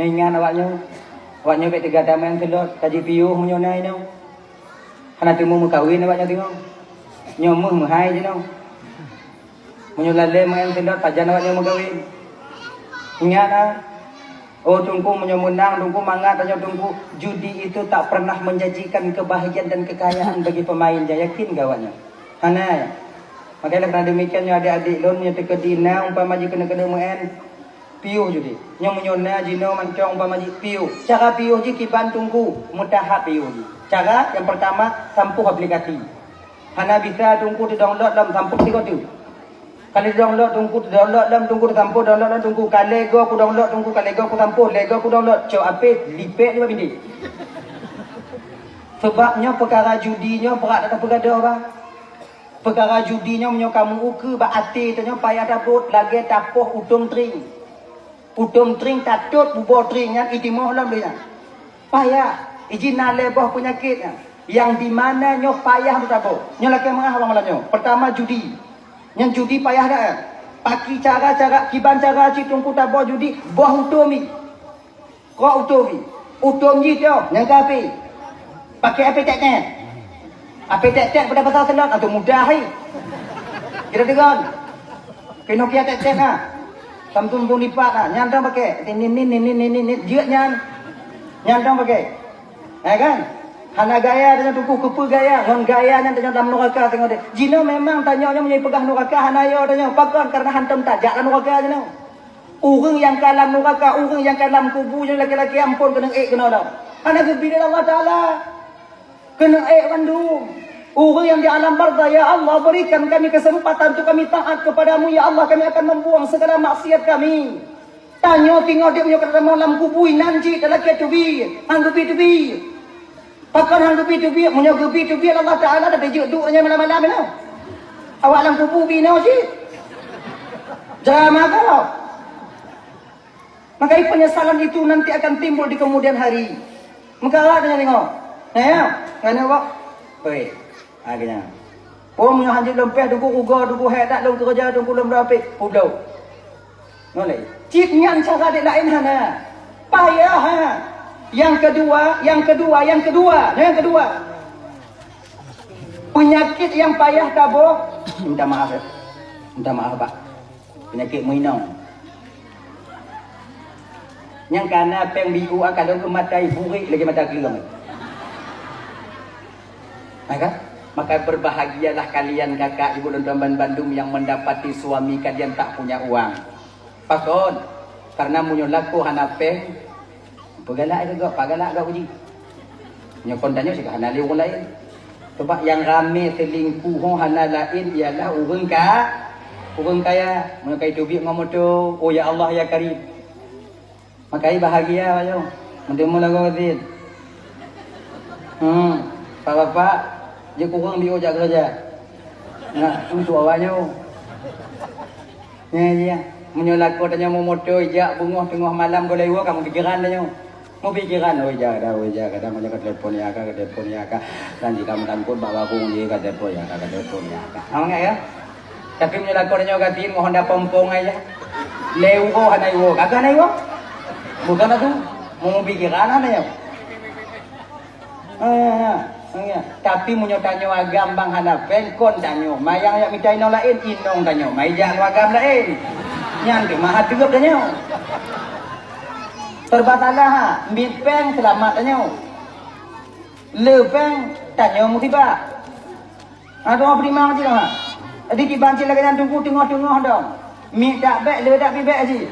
Ingat awaknya bet 3 tahun yang telot kaji piuh menyonai no. Kana temu kawin awaknya tengok. Nyomuh mahai je no. Menyolale main telot pajan awaknya kawin. Ingat ah. Oh tungku menang, tungku mangat tanya tungku. Judi itu tak pernah menjanjikan kebahagiaan dan kekayaan bagi pemain. Yakin gak awaknya? Hana. Makanya kerana demikiannya adik-adik lon yang terkedina umpama jika kena main piuh judi. Yang menyona jino mancong umpama jika piuh. Cara piuh je kiban tungku mutahap piuh je. Cara yang pertama tampuh aplikasi. Hana bisa tungku di download dalam tampuh tiga tu. Kalau download tungku download dalam tungku tampuh download dalam tungku kalego aku download tungku kalego aku tampuh lego aku download. Cok apit lipet ni bini. Sebabnya perkara judinya berat tak berada orang. Perkara judinya menyokamu uke baati tanya payah dapat lagi tapoh utung tring. Utung tring tatut bubur tring yang itimoh lam dia. Payah izin nalebah penyakitnya. Yang di mana nyo payah tu tapoh. Nyo laki mengah abang malanyo. Pertama judi. Yang judi payah dah. Paki cara-cara kiban cara cik tungku tapoh judi boh utumi. Kau utumi. Utum ji tu yang kapi. Pakai apa tak-tak? Apa tak-tak pada pasal selat atau mudah hai. Kira dengar. Pinokia tak-tak ah. Samtung lipat ah. Nyandang pakai. Ni dia nyandang pakai. Kan? Hana gaya dengan tuku kepu gaya. Ngon gaya yang tanya dalam neraka tengok dia. Jino memang tanya menjadi pegah neraka hana yo tanya. Pakon karena hantam tajak dalam neraka jino. Urang yang kalam neraka, urang yang kalam kubu yang laki-laki ampun kena kena dah. Hana gebi Allah Taala. Kena bandung. Orang yang di alam barzah, ya Allah berikan kami kesempatan untuk kami taat kepadamu. Ya Allah kami akan membuang segala maksiat kami. Tanya tengok dia punya kata malam kubui nanti dalam ketubi. Hang gebi-gebi. Pakan hang gebi-gebi. Punya gebi-gebi Allah Ta'ala dah bejuk duknya malam-malam ni. Awak alam kubu bina sih. Drama kau. Maka penyesalan itu nanti akan timbul di kemudian hari. Maka awak tengok. Kerana awak. Baik. Akhirnya. Oh punya haji lempeh duku uga duku hedat lu kerja duku lem rapi pulau. Nolai. Cik nyan cara dia lain hana. Payah ha. Yang kedua. Penyakit yang payah taboh. Minta maaf ya. Minta maaf Pak. Penyakit minum. Yang kana peng biu akan lu matai burik lagi mata kelong. Maka berbahagialah kalian kakak ibu dan teman Bandung yang mendapati suami kalian tak punya uang. Pakon karena munyo laku hanape pegalak juga pagalak gak uji. Nyokon tanya sih hana liu lain. Sebab yang rame selingkuh hana lain ialah urang kaya menkai duit ngomoto. Oh ya Allah ya Karim. Makai bahagia ayo. Mendemo lagu Azin. Bapak dia kurang dia ojak kerja. Nak untuk awaknya. Ya. Menyolak kau tanya mau motor ijak bungoh tengah malam boleh wa kamu pikiran tanya. Mau pikiran ojak kadang macam telefon ya kak. Dan jika kamu bawa aku dia kat telefon ya kak. Awak ya. Tapi menyolak kau tanya gatin mau Honda pompong aja. Lewo hanai wo. Kagak hanai wo. Bukan tu. Mau pikiran tanya. Tapi munyo tanyo agam bang hanapen kon tanyo mayang yak mitai no lain inong tanyo maijak no agam lain nyan ke mahat juga tanyo terbatalah ha mitpeng selamat tanyo lepeng tanyo mutiba aduh prima je ha adi di banci lagi tunggu tengok dong mi dak bek le dak bibek aji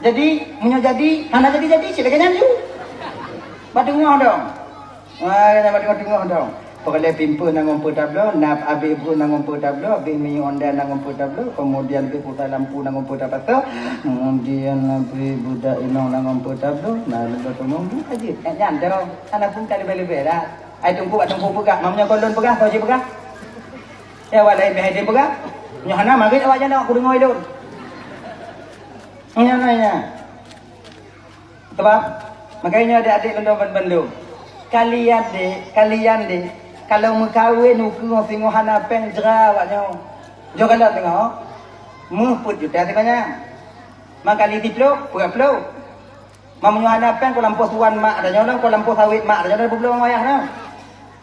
jadi munyo jadi hana jadi sila kenyan ju batungah dong. Wah, nama tengok dong. Pokoknya pimpu nangom tablo, nap abi ibu nangom tablo, abi mi onda nangom tablo, kemudian ke putar lampu nangom tablo, kemudian abi budak inong nangom tablo, nah lalu temu aja. Jangan terus anak pun kali beli beda. Ai tunggu pegah, mamnya kolon pegah, kau je pegah. Ya walai behade pegah. Nyohana magit awak jangan aku dengar itu. Nanya. Sebab makanya ada adik Bandung. Kalian deh kalau mengkawin ukung singo hana penjra awaknya jo kalau tengok mumput juta tengoknya maka li tiplo pura plo Mamnyo hanapan ko lampo tuan mak ada nyono ko lampo sawit mak ada nyono belum ngoyah na.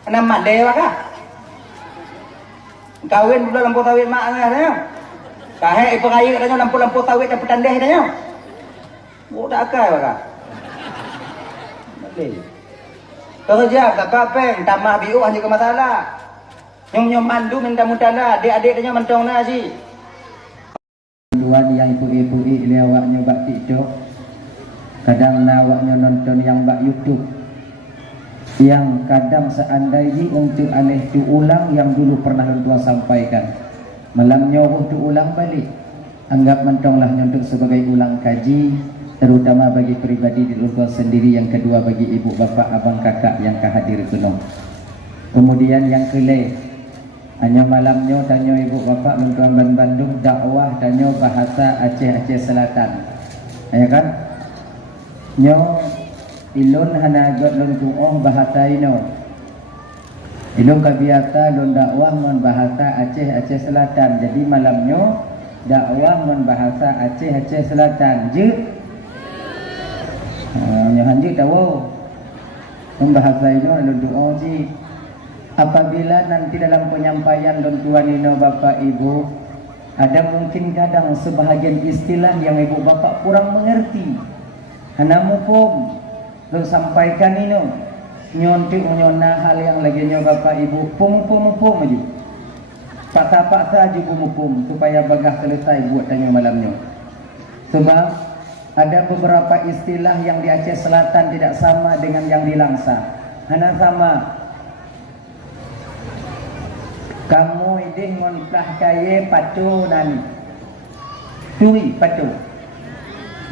Ana mak dewa ka. Kawin belum lampo sawit mak ada. Kahe ipengayi ada nyono lampo sawit dapat tandeh ada nyono. Budak ka ka. Boleh. Kerja tak apa tamah biu hanya ke masalah. Nyom mandu minta mutala adik-adik dia mentong na si. Dua yang ibu-ibu lewat nyoba TikTok. Kadang nawaknya nonton yang bak YouTube. Yang kadang seandainya untuk aneh tu ulang yang dulu pernah orang tua sampaikan. Malamnya untuk ulang balik. Anggap mentonglah untuk sebagai ulang kaji, terutama bagi pribadi di luar sendiri, yang kedua bagi ibu bapa abang kakak yang kehadir kuno. Kemudian yang kelima, hanya malamnya tanya ibu bapa mentuan Bandung dakwah tanya bahasa Aceh Selatan, ya kan? Nyo ilun hanagot lun tuoh bahasa ino, ilun kabiasa lun dakwah mon bahasa Aceh Selatan. Jadi malamnya dakwah mon bahasa Aceh Selatan. Nyohan je tahu membahasa ino lun tuoh ji. Apabila nanti dalam penyampaian lun tuan ino bapak ibu ada mungkin kadang sebahagian istilah yang ibu bapak kurang mengerti. Hana mupum lun sampaikan ino nyontik nyona hal yang lagi nyo bapak ibu pum aja. Paksa-paksa aja pum supaya bagah selesai buat tanya malamnya. Sebab ada beberapa istilah yang di Aceh Selatan tidak sama dengan yang di Langsa. Hana sama. Kamu ini ngontah kaya patu nani tui patu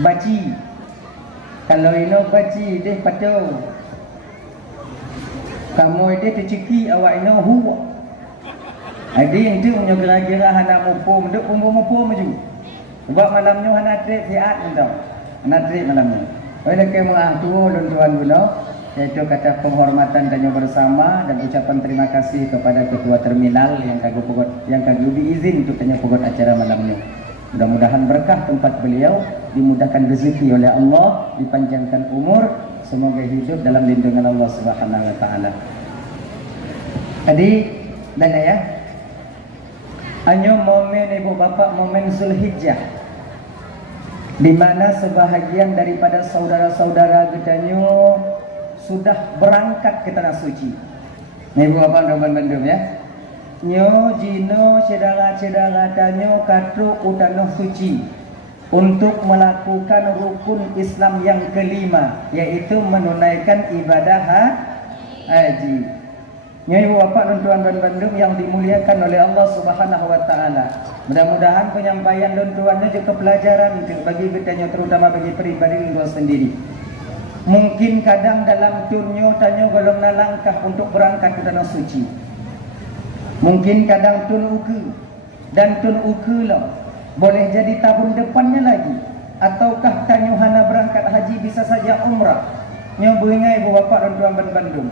baci. Kalau ino baci deh patu. Kamu ini keciki awak ino huwa. Adi yang tu punya kira-kira hana mupum duk mupum maju. Sebab malamnya hana trip siat entau. Hana trip malamnya. Oleh kerana tuan guna yaitu kata penghormatan dan bersama dan ucapan terima kasih kepada ketua terminal yang kagum diizin untuk tanya pokok acara malamnya. Mudah-mudahan berkah tempat beliau, dimudahkan rezeki oleh Allah, dipanjangkan umur, semoga hidup dalam lindungan Allah Subhanahu wa taala. Tadi dan ya. Hanya momen ibu bapak momen Zulhijjah, di mana sebahagian daripada saudara-saudara gedanyo sudah berangkat ke tanah suci. Ibu bapak dan Bandung ya. Nyo jino cedara tanyo katu utanah suci untuk melakukan rukun Islam yang kelima, yaitu menunaikan ibadah haji. Nyo ibu bapak dan Bandung yang dimuliakan oleh Allah Subhanahu wa taala. Mudah-mudahan penyampaian dan tuannya juga pelajaran bagi gedanyo, terutama bagi pribadi itu sendiri. Mungkin kadang dalam turnyo tanyo golong langkah untuk berangkat ke tanah suci. Mungkin kadang tun uku dan tun uku lah boleh jadi tahun depannya lagi, ataukah tanyo hana berangkat haji bisa saja umrah. Nyo beringai ibu bapak dan tuan Bandung,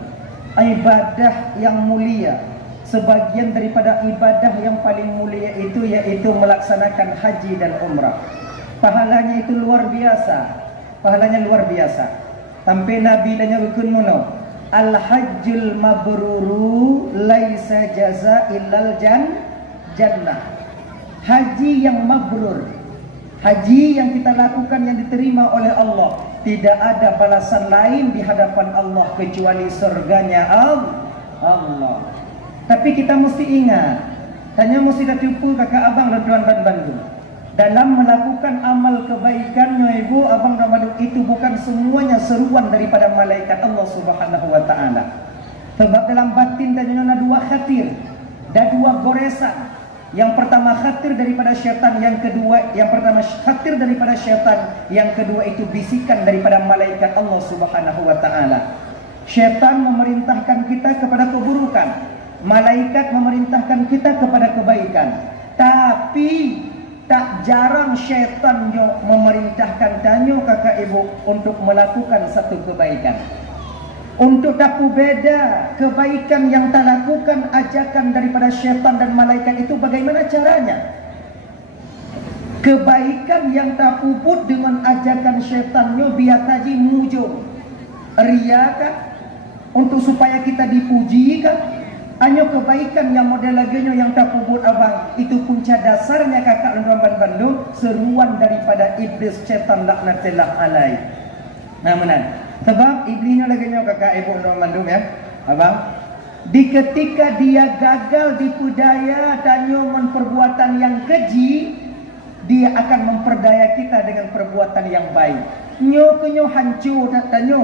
ibadah yang mulia, sebagian daripada ibadah yang paling mulia itu yaitu melaksanakan haji dan umrah. Pahalanya itu luar biasa, pahalanya luar biasa. Sampai Nabi tanya rukun muno, al-hajjul mabruru laisa jaza illal jannah. Haji yang mabrur, haji yang kita lakukan yang diterima oleh Allah, tidak ada balasan lain di hadapan Allah kecuali surganya Allah. Tapi kita mesti ingat, tanya mesti tak cukup kakak abang dan tuan Bandung. Dalam melakukan amal kebaikan ibu abang Ramadan itu bukan semuanya seruan daripada malaikat Allah Subhanahu wa taala. Sebab dalam batin dan ada dua khatir dan dua goresan. Yang pertama khatir daripada syaitan, yang pertama khatir daripada syaitan, yang kedua itu bisikan daripada malaikat Allah Subhanahu wa taala. Syaitan memerintahkan kita kepada keburukan, malaikat memerintahkan kita kepada kebaikan. Tapi tak jarang syaitan memerintahkan tanyo kakak ibu untuk melakukan satu kebaikan. Untuk tahu beda kebaikan yang tak lakukan ajakan daripada syaitan dan malaikat itu bagaimana caranya? Kebaikan yang tak puput dengan ajakan syaitannya biar taji mujung. Ria kan? Untuk supaya kita dipuji kan? Hanya kebaikan yang model laginya yang tak puput abang. Itu punca dasarnya kakak Ramban Bandung. Seruan daripada iblis syaitan laknatillah alaih. Nah menan. Sebab iblisnya laginya kakak ibu Ramban Bandung ya. Abang. Di ketika dia gagal di budaya tanya perbuatan yang keji, dia akan memperdaya kita dengan perbuatan yang baik. Nyo hancur tanya.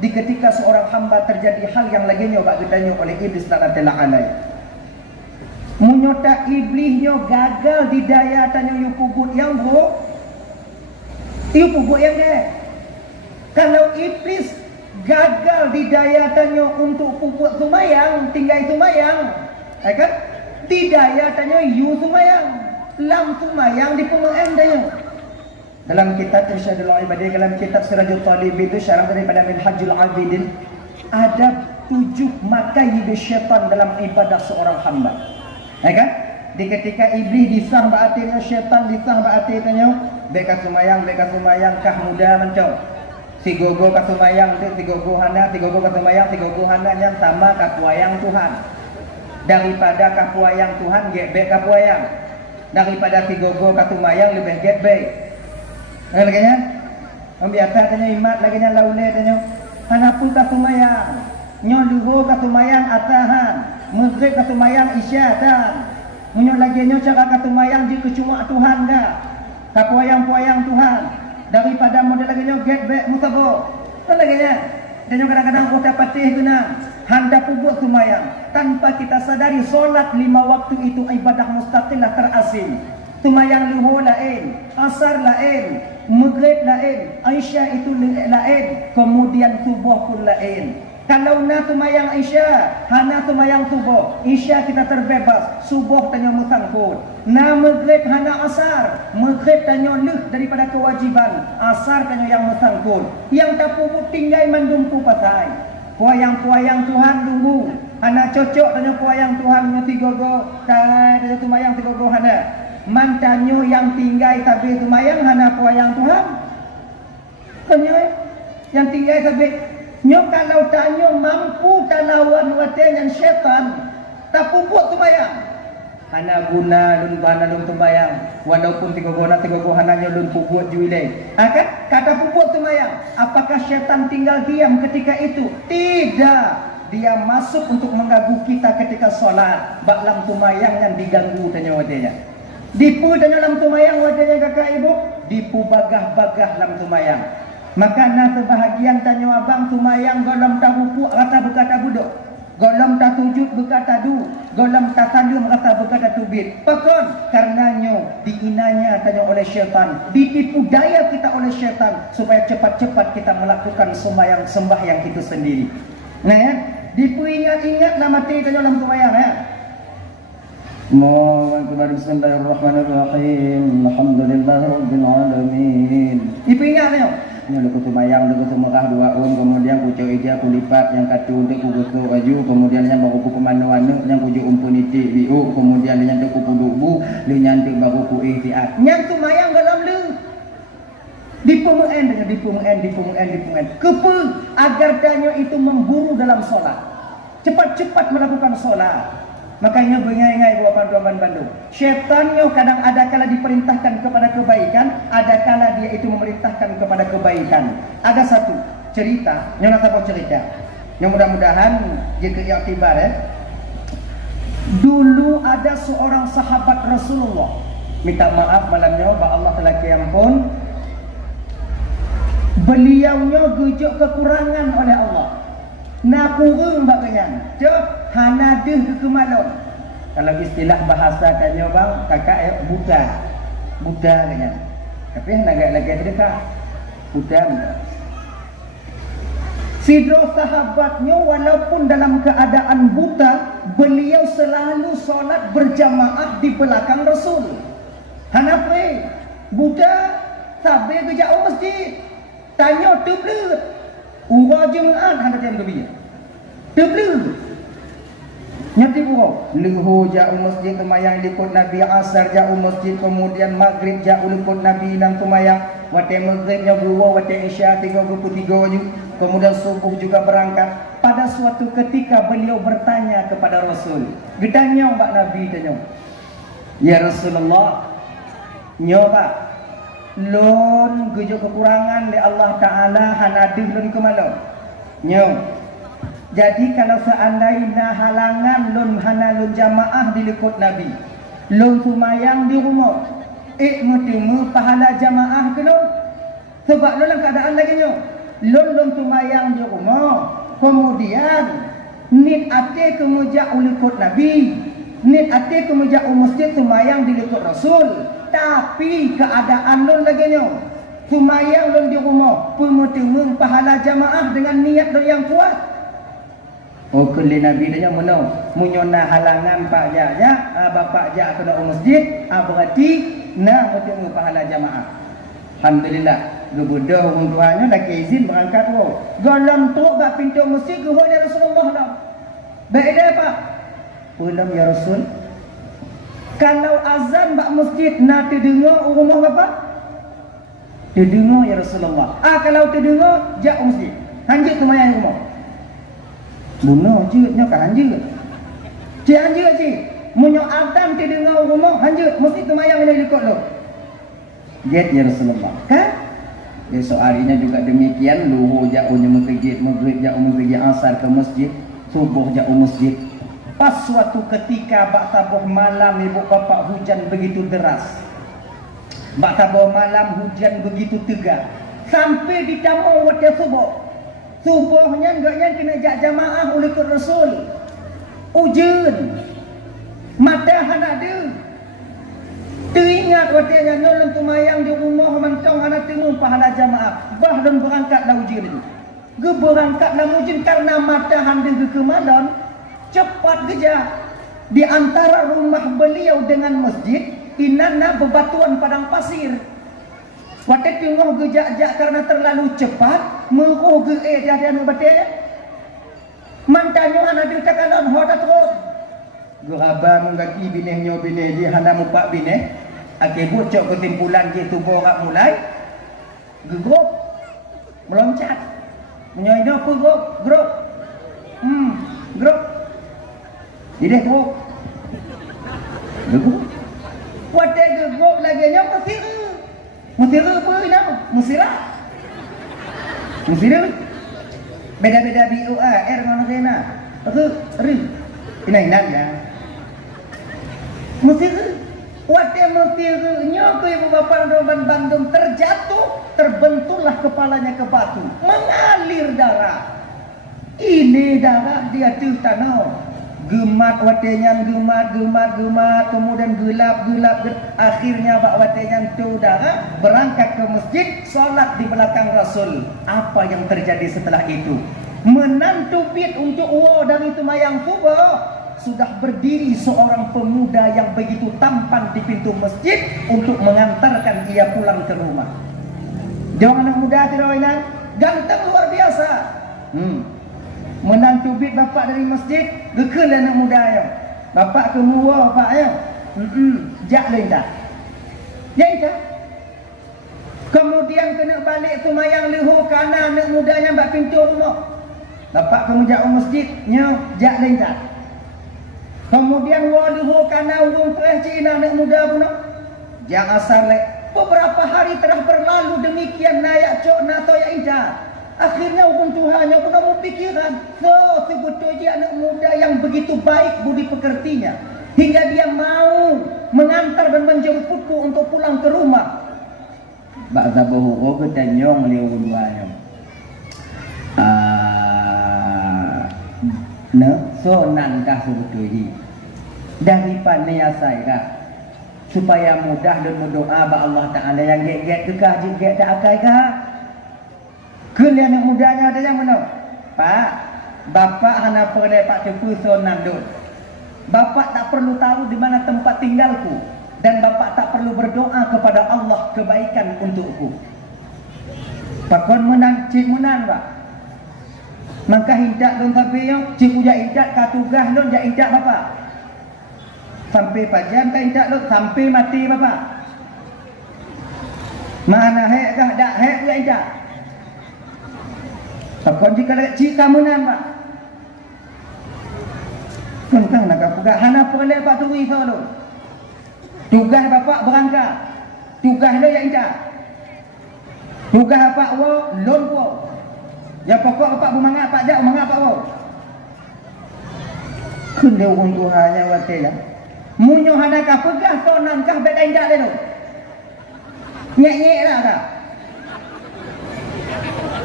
Di ketika seorang hamba terjadi hal yang laginya bak ditanya oleh iblis laknatullah alaih. Munyota iblisnya gagal di daya tanya yu pugut yang buruk. Yu pugut yang dia. Kalau iblis gagal di daya tanya untuk pugut sumayang, tinggal sumayang, kan? Di daya tanya yu sumayang, lam sumayang di pemeen daya. Dalam kitab Irsyadul Ibadin, dalam kitab Sirajul Talibin itu syarah daripada Minhajul Abidin, ada 7 makai syaitan dalam ibadah seorang hamba. Ya kan? Di ketika iblis disang ba'atirnya syaitan, disang ba'atirnya, beka sumayang kah muda mencong. Si gogo kah sumayang, si gogo hana yang sama kah puayang Tuhan. Daripada kah puayang Tuhan, gebek kah puayang. Daripada si gogo kah sumayang, lebih gebek. Laganya, biasa tanya imat, laganya laule tanya, hanapu kasumayang, nyoluho kasumayang atahan, maghrib kasumayang isyatan, munyo laganya cara kasumayang di kecuma Tuhan ga, kapuayang Tuhan, daripada model laganya get back musabo, laganya, tanya kadang-kadang kota patih guna, handa pubuk sumayang, tanpa kita sadari solat 5 waktu itu ibadah mustaqilah terasing. Sumayang luhur lain, asar lain, maghrib lain, Aisyah itu lain, kemudian subuh pun lain. Kalau na sumayang Aisyah, hana sumayang subuh, Isya kita terbebas, subuh tanya musangkut. Na maghrib hana asar, maghrib tanya leh daripada kewajiban, asar tanya yang musangkut. Yang tak pupuk tinggal mandumpu pasai. Puayang Tuhan tunggu, hana cocok tanya puayang Tuhan nyati gogo, tanya sumayang tigogo hana. Mantanyo yang tinggal tapi sumayang hana puayang Tuhan. Kanyo yang tinggal tapi nyo kalau tanyo mampu talawan wate yang syaitan tak pupuk sumayang. Hana guna lun bana lun sumayang walaupun tiga hana nyo lun pupuk juile. Akan kata pupuk sumayang. Apakah syaitan tinggal diam ketika itu? Tidak. Dia masuk untuk mengganggu kita ketika sholat. Baklam sumayang yang diganggu tanyo watenya. Dipu dalam tumayang wadahnya kakak ibu, dipu bagah-bagah dalam tumayang. Maka na sebahagian tanya abang tumayang golom tak buku rata berkata budok, golom tak sujud berkata du, golom tak salam rata berkata tubit. Pakon karenanya diinanya tanya oleh syaitan, ditipu daya kita oleh syaitan supaya cepat-cepat kita melakukan sembahyang itu sendiri. Nah ya, dipu ingat-ingat nama mati tanya dalam tumayang ya. Allahu Akbar, bismillahirrahmanirrahim, alhamdulillahirabbil alamin. Ibu ingat tengok. Yang luku sumayang, luku sumerah 2 kemudian kucuk ija kulipat, yang katu untuk kugusu baju, kemudian yang baru kupu manu-anu, yang kujuk umpuniti biu, kemudian yang tu kupu dubu, lu nyantik baru ku ihtiat. Yang sumayang dalam lu. Dipumuen. Kepu agar danyo itu memburu dalam solat. Cepat-cepat melakukan solat. Makanya bengai-ngai buat Ramban Bandung. Syaitannya kadang ada kala diperintahkan kepada kebaikan, ada kala dia itu memerintahkan kepada kebaikan. Ada satu cerita, yang nak cerita. Yang mudah-mudahan jika iktibar ya. Dulu ada seorang sahabat Rasulullah. Minta maaf malamnya, bah Allah telah kiampun. Beliaunya gejok kekurangan oleh Allah. Nak kurung bagaian. Cok hana deh kemalon. Kalau istilah bahasa tanya bang, kakak buta kan. Tapi agak lagi terdekat. Buta. Sidro sahabatnya walaupun dalam keadaan buta, beliau selalu solat berjamaah di belakang Rasul. Hana pre, buta sampai ke jauh masjid. Tanya teblut. Urah jemaah hana jam kebiya. Teblut. Nyati buruk. Luhur jauh masjid tumayang likut Nabi, asar jauh masjid, kemudian maghrib jauh likut Nabi dan tumayang. Waktu maghribnya 2, waktu isya 3 juga. Kemudian subuh juga berangkat. Pada suatu ketika beliau bertanya kepada Rasul. Gedanya Mbak Nabi tanya. Ya Rasulullah, nyoba lon gejo kekurangan le Allah Ta'ala hanadih lon kemana? Nyo. Jadi kalau seandainya halangan lun hana lun jamaah di likut Nabi, lun sumayang di rumah, mutemu pahala jamaah ke lun? Sebab lun dalam keadaan lagi nyo, lun sumayang di rumah, kemudian nit ate kemujak likut Nabi, nit ate kemujak masjid sumayang di likut Rasul, tapi keadaan lun lagi nyo, sumayang lun di rumah, pemutemu pahala jamaah dengan niat yang kuat. Oh kali Nabi dia menau munyona halangan pak ja bapak ja kena masjid berarti nak bertemu pahala jamaah. Alhamdulillah gebudah orang tuanya dah izin berangkat wo golong tu bak pintu masjid ke ya Rasulullah dah baik dah pak belum ya Rasul kalau azan bak masjid nak terdengar rumah bapak terdengar ya Rasulullah kalau terdengar jak masjid hanjut tumayang rumah bunuh je kan hanjut cik hanjut cik munyo adhan ti dengar rumah hanjut mesti tumayang ni likut lo jet ya Rasulullah kan besok harinya juga demikian luhur jauhnya masjid maghrib jauh masjid asar ke masjid subuh jauh masjid pas suatu ketika bak tabuh malam ibu bapa hujan begitu deras bak tabuh malam hujan begitu tegar sampai di tamu waktu subuh subuhnya enggaknya kena jak jamaah oleh ke Rasul ujian matahan ada teringat waktunya nolong tumayang di rumah mentong anak temu pahala jamaah bah dan berangkat dah ujian itu ge berangkat dah ujian karena matahan dia ke malam cepat geja di antara rumah beliau dengan masjid inana bebatuan padang pasir. Waktu tengok gejak-jak karena terlalu cepat menguh ge dia anu batik mantanyo anak dia cakalan hoda terus ge abang gaki binehnya bineh dia hana mupak bineh ake bocok kesimpulan je tubuh orang mulai gegrop meloncat menyoino apa grop grop jadi grop gegrop waktu gegrop lagi nya pasti Musir apa nama? Musirah. Musirah. Beda-beda BOA R mana kena. Ri. Ina ya. Musir. Waktu musirnya ke ibu bapa Roban Bandung terjatuh, terbenturlah kepalanya ke batu, mengalir darah. Ini darah dia tuh tanau. Gemat watenyan gemat kemudian gelap akhirnya bak watenyan tu darah berangkat ke masjid solat di belakang Rasul. Apa yang terjadi setelah itu? Menantu bid untuk dari tumayang subuh sudah berdiri seorang pemuda yang begitu tampan di pintu masjid untuk mengantarkan ia pulang ke rumah. Jangan anak muda tirawinan ganteng luar biasa. Menantu bid bapak dari masjid gekal anak muda ya. Bapak ke muwa bapak ya. Jak lain dah. Ya itu. Kemudian kena balik tumayang leho kana anak mudanya bak pintu rumah. Bapak ke mujak masjidnya jak lain dah. Kemudian wa leho kana urung tuah cina anak muda pun. Jak asar lek. Beberapa hari telah berlalu demikian nayak cok nato ya indah. Akhirnya hukum Tuhannya pun mau pikiran. Sebetulnya anak muda yang begitu baik budi pekertinya. Hingga dia mau mengantar dan menjemputku untuk pulang ke rumah. Ba'da bahu ketanyong liu duanya. Sonankah sebetulnya. Daripada niasai kah. Supaya mudah dan berdoa ba Allah Ta'ala yang get-get kekah get tak akai kah. Kalian yang mudanya ada yang mana? Pak, bapak hana pernah pak tepu sonan dul. Bapak tak perlu tahu di mana tempat tinggalku dan bapak tak perlu berdoa kepada Allah kebaikan untukku. Pakon menang cik menan pak. Maka hindak don sampai yo, cikgu ja hindak ka tugas don ja hindak bapa. Sampai pajan ka hindak don sampai mati bapa. Mana hek kah dak hek ja hindak. Takon jika lek cik kamunan pak. Tentang nak pegak hana perle pak turi so do. Tugas bapak berangkat. Tugas lo ya hindak. Tugas bapak wo lon wo. Ya pokok bapak bermangat pak jak mangat pak wo. Kun dia urun Tuhannya wate ya. Munyo hana ka pegah tonan kah bet hindak le do. Nyek-nyek lah kah.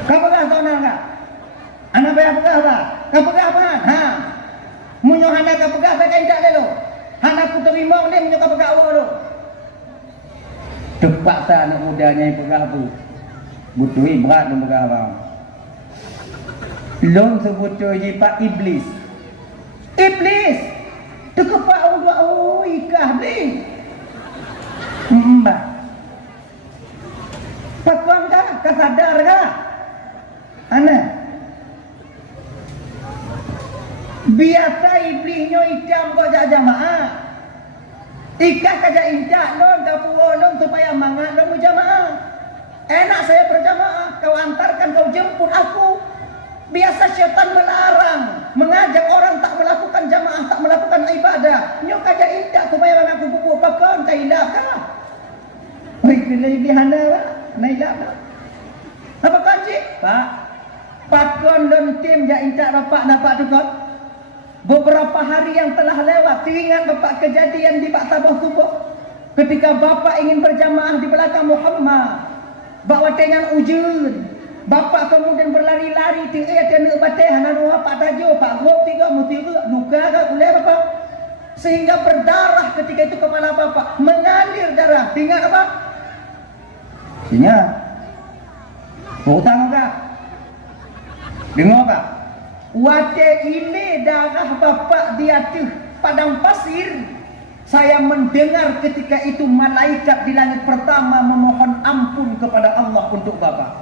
Kau pegah tonan kah? Anak pegah apa? Kau pegah apa? Ha. Munyo hana ka pegah bet hindak le do. Hana ku terima ni munyo ka pegah wo do. Terpaksa anak mudanya yang pegah tu. Butui berat dan pegah abang. Lon sebutui jipat iblis. Iblis! Terkepak Allah, oh ikah ni. Mbak. Pakuan kah? Kau sadar kah? Anak. Biasa iblisnya ikam kau jak jamaah. Ikat kaja injak non kapuo non supaya mangat non berjamaah. Enak saya berjamaah, kau antarkan, kau jemput aku. Biasa syaitan melarang, mengajak orang tak melakukan jamaah, tak melakukan ibadah. Nyok kaja injak supaya aku buku pakon kailap kah? Oi, lebih hana lah, nailap lah. Apa kanji? Pak, pakon dan tim jak injak bapak dapat tu kau. Beberapa hari yang telah lewat, ingat bapak kejadian di Pak Sabah Subuh ketika bapak ingin berjamaah di belakang Muhammad, bawa dengan ujun, bapak kemudian berlari-lari tiga tena bateh hanu Pak Tajo, Pak Gop tiga mutiga luka ke oleh bapak sehingga berdarah ketika itu kepala bapak mengalir darah. Ingat apa? Ingat. Hutang enggak? Dengar apa? Wate ini darah bapak di atas padang pasir. Saya mendengar ketika itu malaikat di langit pertama memohon ampun kepada Allah untuk bapak.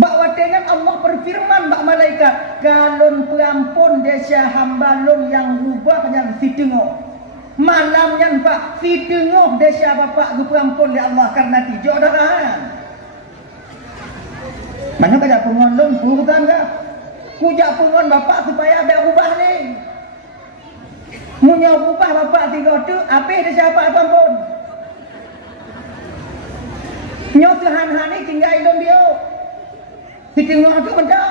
Bahawa dengan Allah berfirman bak malaikat, galon perampun desa hambalun yang rubah yang si tengok. Malamnya pak si tengok desa bapak perampun ya Allah karena tijo darahan. Mana kaya pengonlon bukan kah? Kujak pengon bapak supaya ada ubah ni. Munya ubah bapak tiga tu, apa dia siapa pun. Nyo sehan-han ni tinggal ilmu dia. Tengok tu macam.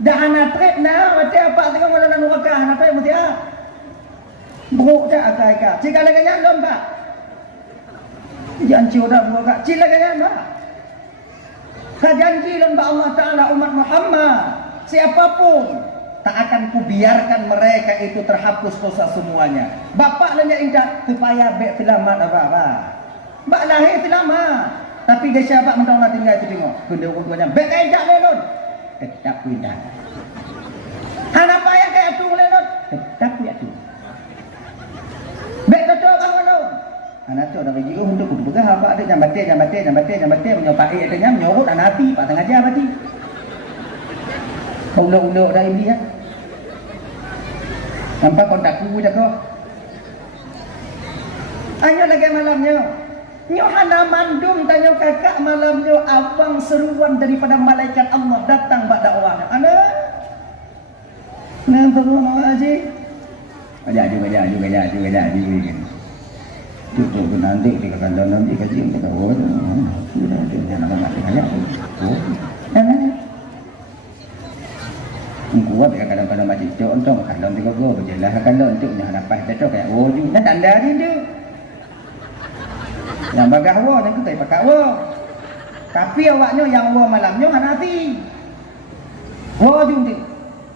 Dah anak trip na, macam apa tengok malam nak nurakah, anak trip mesti ah. Buruk tak akak. Cik lagi yang lom pak. Jangan ciudak buruk kak. Cik lagi yang pak. Kajanji lomba Allah Ta'ala umat Muhammad. Siapapun tak akan kubiarkan mereka itu terhapus dosa semuanya. Bapak nanya indah supaya bek selamat apa-apa. Bak lahir selamat. Tapi dia siapa mentang nak tinggal itu tengok. Kena urut-urutnya. Bek indah lelon. Tetap indah. Anak payah kayak atung lelon. Tetap atung. Bek betul kamu lelon. Anak tu ada bagi untuk kudu begah apa ada jambatnya menyopai adanya menyorot anak hati pak tengah jam hati. Ulo-ulo dah ini ya. Nampak kontak ku dah kau. Ayo lagi malamnya. Nyo hana mandum tanya kakak malamnya abang seruan daripada malaikat Allah datang bak dakwah. Ana. Nan turun aja. Jadi. Tutup nanti di kandang nanti kaji kita sudah ada nama namanya. Kuat ya kadang-kadang macam itu untuk kandang tiga go berjalan kandang untuk yang dapat itu kayak wujud dan tanda dia. Yang bagah wo yang kita pakai wo. Tapi awaknya yang wo malamnya hanati. Wo jumti.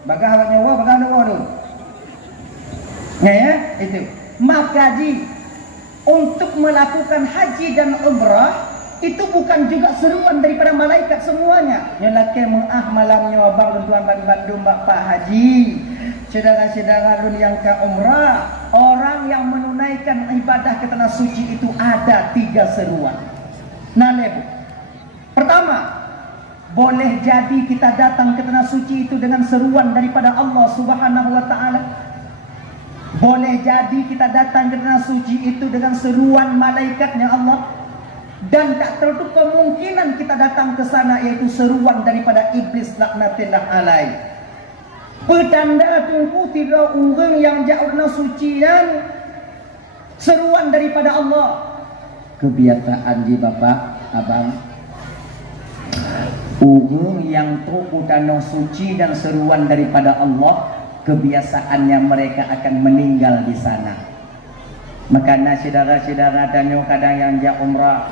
Bagah awaknya wo bagah wo tu. Ya itu. Maka untuk melakukan haji dan umrah itu bukan juga seruan daripada malaikat semuanya. Yang laki malamnya abang dan tuan Bandung bapak haji, saudara-saudara lun yang ke umrah, orang yang menunaikan ibadah ke tanah suci itu ada 3 seruan. Nah, lebu. Pertama, Boleh jadi kita datang ke tanah suci itu dengan seruan daripada Allah Subhanahu wa taala. Boleh jadi kita datang ke tanah suci itu dengan seruan malaikatnya Allah. Dan tak tertutup kemungkinan kita datang ke sana yaitu seruan daripada iblis laknatillah alaih. Petanda tunggu tidak orang yang jauh tanah suci dan seruan daripada Allah. Kebiasaan di bapak, abang, orang yang teruk tanah suci dan seruan daripada Allah, kebiasaannya mereka akan meninggal di sana. Makanya saudara-saudara danyo kadang yang jak umrah,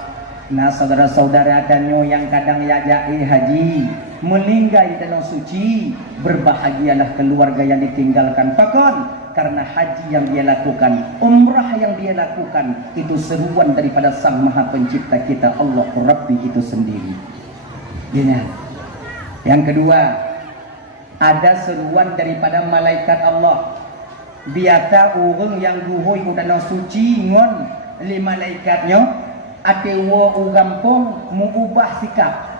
nah saudara-saudara danyo yang kadang ya jai haji, meninggal di tanah suci, berbahagialah keluarga yang ditinggalkan. Pakon karena haji yang dia lakukan, umrah yang dia lakukan itu seruan daripada Sang Maha Pencipta kita Allah Rabbi itu sendiri. Ini. Yang kedua, ada seruan daripada malaikat Allah. Biasa orang yang duhoi udana suci ngon li malaikatnya atewa ugampong mengubah sikap,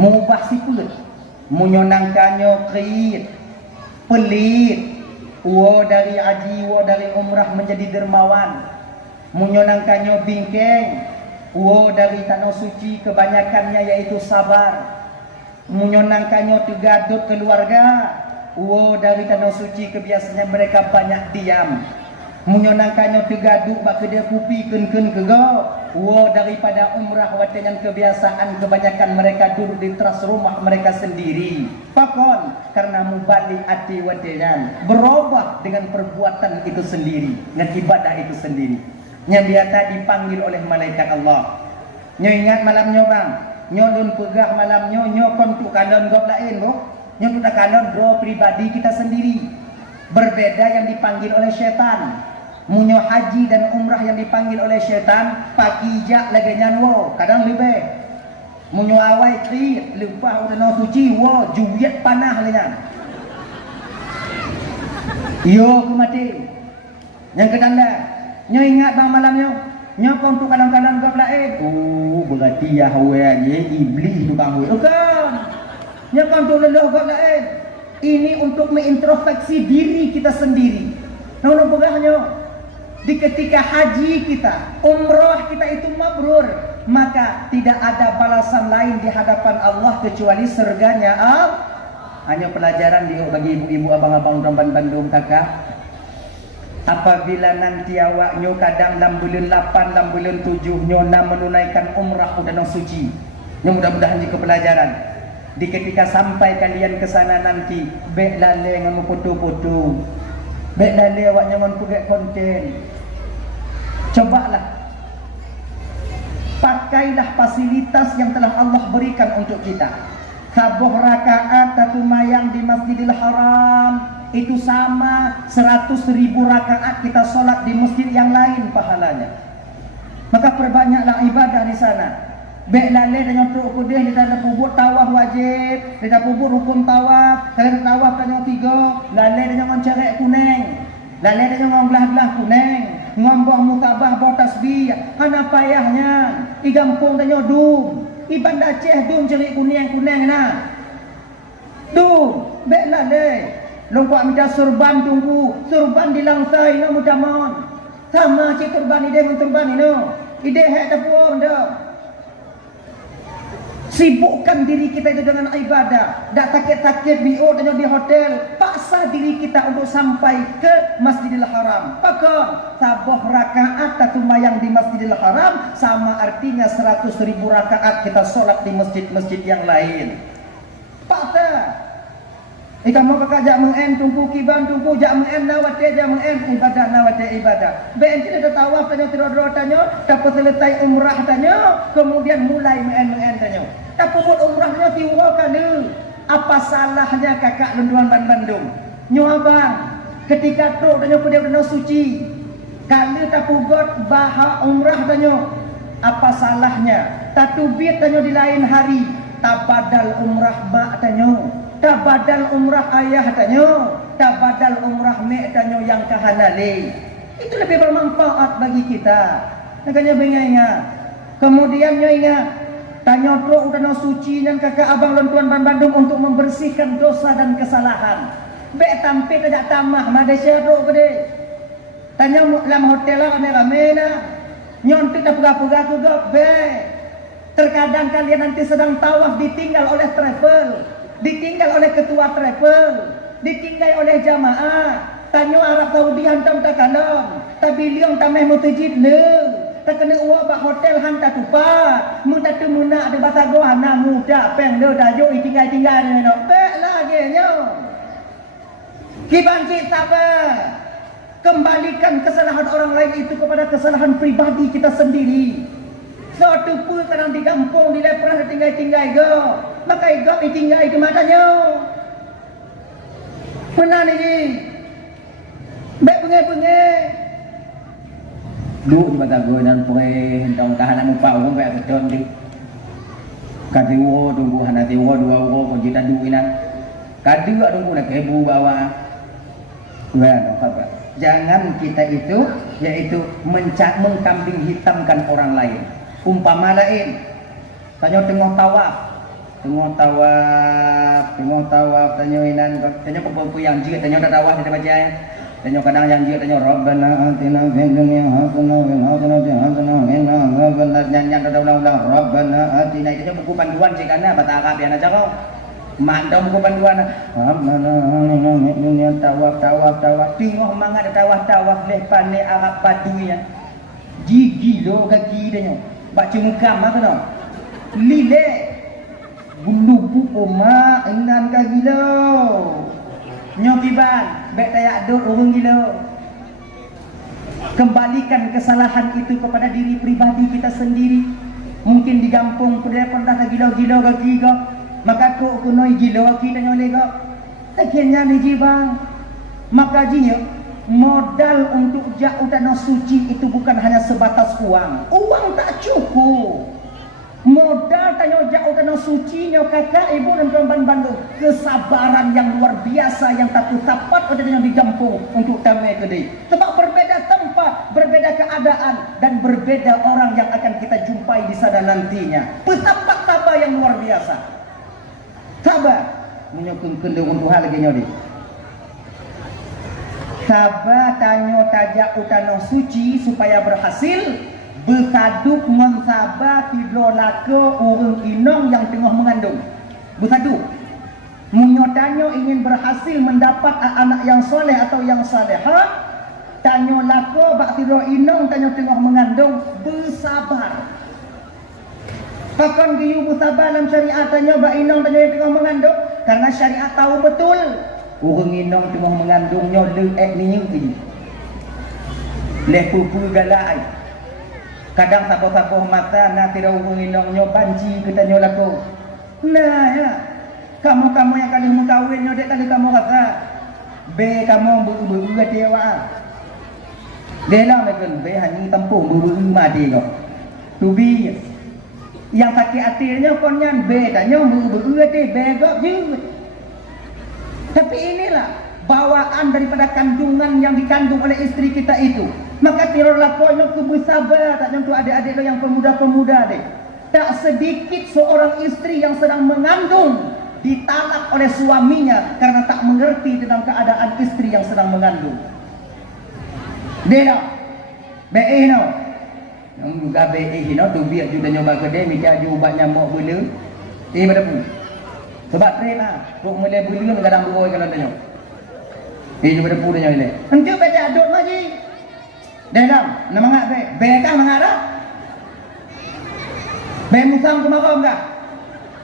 mengubah sifat, menyonangkannya krit, pelit, dari haji, dari umrah menjadi dermawan, menyonangkannya bingkeng, dari tanah suci kebanyakannya yaitu sabar, menyonangkannya tegadut keluarga, dari tanah suci kebiasaannya mereka banyak diam, menyonangkannya tegadut bak dia pupi ken kegau, daripada umrah dengan kebiasaan kebanyakan mereka duduk di teras rumah mereka sendiri. Pakon karena mubalik hati wadenan berubah dengan perbuatan itu sendiri dan ibadah itu sendiri. Yang biasa dipanggil oleh malaikat Allah. Nyo ingat malamnya bang, nyo lun pegah malamnya nyo kontuk kalon gop lain bro. Nyo tu tak kalon bro pribadi kita sendiri. Berbeda yang dipanggil oleh syaitan. Munyo haji dan umrah yang dipanggil oleh syaitan pagi jak lagi nyanwo kadang lebih munyo awai tri lupa udah suci wo juwiat panah lengan yo kumati yang kedanda nyo ingat bang malamnya nyo kontu kadang-kadang gap lain berarti ya hawe iblis tu bang hawe kan nyo kontu leluh gap lain ini untuk mengintrospeksi diri kita sendiri nono pegahnya. Di ketika haji kita, umrah kita itu mabrur, maka tidak ada balasan lain di hadapan Allah kecuali surganya. Hanya pelajaran bagi ibu-ibu, abang-abang Ramban Bandung kakak. Apabila nanti awaknya kadang dalam bulan 8, dalam bulan 7 nyona menunaikan umrah udang suci. Mudah-mudahan jika pelajaran. Di ketika sampai kalian ke sana nanti, bek lale ngamu foto-foto. Bek lale awaknya menpuget konten. Cobalah pakailah fasilitas yang telah Allah berikan untuk kita. Sabuh rakaat satu mayang di Masjidil Haram itu sama 100.000 rakaat kita sholat di masjid yang lain pahalanya. Maka perbanyaklah ibadah di sana. Bek lale dan untuk kudih di dalam pubur tawaf wajib, di dalam pubur hukum tawaf, kalau tawaf dan yang 3, lale dan yang cerek kuning, lale dan yang belah-belah kuning. Ngombong mutabah bawa tasbih, hana payahnya, igampung danyo dum, iban Aceh dum cerik kuning na, dum, beklah le, lompat minta surban tunggu, surban dilangsai no mudamon, sama cik turban ide menturban ino, ide hek tapuam dah. Sibukkan diri kita itu dengan ibadah. Tak sakit-sakit bio dan di hotel. Paksa diri kita untuk sampai ke Masjidil Haram. Pakon sabuh rakaat satu mayang di Masjidil Haram sama artinya 100.000 rakaat kita solat di masjid-masjid yang lain. Paksa. Ika mau kakak jak mengen tunggu kiban tunggu jak mengen nawate jak mengen ibadah nawate ibadah. Ben tidak ada tawaf tanya tidur tanya, dapat selesai umrah tanya, kemudian mulai mengen tanya. Tapi buat umrahnya tiwa kali. Apa salahnya kakak lunduan Bandung? Nyo abang, ketika tu tanya pada danau suci, kali tak pugot bahak umrah tanya. Apa salahnya? Tatubit tanya di lain hari, tabadal umrah mak tanya. Tak badal umrah ayah tanya, tak badal umrah mek tanya yang kehalali. Itu lebih bermanfaat bagi kita. Makanya ingat. Kemudian ingat, Tanya tro udana suci dan kakak abang dan tuan Bandung untuk membersihkan dosa dan kesalahan. Bek tampil tajak tamah Malaysia tro gede. Tanya dalam hotel lah rame-rame na. Nyontik dah pegah-pegah juga be. Terkadang kalian nanti sedang tawaf ditinggal oleh travel, ditinggal oleh ketua travel, ditinggal oleh jamaah. Tanya Arab Saudi hantam tak kalam, tapi liang tameh mutajid le. Tak kena uang bak hotel hantar tupat. Mun tak temuna ada bahasa goa na muda peng le dayo tinggal-tinggal ni no. Bek lagi nyo. Kibanci sabar. Kembalikan kesalahan orang lain itu kepada kesalahan pribadi kita sendiri. Suatu pun kadang di kampung di lepras tinggal-tinggal go. Maka go tinggal ke matanya. Mana ni? Bek pengai-pengai. Dulu di mata gue dan poe dong tahanan muka gue kayak beton di kadiwo tunggu hana tiwo dua wo konjita duinan kadua tunggu nak kebu bawa jangan kita itu yaitu mengkambing hitamkan orang lain. Umpama lain tanya tengah tawaf tanya inan tanya pepu yang jika tanya tak tawaf kita baca tanya kadang yang dia tanya Rabbana atina fid dunya hasanah wa fil akhirati hasanah wa qina adzabannar nyanyian ulang-ulang Rabbana atina itu buku panduan cikana bahasa Arab yang aja kau mantau buku panduan Rabbana atina fid dunya tawaf tengok mangat tawaf leh pane Arab Badui ya gigi lo kaki dia baca muka mata no lile bulubu oma engan kaki lo nyokiban bek tayak duk orang gila. Kembalikan kesalahan itu kepada diri pribadi kita sendiri. Mungkin di kampung pernah gila-gila kaki kau, maka kau kunoi gila kaki dan oleh kau. Akhirnya ni jibang. Maka jinya modal untuk jauh tanah suci itu bukan hanya sebatas uang. Uang tak cukup. Modal tanya jauh tanah suci nyo kakak ibu dan kawan Bandung kesabaran yang luar biasa yang tak tapat ada yang di kampung untuk tamai kedai. Sebab berbeda tempat, berbeda keadaan dan berbeda orang yang akan kita jumpai di sana nantinya. Petapat sabar yang luar biasa. Sabar menyokong kendung untuk hal lagi nyodi. Sabar tanya tajak tanah suci supaya berhasil. Bersaduk mensabah tidro laka orang inong yang tengah mengandung. Bersaduk menyotanyo ingin berhasil mendapat anak yang soleh atau yang salehah. Tanyo laka bak tidro inong tanyo tengah mengandung. Bersabar. Pakon giyu bersabar dalam syariat tanyo bak inong tanyo yang tengah mengandung. Karena syariat tahu betul orang inong tengah mengandungnya le'ek ni ini. Lepu-pu galai. Kadang sapoh-sapoh mata nak tidak hubungi nongnya banci kita nyolako. Nah ya, kamu yang kali mengkawin nyodek kali kamu kata, be kamu buru-buru dewa. Delah mereka be hanya tempuh buru-buru mati kau. Tubi yang sakit hatinya konyan be tanya buru-buru be kau juga. Tapi inilah bawaan daripada kandungan yang dikandung oleh istri kita itu. Maka tirarlah poinnya bersabar tak untuk adik-adik lo yang pemuda-pemuda deh. Tak sedikit seorang istri yang sedang mengandung ditalak oleh suaminya karena tak mengerti tentang keadaan istri yang sedang mengandung. Dia BE no. Yang juga BE no tu biar juga nyoba kedai mikir aju ubat nyamuk bela. Pada pun. Sebab train lah. Kok mulai bela kadang beroi kalau tanya. Juga pada pun dia ni. Nanti baca adut lagi. Dalam nama ngak be kan mangak dah. Be musang kemarau enggak?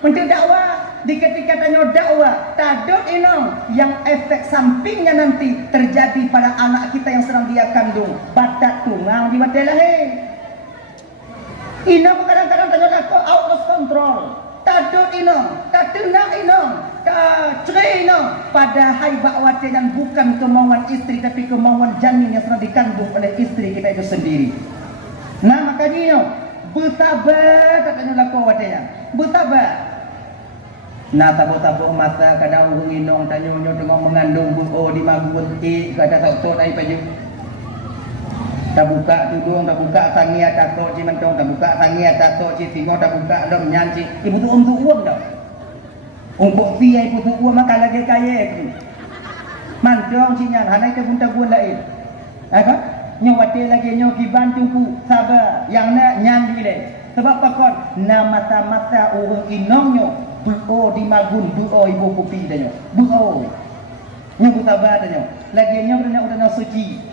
Untuk dakwah di ketika tanya dakwah tadut inong yang efek sampingnya nanti terjadi pada anak kita yang sedang dia kandung. Batak tunggang di mata lahir. Inong kadang-kadang tanya aku out of control. Tadut inong, tatunang inong, cerai inong. Padahal bakwati yang bukan kemauan istri tapi kemauan janin yang sedang dikandung oleh istri kita itu sendiri. Nah makanya bersabar katanya laku watinya. Bersabar. Nah tabu-tabu mata kadang urung inong tanya tengok mengandung oh di magun kata tak tahu ai paju. Tak buka tudung, tak buka tangi atas tok ci mentong, tak buka tangi atas tok ci tengok, tak buka dom nyanci. Ibu tu uang dah. Untuk fee ibu tu uang makan lagi kaya tu. Mantong ci nyan, hanai te bunta buan lain. Apa? Nyo wate lagi nyo kiban tungku sabar yang nak nyan dile. Sebab pakon nama mata orang inongnya buo di magun buo ibu kopi dah nyo. Buo. Nyo sabar dah nyo. Lagi nyo udah suci.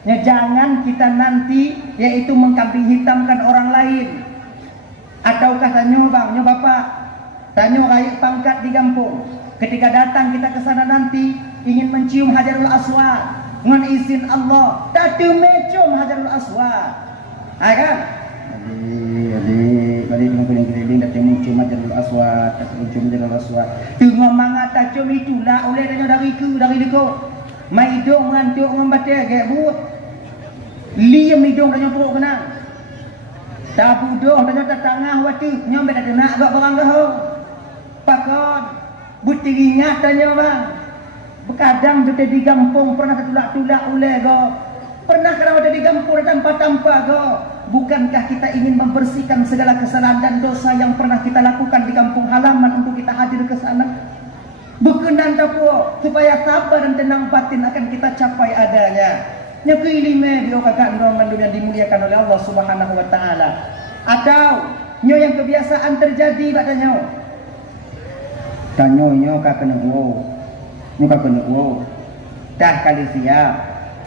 Ya, jangan kita nanti yaitu mengkambing hitamkan orang lain. Ataukah tanya bang, bapak, tanya rakyat pangkat di kampung. Ketika datang kita ke sana nanti ingin mencium Hajarul Aswad, dengan izin Allah, tadi mencium Hajarul Aswad. Kan? Adik, balik dengan keliling-keliling datang mencium Hajarul Aswad, mencium Hajarul Aswad. Tengok mangata cium itulah oleh dari liko. Mai hidung ngantuk ngembate gek buat. Liam hidung dan nyopuk kena. Tak budoh dan nyota tengah waktu nyom beda kena gak barang gaho. Pakon buti ingat tanya bang. Kadang kita di kampung pernah tertulak-tulak oleh go. Pernah kadang ada di kampung tanpa go. Bukankah kita ingin membersihkan segala kesalahan dan dosa yang pernah kita lakukan di kampung halaman untuk kita hadir ke sana? Berkenan tapu supaya sabar dan tenang batin akan kita capai adanya. Nya keilime bio kakak roman yang dimuliakan oleh Allah Subhanahu wa taala. Atau nyo yang kebiasaan terjadi padanya. Tanyo nyo ka kena wo. Nyo ka kena wo. Dah kali siap.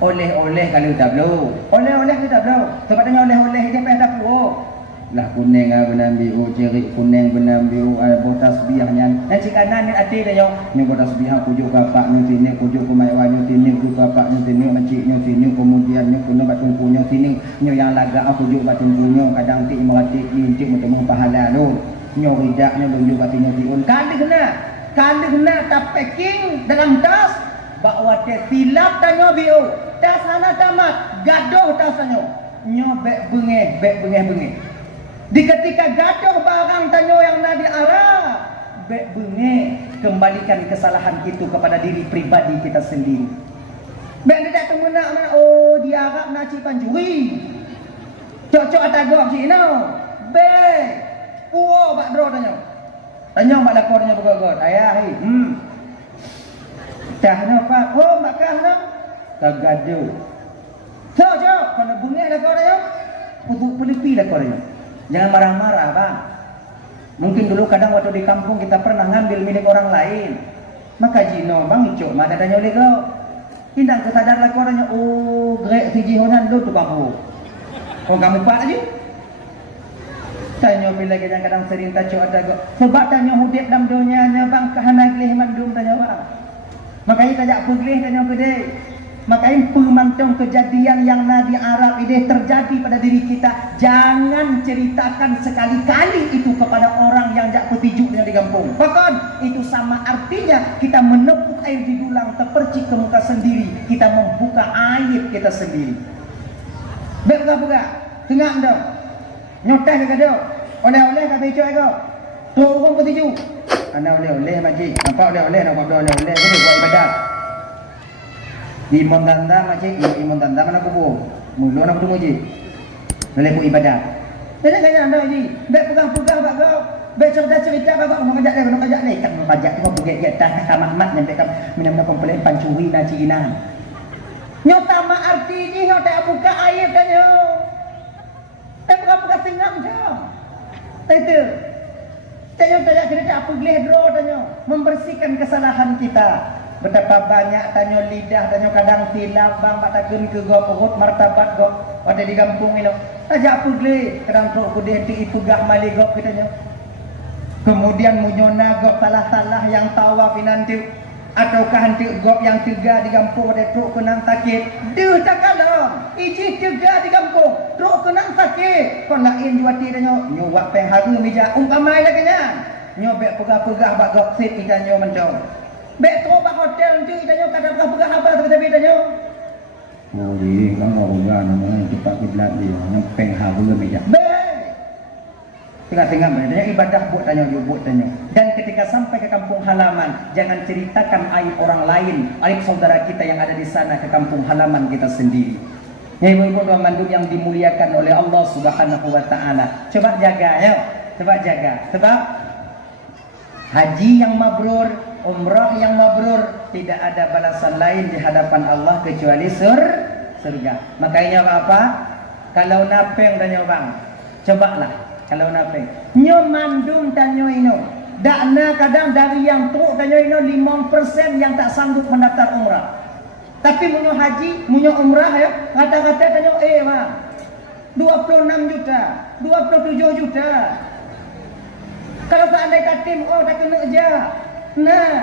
Oleh-oleh kali tak blow. Oleh-oleh kita blow. Sebab tanya oleh-oleh dia payah dapu. Lah kuning benar biu, jerik kuning benar biu, botas biahnya. Nanti kanan ni ati dah yo. Ni botas biah pujuk bapak ni sini, pujuk kumaiwan ni sini, pujuk bapak ni sini, makcik ni sini, kemudian ni kena batun punya sini. Nyo yang laga pujuk batun punya, kadang ti merati intik macam pahala lu. Nyo ridaknya pujuk batinnya tiun. Kali kena tak packing dalam tas. Bawa te silap tanyo biu. Tas sana tamat, gaduh tas tanyo. Nyo bek bengeh. Di ketika gaduh barang tanyo yang nadi arah, bek benge kembalikan kesalahan itu kepada diri pribadi kita sendiri. Bek tidak temuna mana dia Arab naci panjuri. Cocok atagok cik no. Bek puo bak dro tanyo. Tanyo bak lakornya begogot. Ayah Tah no pak, makah no. Kagaduh. Cocok kana bunga lakor tanyo. Untuk pelipi lakor tanyo. Jangan marah-marah bang. Mungkin dulu kadang waktu di kampung kita pernah ngambil milik orang lain. Maka jino bang icok mana tanya oleh kau. Tidak kesadar lah korangnya. Oh grek si jihonan lu tukang kamu. Oh kamu pak aja. Tanya bila kita kadang sering tajuk ada kau. Sebab tanya hudip dalam dunianya bang kahana gelih mandum tanya bang. Makanya tajak pergelih tanya kedai. Makanya pemantau kejadian yang nadi Arab ini terjadi pada diri kita. Jangan ceritakan sekali-kali itu kepada orang yang jak petijuk dengan di kampung. Bahkan itu sama artinya kita menepuk air di dulang terpercik ke muka sendiri. Kita membuka aib kita sendiri. Buka-buka, tengah anda. Nyotah ke kado. Oleh-oleh kat becok ke. Tu orang petijuk. Anda oleh-oleh makcik. Nampak oleh-oleh, nampak oleh-oleh. Ini buat ibadat. Imam tanda macam imam tanda mana kubu mulu nak tunggu je boleh buat ibadat jadi kaya anda ni baik pegang-pegang bak kau baik cerita bak nak ajak ni kan nak ajak tengok buget dia dah tamat nyampe kam minam komplain pancuri naci inan nyota ma arti ni nyota buka air kan yo pegang tingam je itu tanya cerita apa boleh draw tanya membersihkan kesalahan kita. Betapa banyak tanyo lidah, tanyo kadang silap bang, batagun ke go perut martabat go. Ada di kampung ini. Aja pugle, kadang truk kudeh ti ipugah mali go kitanya. Kemudian munyona go salah-salah yang tawa pinanti ataukah hanti go yang tiga di kampung ada truk kenang sakit. Deuh tak kalong. Iji tiga di kampung, truk kenang sakit. Kon lain juati tanyo, nyuwak pengharu meja umpamai lagi nya. Nyobek pegah-pegah bak go sit kitanya mencong. Bek terobak hotel tu itanya kadang pegah apa tapi itanya. Oh di kan orang namanya cepat kiblat dia yang pengharu meja. Bek. Tengah-tengah mereka ibadah buat tanya buat tanya. Dan ketika sampai ke kampung halaman, jangan ceritakan aib orang lain, aib saudara kita yang ada di sana ke kampung halaman kita sendiri. Ibu-ibu tuan mandum yang dimuliakan oleh Allah Subhanahu wa taala. Coba jaga ya. Coba jaga. Sebab haji yang mabrur, umrah yang mabrur, tidak ada balasan lain di hadapan Allah kecuali surga. Makanya apa? Kalau napeng tanya bang, cobalah kalau napeng. Nyo mandum tanyo ino. Dakna kadang dari yang truk tanyo ino 5% yang tak sanggup mendaftar umrah. Tapi munyo haji, munyo umrah ya, kata-kata tanyo bang, 26 juta, 27 juta. Kalau seandainya katim, tak kena aja. Nah,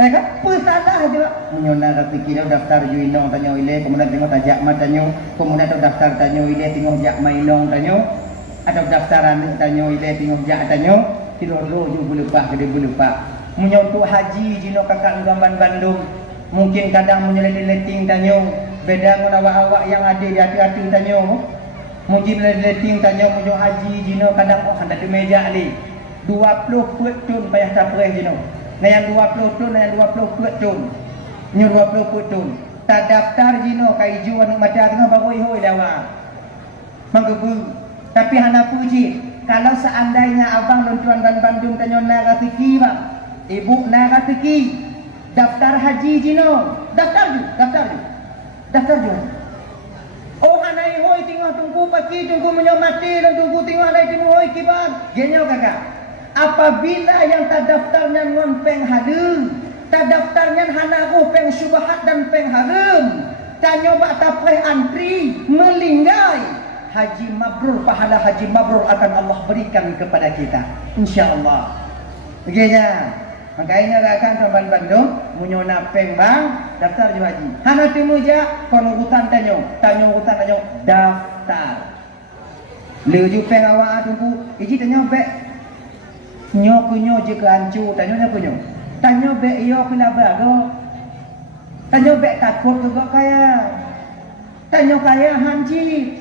kan salah juga. Menyona kata kira daftar juinong tanyo ile, kemudian tengok tajak matanyo, kemudian atau daftar tanyo ile tengok jak mainong tanyo, atau daftaran tanyo ile tengok jak tanyo, kilo lo ju lupa gede lupa. Menyo untuk haji jino kakak gamban Bandung, mungkin kadang menyeleting tanyo, beda dengan awak-awak yang ada di hati-hati tanyo. Mungkin leting tanya munyo haji jino kadang hendak di meja ni 20 put tun payah tapreh jino. Nah yang 20 tun, yang 20 put tun. Nyo 20 put tun. Tak daftar jino kai juan mata tengah bagoi hoi lawa. Manggebu. Tapi hana puji, kalau seandainya abang dan tuan dan Bandung tanya nak rezeki bang. Ibu nak rezeki. Daftar haji jino. Daftar ju. Oh hanai hoi tengah tunggu pagi tunggu menyamati dan tunggu tengah hanai tunggu hoi kiban. Genyo kakak. Apabila yang tak daftarnya ngon peng harum, tak daftarnya hanaku peng syubhat dan peng harum, tak nyoba tapreh antri melinggai, haji mabrur, pahala haji mabrur akan Allah berikan kepada kita, insyaallah. Begini. Makanya akan teman Bandung munyona peng bang daftar ju haji. Hana timu ja kon urutan tanyo daftar. Leuju peng awak tunggu iji tanyo be nyo kunyo je ke ancu tanyo kunyo. Tanyo be iyo pila bago. Tanyo be takut juga kaya. Tanyo kaya hanji.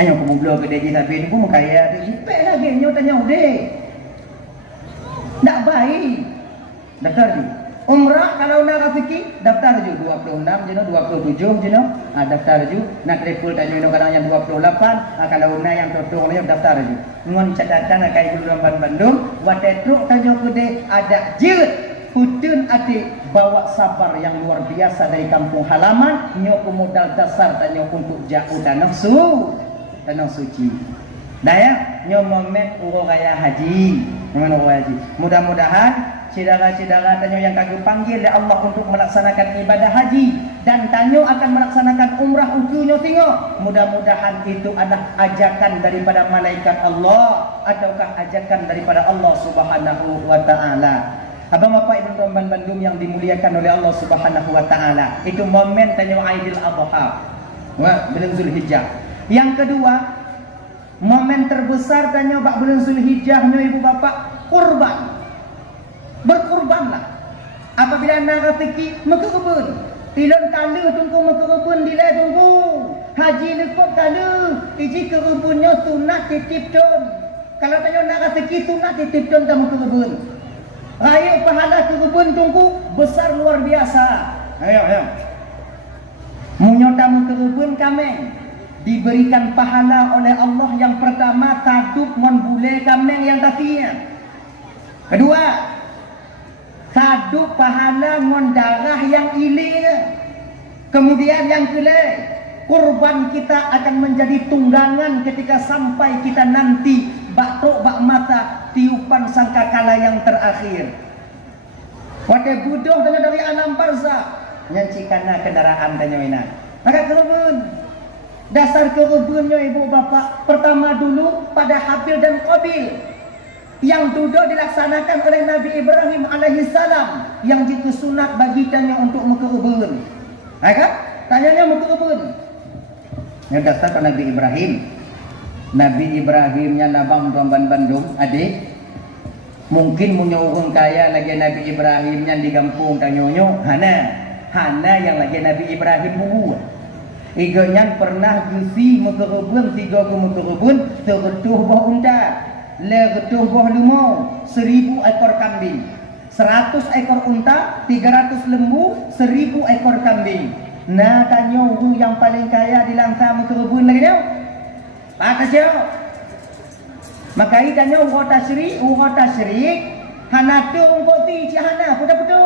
Ayo kamu blog gede je tapi tunggu kaya de pe lagi nyo tanyo de. Tak baik. Daftar je. Umrah kalau nak rezeki daftar je 26 jeno 27 jeno. Daftar je. Nak level tanya ino kadang yang 28, kalau nak yang totong ni daftar je. Ngon catatan kai guru Bandung, wate truk tanya kude ada jeut putun ati bawa sabar yang luar biasa dari kampung halaman, nyo modal dasar tanya untuk jauh tanah suci. Daya nyo momen uro kaya haji. Mudah-mudahan saudara-saudara tanyo yang kagum panggil oleh Allah untuk melaksanakan ibadah haji dan tanyo akan melaksanakan umrah utuhnya tengok. Mudah-mudahan itu adalah ajakan daripada malaikat Allah ataukah ajakan daripada Allah Subhanahu wa taala. Abang bapak ibu teman Bandung yang dimuliakan oleh Allah Subhanahu wa taala. Itu momen tanyo Aidil Adha. Bulan Zulhijjah. Yang kedua, momen terbesar tanya bak bulan Zulhijjah nyo ibu bapak kurban. Berkurbanlah. Apabila nak rezeki maka kebun. Tilon kala tunggu maka kebun dile tunggu. Haji lekop kala iji kebunnya sunat titip ton. Kalau tanya nak rezeki sunat titip ton kamu ke kebun. Raya pahala ke kebun tunggu besar luar biasa. Ayo. Munyo tamu ke kebun kameng diberikan pahala oleh Allah. Yang pertama taduk mon bule kameng yang tatinya. Kedua taduk pahala mon darah yang ilir. Kemudian yang kelima kurban kita akan menjadi tunggangan ketika sampai kita nanti bak mata tiupan sangkakala yang terakhir. Wate budoh tanya dari alam barza nyancikana kendaraan tanya ina. Maka kebun dasar kebunnya ibu bapak pertama dulu pada Habil dan Qabil yang duduk dilaksanakan oleh Nabi Ibrahim alaihissalam yang jika sunat bagi tanya untuk mekebun. Kan? Tanyanya mekebun. Yang dasar pada Nabi Ibrahim. Nabi Ibrahimnya nabang tuan Bandung adik. Mungkin punya orang kaya lagi Nabi Ibrahimnya di kampung tanyonyo Hana yang lagi Nabi Ibrahim buat. Iganya pernah gusi mekebun 3 mekebun tergetuh bah unta. Legetuh boh limau 1000 ekor kambing, 100 ekor unta, 300 lembu, 1000 ekor kambing. Nah tanya orang yang paling kaya di langkah berkebun lagi dia. Pak siapa? Maka tanya orang tasrik, hana tu orang ti cihana, putu.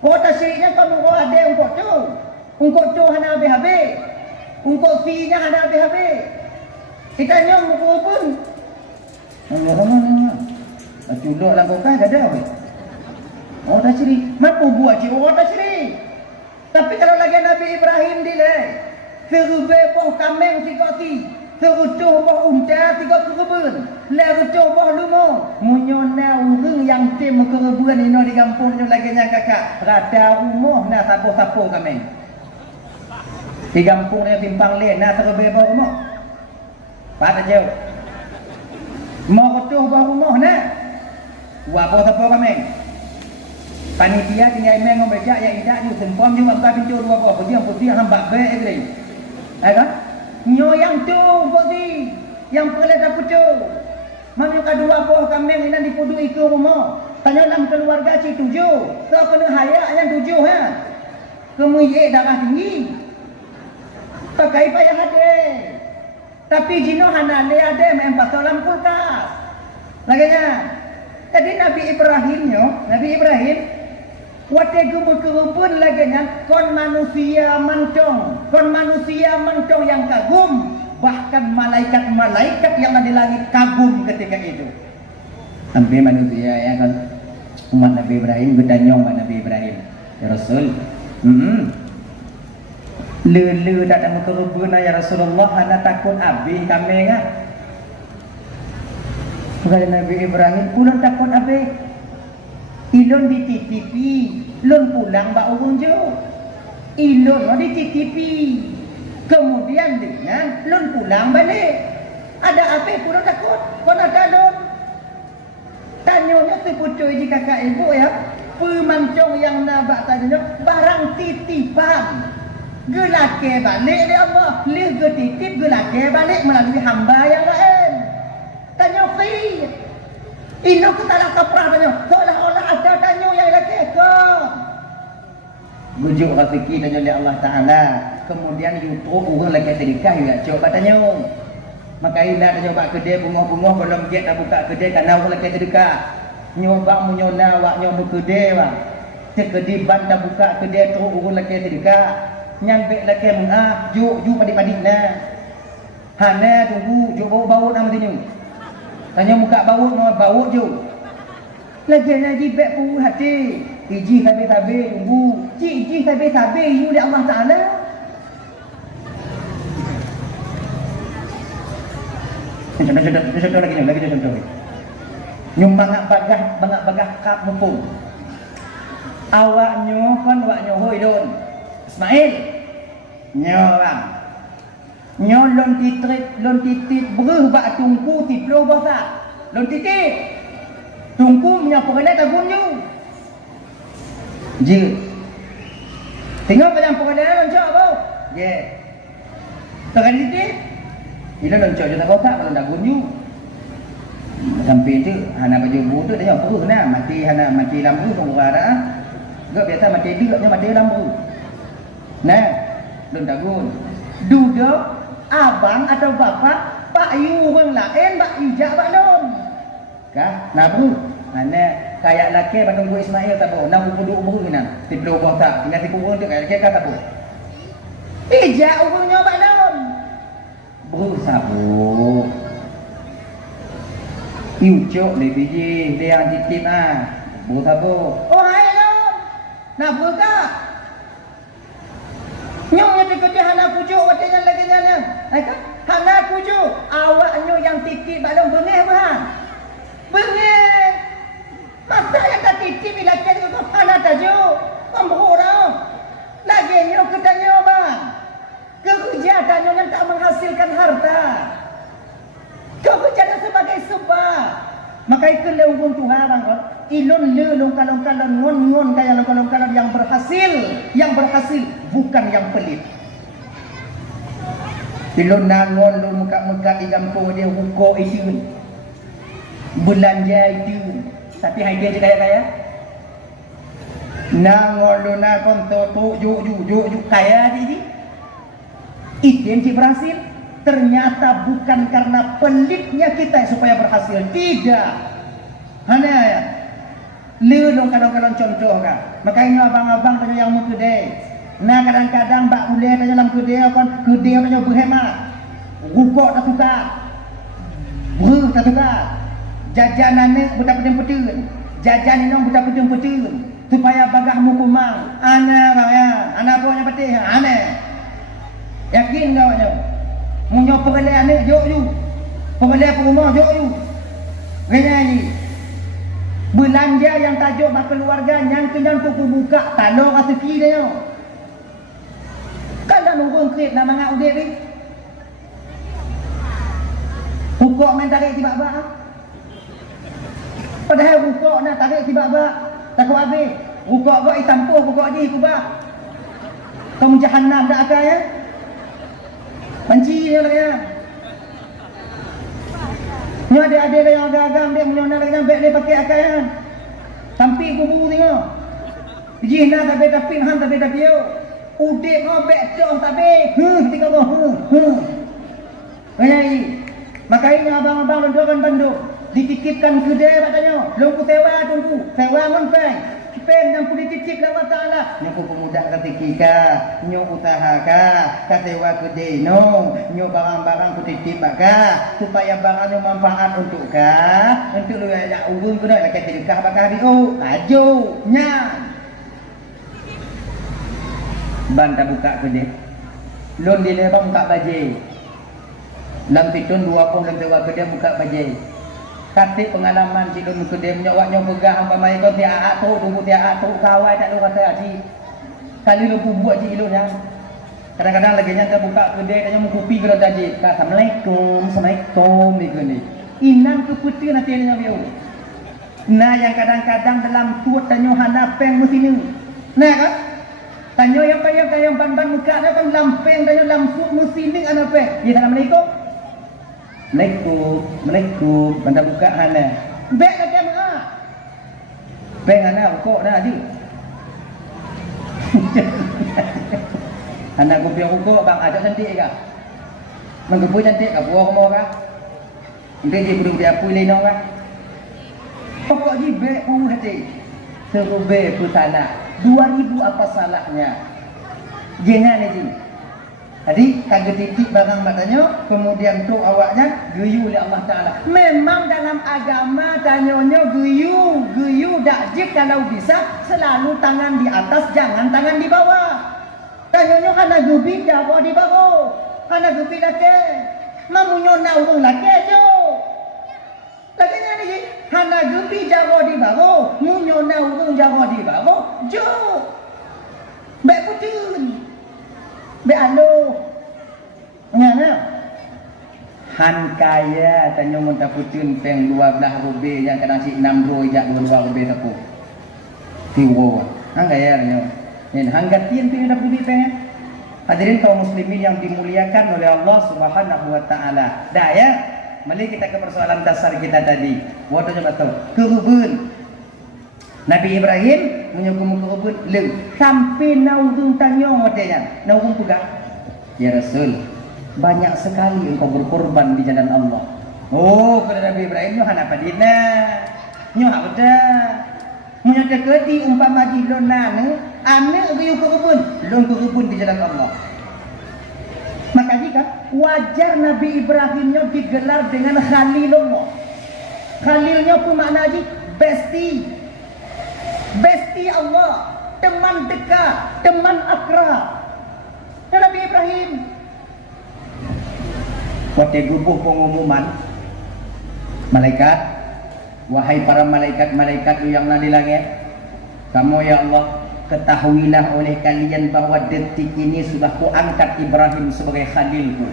Orang tasriknya kan orang ada orang tu hana habis. Orang fi nya hana habis. Kita tanya orang pun. Allah. Culuk lah kau kan ada weh. Orang tasrik, mampu buat je orang tasrik. Tapi kalau lagi Nabi Ibrahim dilai, serube poh kameng 3 ti. Terutuh boh unta 3 kerebun. Lerutuh boh lumo. Munyona urang yang tim kerebun ino di kampung nyo lagi nya kakak. Rada rumah na sapo-sapo kami. Di kampung ni timpang len na terbe boh rumah. Pada jauh. Mau tuh boh rumah na. Wa boh sapo kami. Panitia tinggal main ngomong becak yang idak ni sempom juga buka pintu 2 boh. Putih hamba be egre. Kan? Nyo yang tu bodi yang perlu tak pucuk. Mana kedua buah kambing ini dipudu ikut rumah. Tanya dalam keluarga cik 7. So kena hayak yang 7 ha. Kemuye darah tinggi. Pakai payah ada. Tapi jino hana le ada main pasal dalam kulkas. Laginya. Jadi Nabi Ibrahim wate gemuk-gemuk lagi kon manusia mancong yang kagum, bahkan malaikat-malaikat yang ada di langit kagum ketika itu. Sampai manusia ya kan umat Nabi Ibrahim bertanya umat Nabi Ibrahim, ya Rasul, le datang ke kebun ya Rasulullah, hana takut abih kami kan? Kata Nabi Ibrahim, pulang takut abih. Ilon dititipi, lon pulang bak urung jo. Ilon dititipi. Kemudian dengan lon pulang balik. Ada apa pulang takut? Kau nak lon? Tanyanya si pucuk di kakak ibu ya. Pemancong yang nabak tanya barang titipan. Gelake balik dia Allah. Lih getitip gelake balik melalui hamba yang lain. Tanya fi. Ino kita lah kaprah tanya. Seolah-olah ada tanya yang lagi ke. Bujuk Rafiki tanya oleh Allah Ta'ala. Kemudian YouTube orang lagi sedekah juga. Coba tanya. Maka ilah tanya buat kedai bunga-bunga. Belum get dah buka kedai. Kerana orang lagi sedekah. Nyobak menyona wak nyoba kedai bang. Sekedai ban dah buka kedai teruk orang lagi sedekah. Nyambek lagi mengah. Juk padik-padik nah. Hana tunggu. Juk bau-bau nama sini. Tanya muka bau je. Lagi bek pun hati. Iji tabe-tabe tunggu. Iji tabe-tabe you dari Allah Ta'ala. Contoh lagi contoh. Nyum bangak-bagah kap mumpung. Awaknya kan awaknya hoi don. Ismail. Nyo bang. Nyo lon titip beruh bak tungku tiplo basa. Lon titip. Tungku punya pengelai tabun nyu. Je. Tengok pada pengelai loncok apa? Je. Tekan titip. Bila loncok je tak kotak kalau tabun nyu. Sampai tu hana baju butuh dia beruh nah mati lampu pun berada. Gak biasa mati dia mati lampu. Nah, lon tabun. Duga abang atau bapak pak yu orang lain bak ijak bak lom. Kah? Nabu. Mana kayak laki bandung gua Ismail tak boleh. Nak duduk buru ni nak. Tidur buang tak. Tinggal tipu orang tu kayak laki tak boleh. Ijak orangnya bak lom. Buru sabu. Iucok le biji dia yang titip ah. Buru sabu. Oh hai lom. Nabu kah? Nyong yang kerja hana pujuk wajahnya lagi nyana. Kan? Hana pujuk. Awaknya yang titip balong bengih bahan. Bengih. Masa yang tak titip bila kena tu hana tajuk. Pembuh orang. Lagi nyong ketanya bang. Kerja tanya yang tak menghasilkan harta. Kerja sebagai sebab. Maka itu lewung Tuhan bang. Ilon le longkal-longkalan ngon kaya longkal-longkalan yang berhasil bukan yang pelit. Ilon nangon lo muka-muka di kampung dia hukum itu belanja itu tapi hai dia je kaya-kaya Nangoluna konto juk kaya di Iden di berhasil. Ternyata bukan karena pelitnya kita supaya berhasil, tidak. Hanya ya. Lelong kadang-kadang contoh kan. Makanya abang-abang tanya yang mau kedai. Nah kadang-kadang bak uleh tanya dalam kedai kan, kedai tanya berhemat. Rukuk tak suka. Ber tak suka. Jajanan ni buta pedeng-pedeng. Jajan ni buta pedeng-pedeng. Supaya bagahmu kumang. Ana ya, ana punya petih, ana. Yakin kau nya? Munyo pengelih ni jok ju. Pengelih rumah jok ju. Kena ni. Belanja yang tajuk bak keluarga yang kenyang tu buka talong rezeki dia. Kalau nunggu krip nak mangak udik ni. Rukuk main tarik tiba-tiba. Padahal rukuk nak tarik tiba-tiba. Takut habis. Rukuk kau itampuh rukuk ni kubah. Kamu jahannam dak akal ya? Panci dia lah ya. Ni ada yang agak-agak dia menyona lagi baik dia pakai akal ya. Sampai kubu tengok. Jina tak beda pin han tak beda dia. Udik ngobek dah tak be. Tinggal kau. Ayai. Makanya abang-abang londokan banduk. Dititipkan kedai katanya. Longku tewa tunggu. Tewa ngonpeng. Pen yang pulih titip Allah Ta'ala. Nyo pemuda ketika nyo usaha ka katewa kedai no. Nyo barang-barang ku titip ka supaya barang nyo manfaat untuk ka. Untuk lu yang urung kena dekat sedekah bakal dio. Aju nya. Banta buka kedai. Lon di lebang buka bajai. Lam pitun 20 lam tewa kedai buka bajai. Kasih pengalaman si dun kedai menyawaknya pegang hamba mai kau tiak tu tunggu tiak tu kawai tak lu kata haji. Kali lu buat ji ilun ya. Kadang-kadang lagi nyata buka kedai tanya mau kopi kalau tadi. Assalamualaikum ni gini. Inan ke putih nanti nya biu. Nah yang kadang-kadang dalam tuat tanya hana peng mesti ni. Nah kan? Tanya yang payah yang ban-ban muka dah kan lampeng tanya lampuk mesti ni ana peng. Ya Assalamualaikum. Assalamualaikum. Benda buka hana. Bek dah dia mak. Bek hana rukuk dah je. Anak kopi rukuk bang ajak cantik ke? Menggepu cantik ke buah rumah ke? Nanti dia perlu diapui leno ke? Pokok je bek pun hati. Seru bek pun sana. 2000 apa salahnya? Jangan ni je. Jadi kagak titik barang matanya, kemudian tu awaknya guyu oleh Allah Ta'ala. Memang dalam agama tanyanya guyu dakjik kalau bisa selalu tangan di atas, jangan tangan di bawah. Tanyanya kana gubi jawa di bawah, kana gubi lake, mamunyo na urung lake jo. Lakinya ni, kana gubi jawa di bawah, munyo na urung jawa di bawah jo. Baik putun. Be alo. Ngana. Han kaya tanya mun ta putun peng 12 rubi yang kadang si 6 rubi jak 22 rubi tapu. Tiwo. Han kaya nyo. Nen han gatiin ping dah rubi peng. Hadirin kaum muslimin yang dimuliakan oleh Allah Subhanahu wa taala. Dah ya. Mari kita ke persoalan dasar kita tadi. Wato coba tahu. Kerubun. Nabi Ibrahim menyukum kerubun lem sampai naudung tanyong watenya naudung pegang ya Rasul banyak sekali engkau berkorban di jalan Allah. Oh kepada Nabi Ibrahim nyo hana padina nyo ada munyo deketi umpama di lonane ane riu kerubun di jalan Allah. Maka jika wajar Nabi Ibrahim nyo digelar dengan Khalilullah. Khalilnya pun makna ji Besti Allah, teman dekat, teman akrab. Dan Nabi Ibrahim. Waktu gubuh pengumuman malaikat, wahai para malaikat-malaikat yang ada di langit, kamu ya Allah ketahuilah oleh kalian bahwa detik ini sudah kuangkat Ibrahim sebagai khalilku.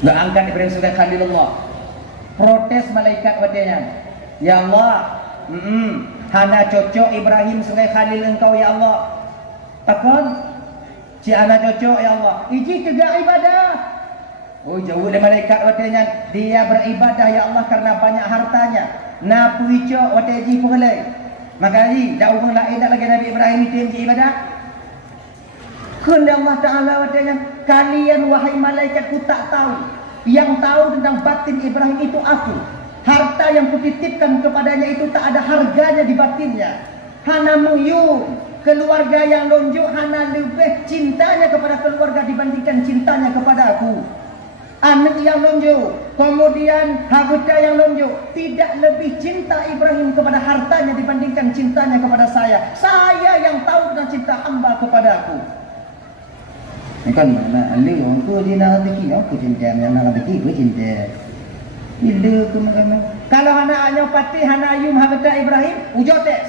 Gak angkat Ibrahim sebagai khalilullah. Protes malaikat wadanya, ya Allah, hana cocok Ibrahim sebagai khalil engkau ya Allah. Takon si hana cocok ya Allah. Iji tegak ibadah. Oh jauh dari malaikat watanya dia beribadah ya Allah karena banyak hartanya. Na puico wataji pengelai. Makanya dak orang lain dak lagi Nabi Ibrahim itu yang ibadat. Kehendak Allah Taala katanya, kalian wahai malaikatku tak tahu. Yang tahu tentang batin Ibrahim itu aku. Harta yang kutitipkan kepadanya itu tak ada harganya di batinnya. Hana muyun, keluarga yang lonjok, hana lebih cintanya kepada keluarga dibandingkan cintanya kepada aku. Anak yang lonjok, kemudian harta yang lonjok, tidak lebih cinta Ibrahim kepada hartanya dibandingkan cintanya kepada saya. Saya yang tahu tentang cinta hamba kepada aku. Kan mana lu orang tu dia nak rezeki, aku cinta, nak rezeki aku cinta. Bila tu mana? Kalau anaknya patih, anak ayum harta Ibrahim, ujotes.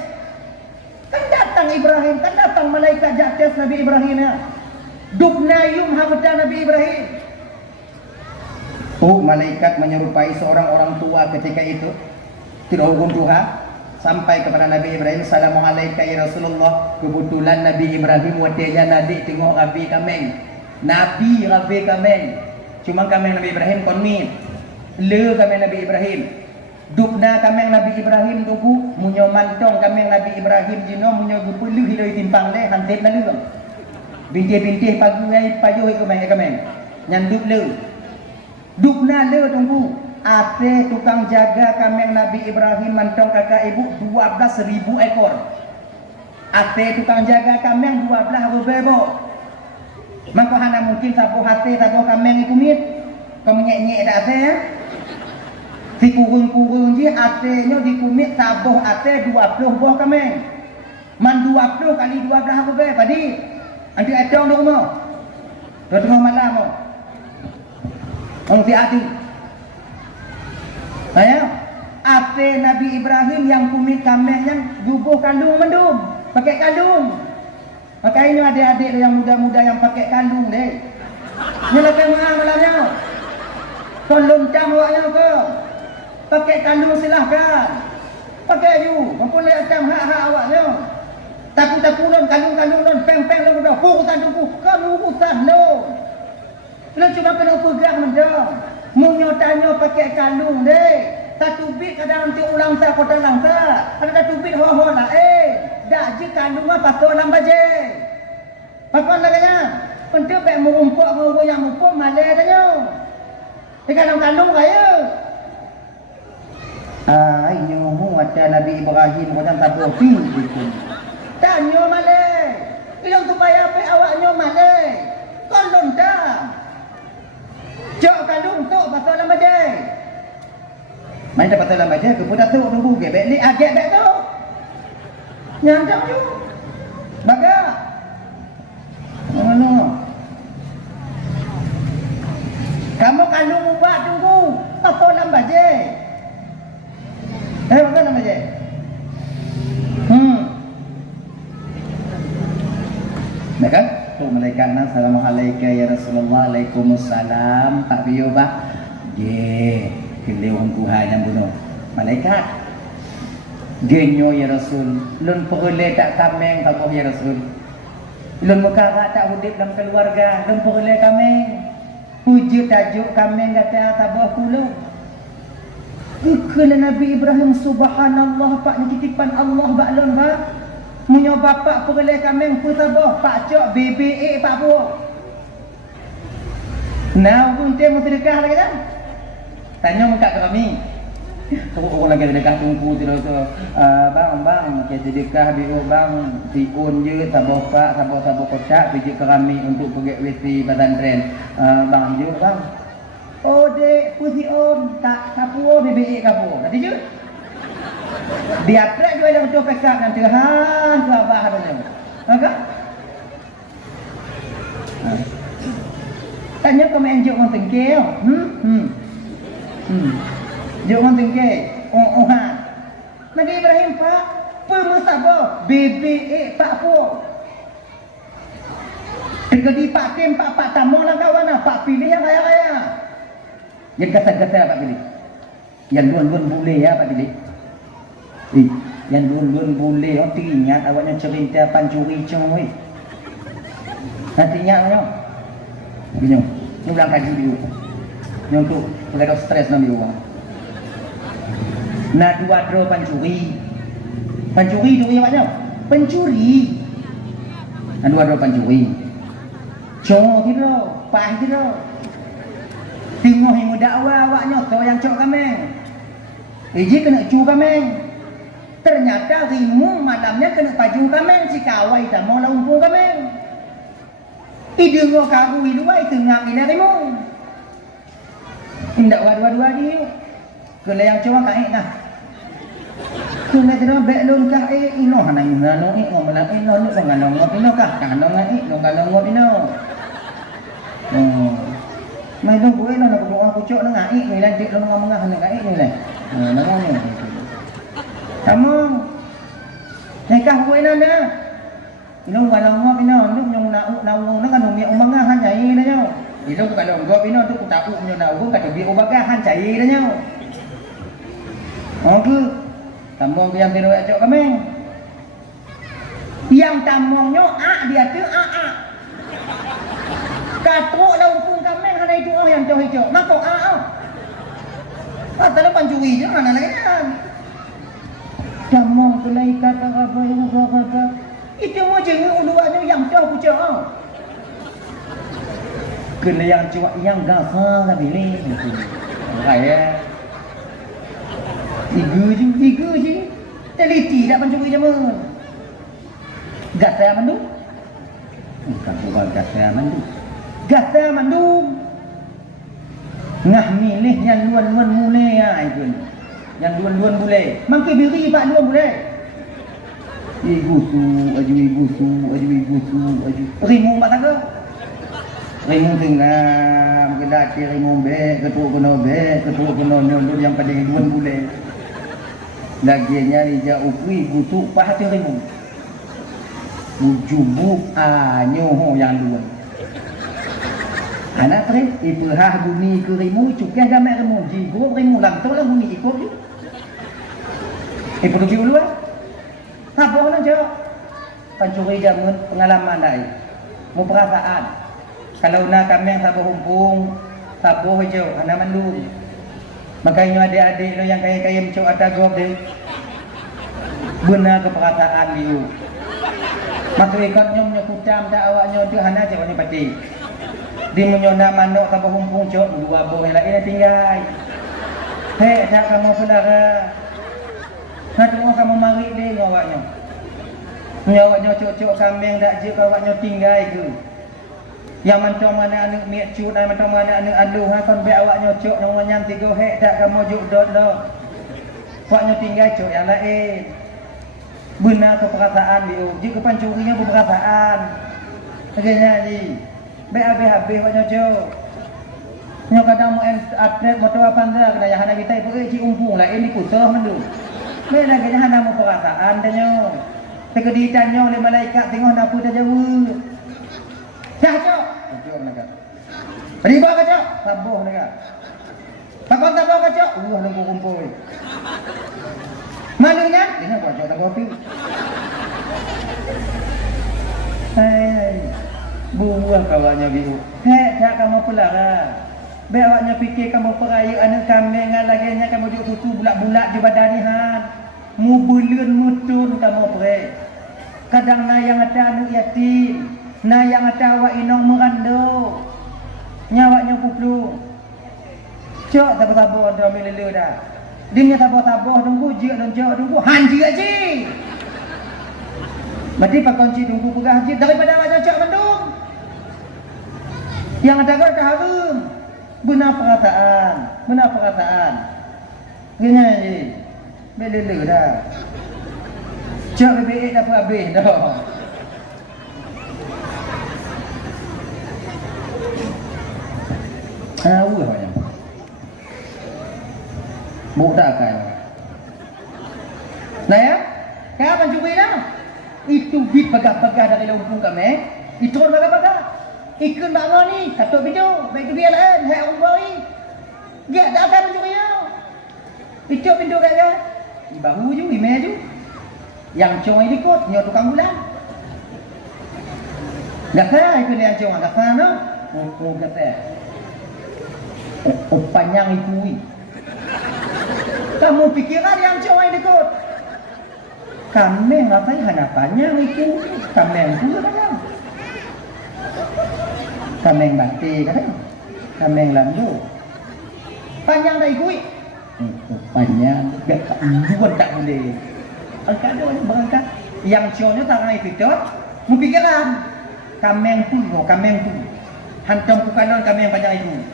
Kan datang Ibrahim, kan datang malaikat jates Nabi Ibrahim ya. Dubna ayum harta Nabi Ibrahim. Oh, malaikat menyerupai seorang orang tua ketika itu. Tidak hukum Tuhan. Sampai kepada Nabi Ibrahim, Assalamualaikum ya Rasulullah. Kebetulan Nabi Ibrahim watenya nadi tengok Rabi kameng. Nabi Rabi kameng. Cuma kameng Nabi Ibrahim konmin. Le kameng Nabi Ibrahim. Dupna kameng Nabi Ibrahim tuku munyo mantong kameng Nabi Ibrahim jino munyo gupulu hiloi timpang le hantip na le. Binti-binti paguai pajuh kameng. Nyanduk le. Dupna le tunggu. Ate tukang jaga kameng Nabi Ibrahim mantong kakak ibu 12.000 ekor. Ate tukang jaga kameng 12 bebo. Maka hana mungkin sapu hati sapu kameng itu mit. Kamu nyek-nyek dak ate ya. Si kurung-kurung je ate nyo dikumit sabuh ate 20 buah kameng. Man 20 kali 12 bebo padi. Anti etong di rumah. Di tengah malam mo. Ang hati. Ayo, ate Nabi Ibrahim yang kumit kamengnya jubuh kandung mendung, pakai kandung. Makanya adik-adik yang muda-muda yang pakai kandung deh. Nyalakan malamnya. Kau loncang awaknya ke? Pakai kandung silahkan. Pakai you, mampu lihat hak-hak awaknya. Takut-takut lon kandung-kandung lon peng-peng lon dah. Urusan tuku, kamu urusan lo. Lo cuma kena pegang mendong. Munyo tanyo pakai kalung deh. Satu bit kadang nanti ulang sa kota langsa. Ada satu bit ho-ho lah dak je kalung apa tu lam baje. Pakon laganya. Pentu bek murumpuk nguru yang mumpuk malai tanyo. Di kalung-kalung kaya. Ayo hu ada Nabi Ibrahim kadang tak berhenti gitu. Tanyo malai. Ilang supaya pe awaknyo malai. Kolon dah. Jok kalung tu pasal lam baje. Main dapat dalam baje ke pun datuk tunggu gebek ni agak bek tu. Nyandang ju. Baga. Mana? Kamu kalung ubah tunggu pasal lam baje. Baga lam baje. Kan? Tu malaikat na assalamualaikum ya Rasulullah Waalaikumsalam tak biyo ba ye keleu Tuhan yang bunuh malaikat genyo ya Rasul lun perle tak kameng apa ya Rasul lun mekara tak hudip dalam keluarga lun perle kameng puji tajuk kameng kata tabah kulu ikut Nabi Ibrahim subhanallah pak ni titipan Allah baklon ba munyo bapak perle kameng putabah pak cok BBA pak buah. Nah, pun dia mesti dekah lagi kan? Tanya muka ke kami. Kalau lagi dekah tunggu tidak tu, bang, kita dekah biru bang, tiun je, sabah pak, sabah kotak, pergi ke kami untuk pergi WC badan tren, bang je bang. Oh dek, pusi om, tak kapu BBA kapu, nanti je. Dia trek juga yang tu pekak nanti tu abah adanya. Okey? Tanya kau main jok orang tengkel. Jok orang tengkel. Nabi Ibrahim pak pemusabah BBA pak po. Terjadi pak tim pak tamu lah kawan pak pilih yang kaya-kaya. Yang kata-kata pak pilih. Yang luan-luan boleh ya pak pilih. Yang dulu boleh orang teringat awaknya cerita pancuri cengoi. Nanti ingat mana? Begini. Ni ulang kaji dulu. Ni untuk stres nanti orang. Nak dua pancuri. Pencuri tu yang maknya? Pencuri. Dua-dua pencuri. Cok tidak, pah tidak. Tengok yang dakwah awaknya tu yang cok kami. Iji kena cu kami. Ternyata rimu malamnya kena paju kami. Si kawai tak mau lampung kami. Idungo kagu iluai tengah ina rimu. Indak dua-dua dia. Kena yang cok kain nah. Kena tidak belon kah ino hanang ino ngomalang ino lu ngalongop ino kah kanong ngalongop ino. Mai dong gue lo nak doa kucuk nang ai ni lanjut lo ngomong ngah nang ai ni lah. Nang ni. Kamu nikah gue nana. Ino ngalongop ino lu nyong naung nang anu mi umang ngah han cai na nyo. Ino ku kalongop ino tu ku tapu nyo naung ka bi ubaga han cai na nyo. Oke. Tamong yang tiru acok kami. Yang tamongnya dia tu katruk lampung kami hana itu yang jauh hijau. Maka tak pencuri je mana lagi kan. Tamong tulai kata apa yang kata. Itu mau jenguk uluannya yang jauh hijau. Kena yang cuak yang gafar lah pilih. Kaya. Igu je. Teliti tak pencuri jaman. Gat saya mandu. Bukan bukan gat saya mandu. Gat saya mandu. Ngah milih yang luan-luan mulai itu. Yang luan-luan boleh. Mangke biri pak luan boleh. Ibu su. Rimu mak tangga. Rimu tengah. Mungkin dah rimu be. Ketua kuno nyondur yang pada luan boleh. Laginya ija ukui butuh pahati rimu. Ujubuk nyoho yang dua. Anak tre ipehah bumi ke rimu cukah gamek rimu jigo rimu langtau lah bumi ikut je. Pergi dulu ah. Apa orang jawab? Pencuri jamun pengalaman dah. Mau perasaan. Kalau nak kami yang sabar humpung, sabar hijau, anak mandul. Makanya adik-adik lo yang kaya-kaya mencok atas gop deh. Benar keperasaan dia. Maka ikatnya menyekutam tak awaknya tu hana je orang pati. Dia menyona manok tanpa humpung cok dua boh yang lain tinggal. Hei tak kamu saudara. Nak tengok kamu mari dia awaknya. Awaknya cok-cok kambing tak je awaknya tinggal ke. Yang mentong mana anak miak cut dan mentong mana anak aduh kan be awaknya cok nang nyang 3 hek tak kamu juk dot lo. Awaknya tinggal cok yang lain. Benar keperasaan dia. Jika pencurinya berperasaan. Akhirnya ni. Baik habis-habis awaknya cok. Nya kadang mau update motor apa anda kena yang hana kita pergi ci umpung lah ini kusah mendu. Baik lagi hana mau perasaan tanya. Tegeditannya oleh malaikat tengok dapur dah jauh. Dah cok. Cok nak. Riba ke cok? Sabuh nak. Takon sabuh ke cok? Nunggu kumpul. Malunya? Ini buat cok tak kopi. Hai. Buah kawannya biru. Hei, tak kamu pelara. Biar awaknya fikir kamu peraya anak kambing laginya kamu duduk susu bulat-bulat di badan ni han. Mu bulan mutun kamu pergi. Kadang na yang ada anak yatim. Nah yang ada awak inong merando. Nyawaknya kuplu. Cok sabar-sabar dah ambil lele dah. Dia sabar-sabar tunggu jik dan cok tunggu hanji aja. Berarti pak kunci tunggu pegah haji daripada awak cok mendung. Yang ada kau dah harum. Benar perkataan. Gini aja. Lele dah. Cok BBE dah habis dah. Tahu apa yang budak kan? Nah ya, kapan cuba ini? Itu bit pegah-pegah dari lumpung kami. Itu orang pegah-pegah. Ikut bangun ni, satu pintu, baik tu biar lain, hai orang bawi. Dia tak akan mencurinya. Itu pintu kaya. Bahu je, email je. Yang cong ini kot, nyo tukang bulan. Gafar ikut yang cong, gafar no. Oh gafar. Panjang itu. Kamu pikiran yang cowok ini kot. Kameng apa ya hanapannya itu? Kameng tu kan? Kameng bati kan? Kameng lambu. Panjang dah ikut. Panjang, gak buat tak boleh. Angkat ada orang berangkat. Yang cionya tangan itu tu, mungkinlah. Kameng tu, kameng tu. Hantam pukanon kameng panjang itu.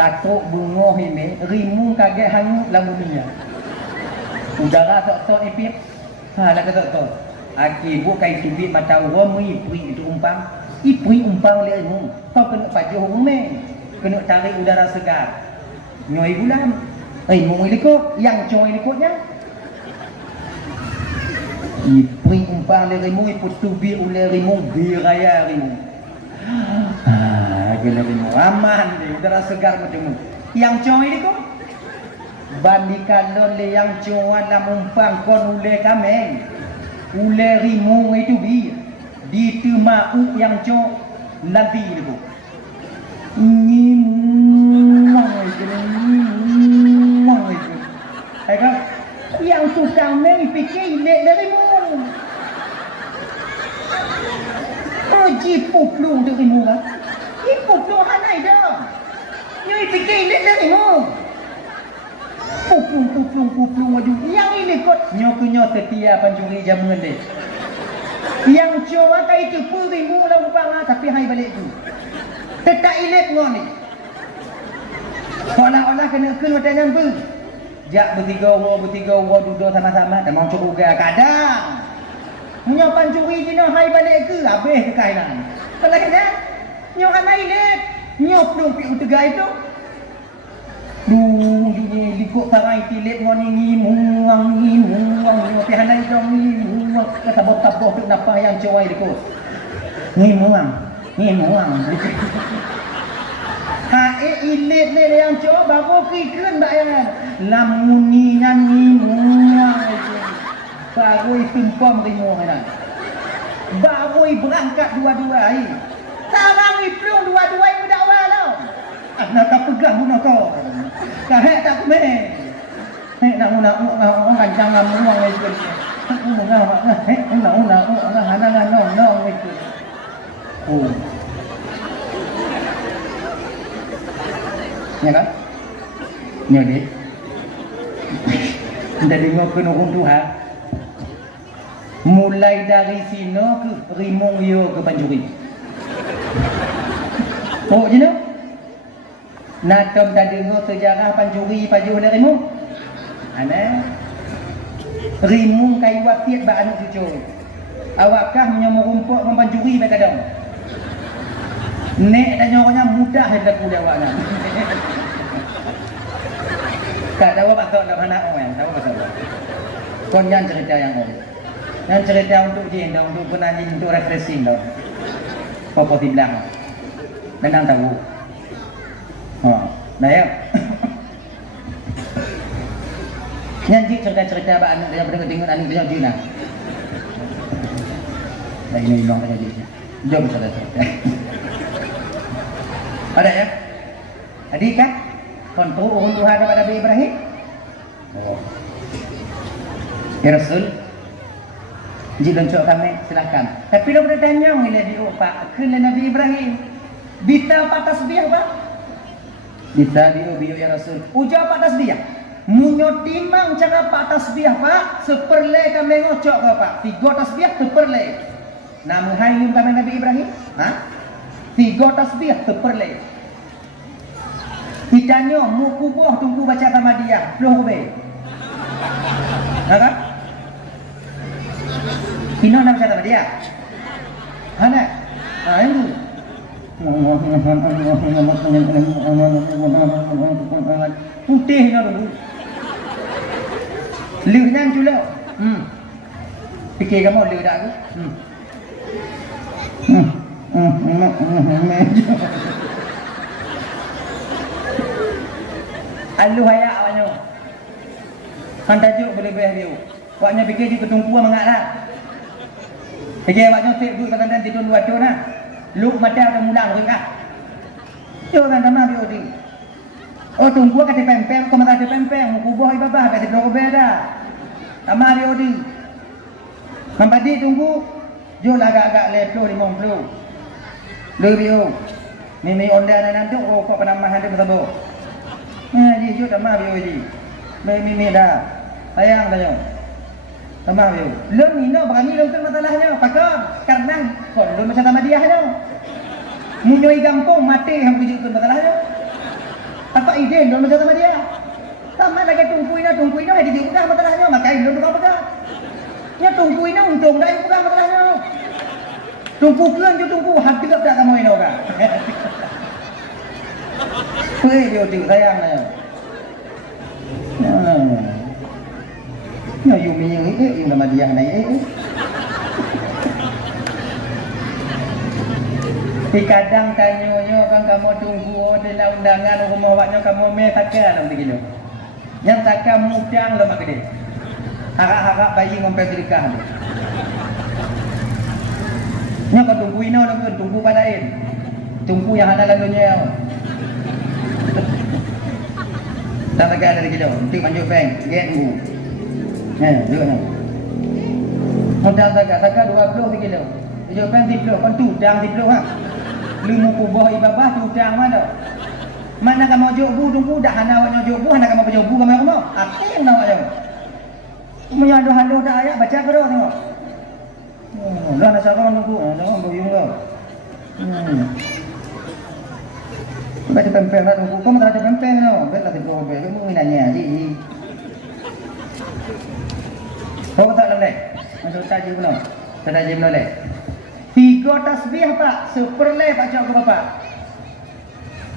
Katuk bunga ini, rimu kaget hanyut lalu dunia. Udara sok-sok ipip. Lah kata sok. Aki bukai tubit mata uram ipui itu umpang. Ipui umpang oleh ilmu. Kau kena pajuh umeng. Kena tarik udara segar. Nyoi bulan. Ilmu ilikut, yang coy ilikutnya. Ipui umpang oleh ilmu, iput tubit oleh ilmu, biraya ilmu. Gila ilmu aman deh, udara segar macam tu. Yang coy ilikut. Bandikan le yang cuan lam umpang kon ule kameng. Ule rimu itu bi. Di temau yang co nanti itu. Ngimang itu. Kan? Yang tukang meng fikir le rimu. Oh jipu plung tu rimu kan? Jipu plung hanai dah. Nyoi fikir le rimu. Puplung maju. Yang ini kot nyokunyo setia panjuri jamun deh. Yang coba kai itu purimu lah upang tapi hai balik tu. Tetap ilet ngoni. Seolah-olah kena watangan ber. Jak bertiga duduk sama-sama tak mau cukup ke kadang. Nyo panjuri jino hai balik ke habis ke kainan. Kalau kena nyo hanai ilet. Nyo plung pi utega itu. Duh, likut sarai tilit ngoni ngimuang tapi handai dong ngimuang kata botak tu napa yang cewai likut ngimuang ha ilit le yang cewai baru kikun bayan lamuningan ngimuang itu baru tumpam ngimuang kan baru berangkat dua-dua sarang iplung dua-dua budak walau nak tak pegang guna kau. Kahek tak kumeh. Nak kancang ngamuang itu. Nak hanang itu. Oh. Ya kan? Nyodi. Dari ngokun orang Tuhan. Mulai dari sini ke Rimong yo ke Panjuri. Oh, je nak? Natom dah dengar sejarah panjuri paju oleh Rimung? Ana. Rimung kai wapiat ba anak cucu. Awakkah menyemerumpuk mempanjuri ba kadang? Nek dan nyoranya mudah hendak kuda awaknya. Tak tahu apa kau nak anak orang, tahu apa kau? Kon yang cerita yang orang. Yang cerita untuk jin, untuk penanjing, untuk refreshing dah. Popo di belakang. Memang tahu. Oh, dah ya. Nyanyi cerita-cerita ba anak dia tengok anak dia jina. Dah ini orang tanya dia. Jom cerita. Ada ya? Adik kan? Kontrol orang Tuhan kepada Nabi Ibrahim. Oh. Ya Rasul. Jika cok kami silakan. Tapi dia bertanya mengenai dia Pak, kena Nabi Ibrahim. Bita patas dia Pak. Bita dia ya Rasul. Ujar patas dia. Munyo timang cara patas dia Pak. Seperle kami ngocok ke Pak. 3 tasbih seperle. Namun hai kami Nabi Ibrahim. Ha? 3 tasbih seperle. Ditanya mu kubur tunggu baca Tamadiyah. Belum ke? Ha kan? Pino nak baca Tamadiyah? Ha nak? Ha itu. Putih nak dulu. Liu nang jula. Fikir kamu liu dak aku? Alu hayak awaknya. Kan tajuk boleh bayar dia. Awaknya fikir di ketumpuan mengatlah. Fikir awaknya tik duit kadang-kadang tidur 2 tahun lah. Lu mata ada mulang ringkah. Yo kan tamam dia odi. Oh tunggu kata pempeng, kau mata pempeng, mu kubah ibabah kata blok beda. Tamah dia odi. Mambadi tunggu. Jo agak-agak leplo 50. Lebih. Mimi onda nanti rokok penambahan dia bersabo. Ji jo tamah dia odi. Mimi dah. Sayang dah. Tamah dia. Lem ni no berani lem masalahnya. Pakar karena kon lem macam sama dia dah. Munyoi gampang mati hang tunjukkan masalahnya. Apa ide lem macam sama dia? Sama lagi tungkuin ada juga masalahnya. Makai lem kau pegang. Nya tungkuin untung dah pegang masalahnya. Tungku kelan jo tungku hati tak kamu ini orang. Hei dia tu sayang dah. Nya Yumi yang nama dia naik. Kadang tanya kan kamu tunggu dalam undangan rumah awaknya kamu takkan begitu. Yang takkan mudang lo mak gede. Harap-harap bayi ngompel sedekah. Nya kau tungguin orang tunggu padain. Tunggu yang ada dalam dunia. Tak takkan ada gitu. Nanti manjur bank, get bu. Dua nak. Modal takkan 20 kilo. Manjur bank 10, kan tudang 10 ha. Limu kubah ibabah tudang mana? Mana kamu jobu tunggu dah hana awaknya jobu, hana kamu berjobu kamu. Apa yang nak awak? Menyadu-hadu dah ayat baca ke dah tengok. Dah nak cakap tunggu, jangan berjung kau. Baca pempeng lah tunggu, kau tak ada pempeng tau. Baiklah tunggu pempeng, kamu ni nanya je. Kau tak lelek? Masuk tajam belum? Tajam lelek. 3 tasbih pak, seperle baca ke bapak.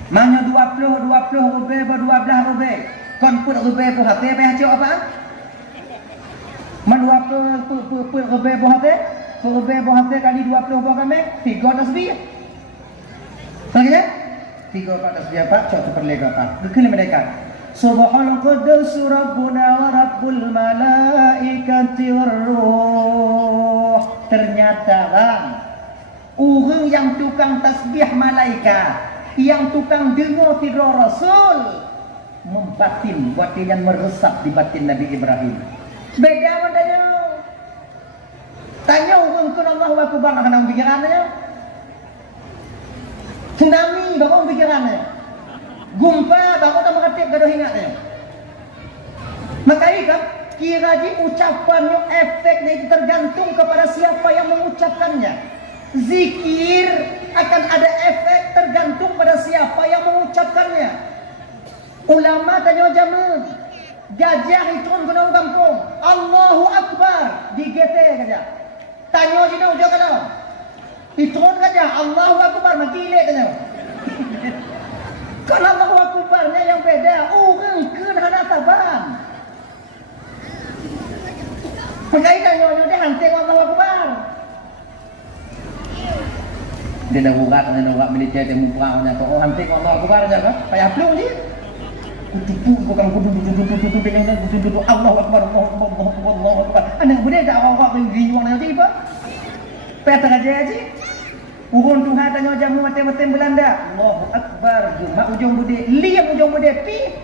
Mana 20 rubel, 12 rubel. Kon put rubel tu hati baca apa? Man 20 rubel buah hati? Rubel buah hati kali 20 buah kami, 3 tasbih. Lagi 3 tasbih pak, cok seperle bapak. Kekali mereka. Subhanal Quddus Rabbuna wa Rabbul Malaikati Warruh. Ternyata bang, orang yang tukang tasbih malaikat, yang tukang dengar tidur Rasul, membatin batin yang meresap di batin Nabi Ibrahim. Beda madanya. Tanya orang kun Allahu Akbar nak pikirannya. Tsunami baru pikirannya. Gumpa baru tak mengerti gaduh ingatnya. Maka ikan kira-kira ucapannya efeknya itu tergantung kepada siapa yang mengucapkannya. Zikir akan ada efek tergantung pada siapa yang mengucapkannya. Ulama tanya jaman, gajah itu kena kampung. Allahu Akbar di GT gajah. Tanya je ujung kena. Itu gajah Allahu Akbar makile tanya. Kan Allahu Akbarnya yang beda. Orang kena taban. Makanya tanya dia hantar Allahu Akbar. Dia dah urat militer dia perang nya oh hantik Allah Akbar aja kan payah plung je kutu bukan kutu dengan kutu Allah Akbar Allah Akbar anak boleh tak awak riuang nanti apa peta aja urun Tuhan tanya jamu mati-mati Belanda Allahu Akbar mak ujung bude liam ujung bude pi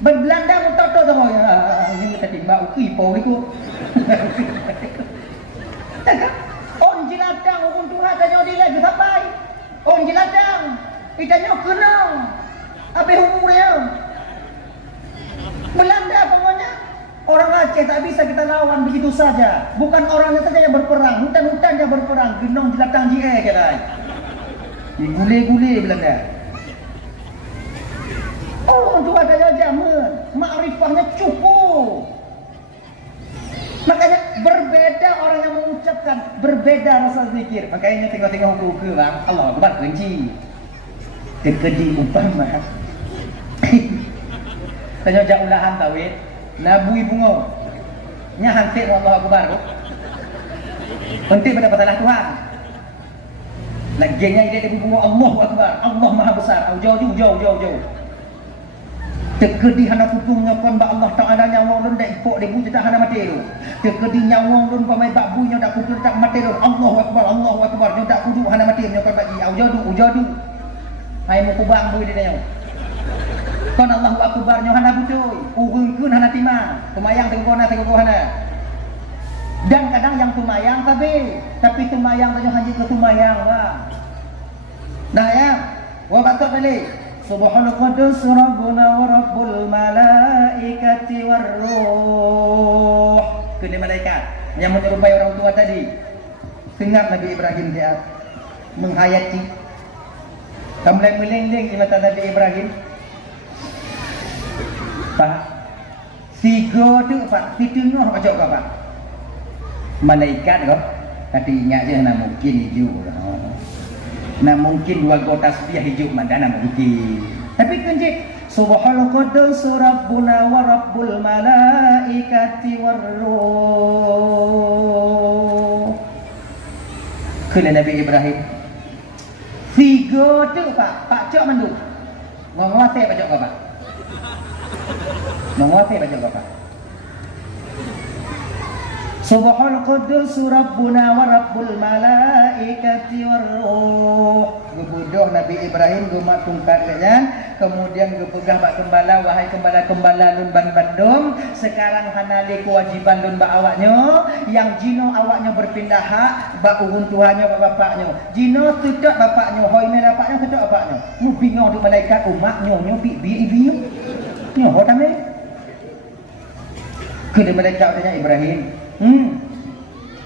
Belanda mutok tu ini tadi mbak ukui po iku tak on jilatang urun Tuhan tanya dia lagi sampai on jilatang itanya kenang apa umurnya Belanda pokoknya orang Aceh tak bisa kita lawan begitu saja bukan orangnya saja yang berperang hutan-hutan yang berperang genong jilatang je kira digule-gule Belanda orang Tuhan tanya jaman makrifahnya cukup. Makanya berbeda orang yang mengucapkan, berbeda rasa zikir. Makanya tengok-tengok hukum bang, Allah Akbar kunci. Kekedi umpama. Tanya jak ulahan tawid, nabui bungo. Nya hantik Allah Akbar. Penting pada patalah Tuhan. Laginya ide ibu bungo Allahu Akbar, Allah Maha Besar. Jauh. Tekedi hana putungnya kon ba Allah Taala nyawa lun dak ipok debu tak hana mati lu. Tekedi nyawa lun pamai bak bunya dak kudu tak mati lu. Allahu Akbar nyo dak kudu hana mati nyo kon bagi au jadu. Hai mu kubang bu dia nyo. Kon Allahu akbar nyo hana bucoy, urungkeun hana timang, tumayang tengkona hana. Dan kadang yang tumayang tapi tumayang tanya haji ke tumayang wah. Nah ya, wa batok balik. Subhanal qudus rabbuna wa rabbul malaikati war ruh. Kene malaikat yang menyerupai orang tua tadi. Sengat Nabi Ibrahim dia menghayati. Kamlai melendeng di mata Nabi Ibrahim. Pak, sigo tu pak, titungno apa cok pak? Malaikat kok, tapi ingat je nak mungkin hijau. Nak mungkin dua gotas tasbih hijau mana nak mungkin. Tapi kunci Subhanal qudus rabbuna wa rabbul malaikati war ruh. Kena Nabi Ibrahim. Sigo tu pak cok mandu. Ngawate pak cok pak. Ngawate pak cok pak. Subhanal qudus rabbuna wa rabbul malaikati war ruh. Gebudoh Nabi Ibrahim gemak tungkatnya, kemudian gepegah bak kembala, wahai kembala-kembala lun ban bandung, sekarang hanali kewajiban lun bak awaknya, yang jino awaknya berpindah hak bak urun tuhannya bak bapaknya. Jino tutup bapaknya, hoi me bapaknya tutup bapaknya. Mu bingung tu malaikat umaknya, nyo bi ibu. Nyo ho tame. Ke malaikat tanya Ibrahim.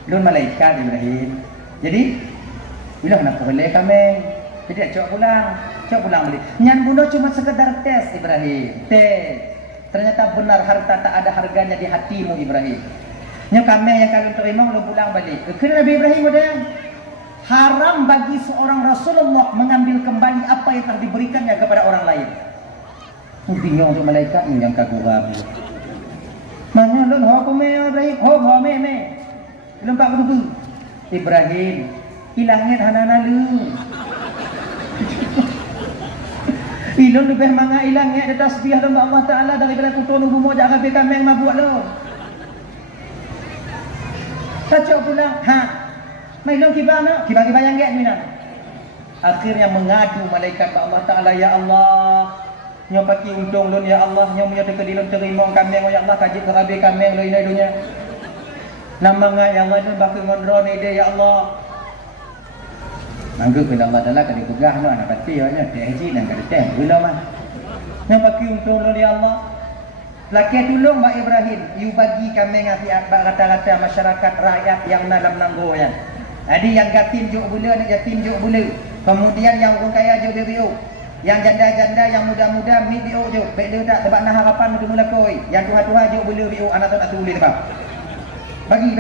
Lun malaikat Ibrahim. Jadi bila nak boleh kami. Jadi cok pulang balik. Nyan bunuh cuma sekedar tes Ibrahim. Tes. Ternyata benar harta tak ada harganya di hatimu Ibrahim. Nya kami yang kalian terima lu pulang balik. Kerana Nabi Ibrahim udah haram bagi seorang Rasulullah mengambil kembali apa yang telah diberikannya kepada orang lain. Bingung untuk malaikat yang kagum. Mana lun ho me Ibrahim, ho me. Lempak betul. Ibrahim, ilangit hanana lu. Ilun lebih manga ilangit ada tasbih dalam Allah Taala daripada kutun bumo jangan be kameng mabuk lu. Sacok pulang, mai lu kibana? Kiba yang get mina. Akhirnya mengadu malaikat Allah Taala, ya Allah, nyo paki untung lun ya Allah, nyo punya teka dilun terima kameng ya Allah kaji kerabe kameng lu ini dunia. Nama ngai yang Allah lun baki ngondro ni dia ya Allah. Manggu kena Allah Taala kali pegah no anak pati nya teji dan kali teh ulah mah. Nyo paki untung lun ya Allah. Laki tolong Mbak Ibrahim, you bagi kami ngati rata-rata masyarakat rakyat yang dalam nanggo ya. Jadi yang yatim juk bula, yang yatim juk bula. Kemudian yang orang kaya juk BBO. Yang janda-janda, yang muda-muda mi BO juk. Baik dia tak sebab nah harapan untuk mula koi. Yang tuha-tuha juk bula BO anak tu nak tu boleh tak? Bagi.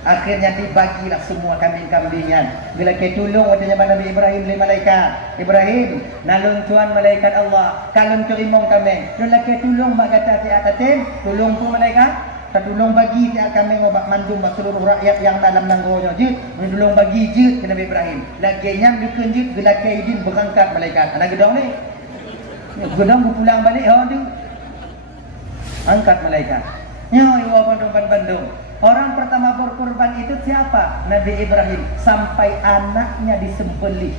Akhirnya dibagilah semua kambing-kambingan. Bila ke tolong katanya Nabi Ibrahim le malaikat. Ibrahim, nalung tuan malaikat Allah. Kalon terima kami. Bila ke tolong mak kata ti atatin, tolong tu malaikat. Tolong bagi ti kami ngobak mandum bak seluruh rakyat yang dalam nanggonya. Jut, tolong bagi jut ke Nabi Ibrahim. Lagi nyam dikenjut bila ke izin berangkat malaikat. Ada gedong ni. Gedong pulang balik ha tu. Angkat malaikat. Nyawa Bandung. Orang pertama berkorban itu siapa? Nabi Ibrahim. Sampai anaknya disembelih.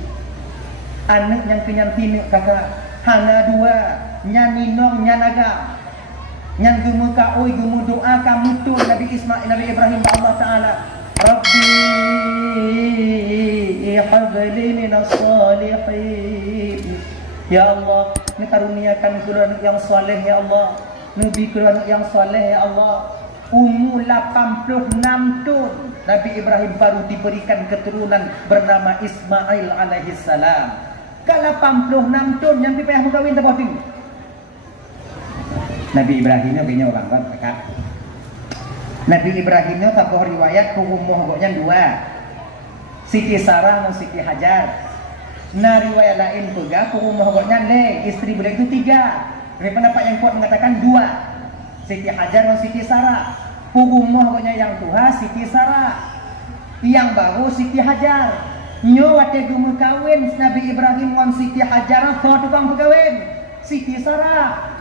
Anak yang kenyang tinik kakak. Hana dua. Nyan ninong, nyan agam. Nyan gemu ka'oi, gemu doa kamu tu Nabi Ibrahim Allah Ta'ala. Rabbi habli minas salihin. Ya Allah, karuniakan kula anak yang saleh ya Allah. Nabi Quran yang soleh ya Allah. Umur 86 tahun Nabi Ibrahim baru diberikan keturunan bernama Ismail alaihi salam. Kalau 86 tahun yang payah berkahwin tak boleh. Nabi Ibrahimnya punya orang kan. Nabi Ibrahimnya tak boleh riwayat umur goknya dua. Siti Sarah dan Siti Hajar. Nah riwayat lain pega umur goknya le istri beliau itu 3. Dari pendapat yang kuat mengatakan 2. Siti Hajar dan Siti Sarah. Pugumah pokoknya yang tua Siti Sarah. Yang baru Siti Hajar. Nyo wate gumu kawin Nabi Ibrahim dengan Siti Hajar so tukang berkawin. Siti Sarah.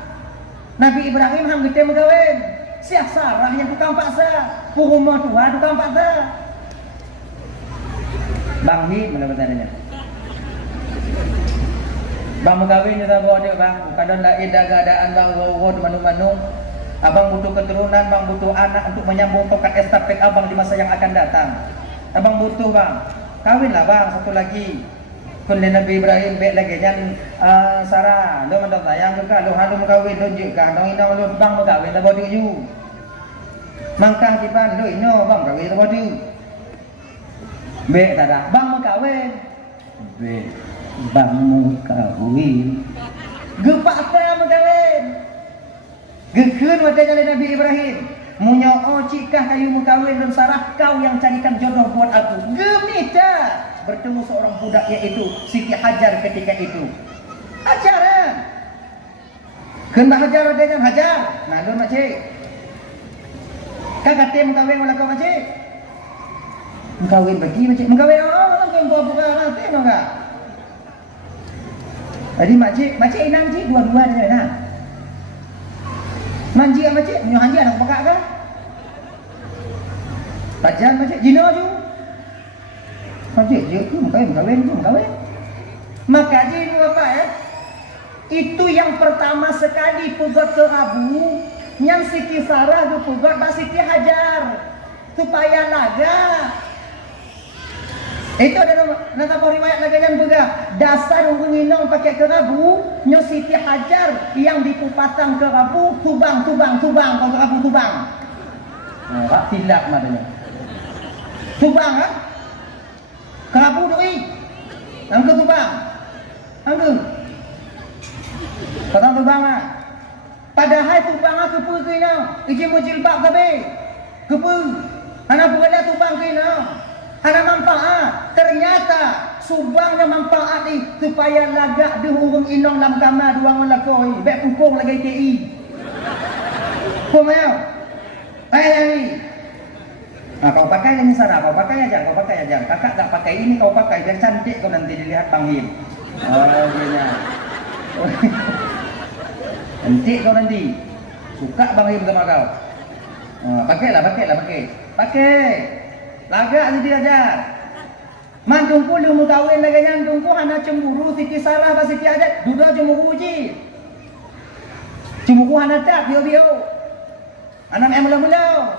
Nabi Ibrahim hang gede berkawin. Siap Sarah yang tukang paksa. Pugumah tua tukang paksa. Bang Hi mana benarnya? Bang megawin kita bawa dia bang. Kadang lain dah keadaan bang bawa manung-manung. Abang butuh keturunan, bang butuh anak untuk menyambung tongkat estafet abang di masa yang akan datang. Abang butuh bang. Kawinlah bang satu lagi. Kun Nabi Ibrahim baik lagi jangan Sarah. Lo mendak sayang juga. Lo halu megawin lo juga. Dong ina lo bang megawin lah bawa dia you. Mangkang kipan lo ino bang kawin lah bawa dia. Baik tak dah. Bang megawin. Baik. Bang mau kawin. Gepak apa mau kawin? Gekun wadahnya Nabi Ibrahim. Munyo cikah kayu mau kawin dan Sarah kau yang carikan jodoh buat aku. Gemita bertemu seorang budak yaitu Siti Hajar ketika itu. Hajaran. Kena hajar wadahnya hajar. Nah lu makcik. Kakak tim kawin wala kau makcik. Mengkawin bagi makcik. Mengkawin orang kau buat buka nanti enggak? Jadi makcik inang cik dua-dua dia nak. Manji apa cik? Punya hanji anak pakak kah? Pajan macik jino ju. Macik je tu mengkawin. Maka jino apa ya? Itu yang pertama sekali pugat ke Abu, yang Siti Sarah tu pugat ba Siti Hajar. Supaya laga. Itu ada nama riwayat lagi yang juga dasar nginong pakai kerabu nyo Siti Hajar yang dipupatang kerabu tubang kalau kerabu tubang. Nah, silap madanya. Tubang kan? Kerabu doi. Angke tubang. Angke. Kata tubang ah. Padahal tubang aku pergi nang. Iki mujilbab kabe. Kepu. Ana berada tubang kena. Ada manfaat. Ternyata subangnya manfaat ni supaya lagak di hurung inong dalam kamar dua orang lakoi. Baik pukung lagi TI. Pumau. Ai. Nah, kau pakai yang Sarah, kau pakai aja. Kakak tak pakai ini kau pakai biar cantik kau nanti dilihat Bang Him. Oh, dia. Cantik kau nanti. Suka Bang Him sama kau. Pakailah. Pakai. Lagak Siti Hajar. Mantungku lu mutawin lagi nyantungku hana cemburu Siti Sarah ba Siti Hajar. Dua cemburu je. Cemburu hana tak bio. Anak mula-mula.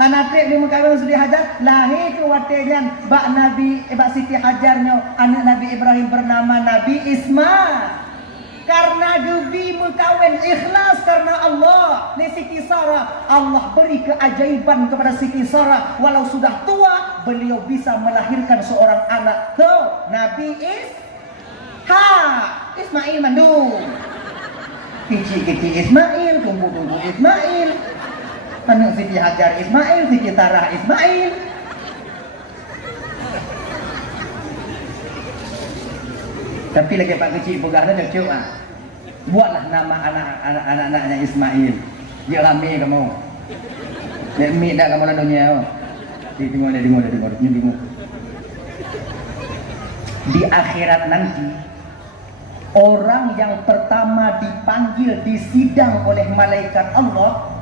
Hana trip di mukawin Siti Hajar lahir ke watenya bak Siti Hajarnya anak Nabi Ibrahim bernama Nabi Ismail. Karena gebi mukawin ikhlas karena Allah. Ni Siti Sarah, Allah beri keajaiban kepada Siti Sarah. Walau sudah tua, beliau bisa melahirkan seorang anak. Tuh, Nabi Ismail mandung. Kecil Ismail, tunggu Ismail. Anak Siti Hajar Ismail, Siti Sarah Ismail. Tapi lagi Pak kecil pegahnya dah cuk ah. Buatlah nama anak-anaknya Ismail. Dia rame kamu. Nek mi dak kamu ladonya. Tengok. Di akhirat nanti orang yang pertama dipanggil disidang oleh malaikat Allah,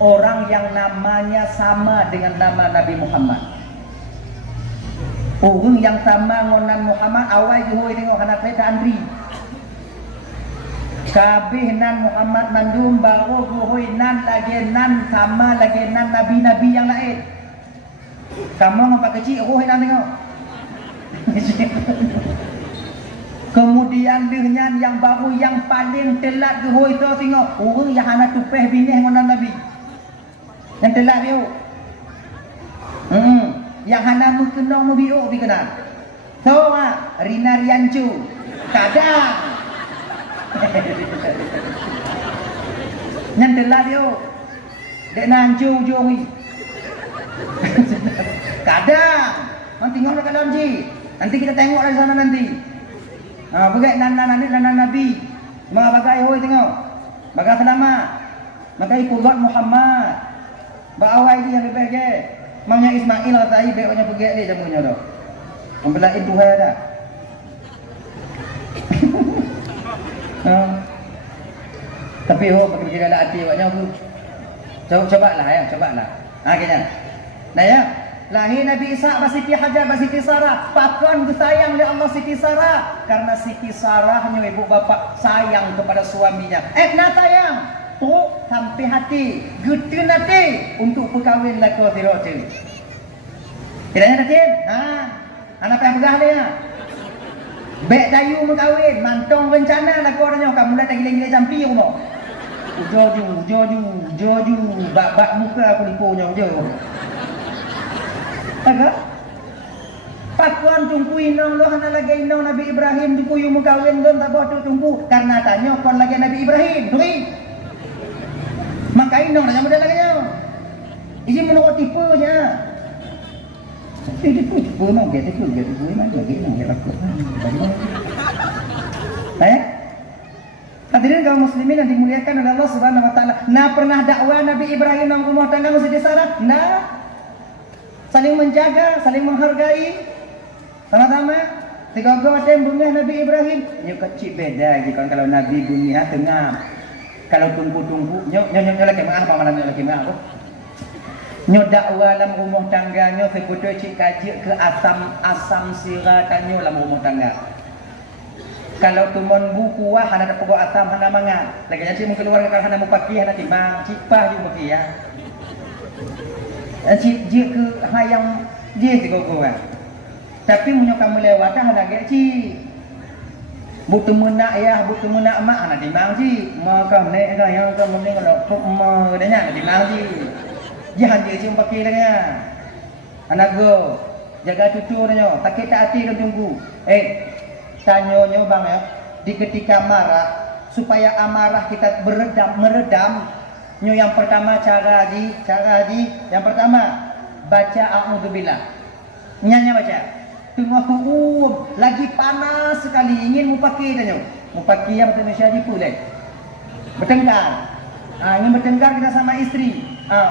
orang yang namanya sama dengan nama Nabi Muhammad. Orang yang sama ngonan Muhammad awal juhoi tengok anak kereta Andri. Kabeh nan Muhammad mandum baru juhoi nan lagi nan sama lagi nan nabi-nabi yang lain. Kamu ngapa kecil juhoi nan tengok. Kemudian dengan yang baru yang paling telat juhoi tu tengok orang yang hana tupeh bineh ngonan nabi. Yang telat dia. Yang hana mukenong mubiuk dikenal. So Rina Riancu. Kadang. Yang telah dia. Dek nancu ujung ni. Kadang. Nanti tengok dekat dalam ji. Nanti kita tengok dari sana nanti. Bagai nana Nabi. Mga bagay hoi tengok. Bagay selama. Bagay Qur'an Muhammad. Baawai dia lebih ke. Mamnya Ismail kata ai baik banyak pergi dia jamunya dah. Membelain Tuhan dah. Tapi pakai kira hati awaknya tu. Cobalah ya. Kena. Nah ya. Lahir Nabi Isa ba Siti Hajar ba Siti Sarah. Pakon disayang oleh Allah Siti Sarah karena Siti Sarahnya ibu bapak sayang kepada suaminya. Nak sayang. Tu sampai hati, getun hati untuk perkahwin lako sirotu. Kiranya Datin? Anak yang pegah dia. Bek dayu mengkahwin, mantong rencana lako orangnya. Kamu dah tak gila-gila jampi aku mau. Joju, bak muka aku lipunya ujo. Agak? Pakuan tunggu inong lo hana lagi inong Nabi Ibrahim tunggu yung mengkahwin don tak boleh tunggu karena tanya kon lagi Nabi Ibrahim, tunggu. Maka inong dah mudah lagi nyo. Isi menurut tipenya. Tipu mau gitu mana lagi nang aku. Hadirin kaum muslimin yang dimuliakan oleh Allah Subhanahu wa taala. Nah pernah dakwah Nabi Ibrahim nang rumah tangga mesti disarah? Nah. Saling menjaga, saling menghargai. Sama-sama. Tiga ada bunga Nabi Ibrahim. Nyo kecil beda gitu kan kalau Nabi bunga tengah. Kalau tunggu-tunggu, nyo lagi mana apa mana lagi mana? Nyo dakwah dalam rumah tangga nyo sebutu cik kaji ke asam sirah tanyo dalam rumah tangga. Kalau tumun buku wah hana tak pokok asam hana manga. Lagi nanti mungkin keluar kalau hana mau pakai hana timbang cipah juga pakai ya. Cik dia ke hayang dia tiga orang. Tapi munyo kamu lewat hana gak cik. Butuh menak ya, butuh menak mak hana timbang cik. Maka nek yang kamu ni kalau pokok adanya timbang cik. Jangan dia cik pakai lagi. Anak go jaga cucu nyo, tak kita hati dan tunggu. Tanya-nyo bang ya, di ketika marah supaya amarah kita meredam. Nyo yang pertama cara haji, yang pertama baca a'udzubillah. Nyanya baca. Tengah lagi panas sekali ingin mau pakai tanya. Mau pakai yang Indonesia di pulai. Bertengkar. Ingin bertengkar kita sama istri.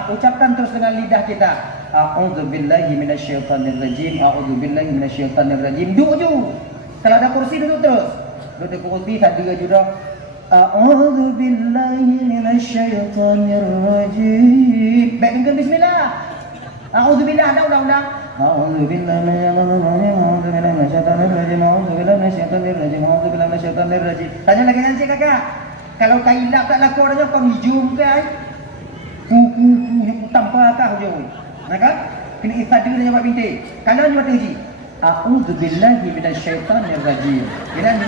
Ucapkan terus dengan lidah kita. A'udzubillahi minasyaitonirrajim. A'udzubillahi minasyaitonirrajim. Duduk. Kalau ada kursi duduk terus. Duduk kursi tadi juga. A'udzubillahi minasyaitonirrajim. Baik dengan bismillah. A'udzubillah ada ulang-ulang. A'udzubillahi minasyaitonirrajim. A'udzubillahi minasyaitonirrajim. A'udzubillahi minasyaitonirrajim. Tanya lagi nanti kakak. Kalau kailap tak laku orangnya kau hijum kan? Tanpa kah hujung. Maka kena istiadat dia buat bintik. Kalau dia buat uji. A'udzubillahi minasyaitonirrajim. Kira ni.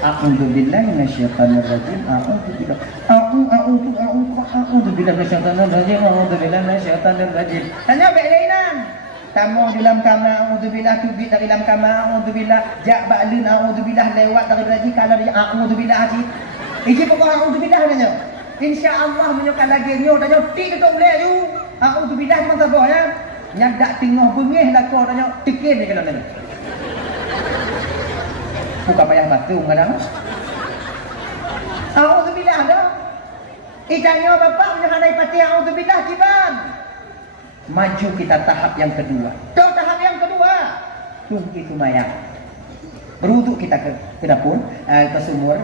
A'udzubillahi minasyaitonirrajim. A'udzubillahi minasyaitonirrajim. A'udzubillahi minasyaitonirrajim. Tanya baik lainan. Tamuh dalam kamar a'udzubillah, tubik dari dalam kamar a'udzubillah, jak ba'lun a'udzubillah lewat dari raji kalau dia a'udzubillah haji. Iji pokok a'udzubillah nanya. Insya-Allah menyukai lagi nyo tanya tik tu boleh tu. A'udzubillah memang tak boleh ya. Nyadak tengah bengih lah kau tanya tikin ni kalau ni. Bukan payah batu kadang. A'udzubillah dah. Tanya bapak punya handai pati a'udzubillah kiban. Maju kita tahap yang kedua. Tahap yang kedua. Itu mayang. Berwuduk kita ke dapur, ke sumur,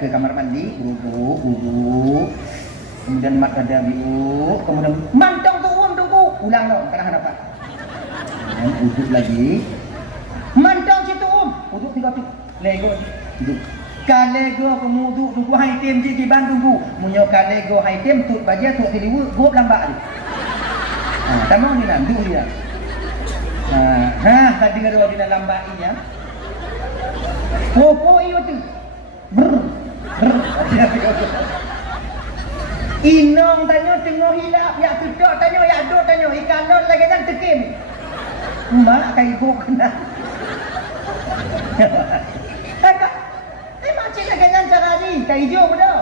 ke kamar mandi, wudu, kemudian mak ada biu, kemudian mantong tunggu, ulang dong, kadang apa? Wuduk lagi, mantong situ wuduk tiga tu, lego, wuduk. Kalego kemudu tunggu haitem je ban tunggu, munyo kalego haitem tut baja tut tiliwu, gop lambak ni. Tamang ni nak, duduk dia. Tadi ngaro dina lambak ini ya. Popo iyo tu. Inong tanya tengok hilap, ya tudok tanya, ya duk tanya, ikan don lagi kan tekim. Mak kai ibu kena. Makcik lagi kan cara ni, kai hijau betul.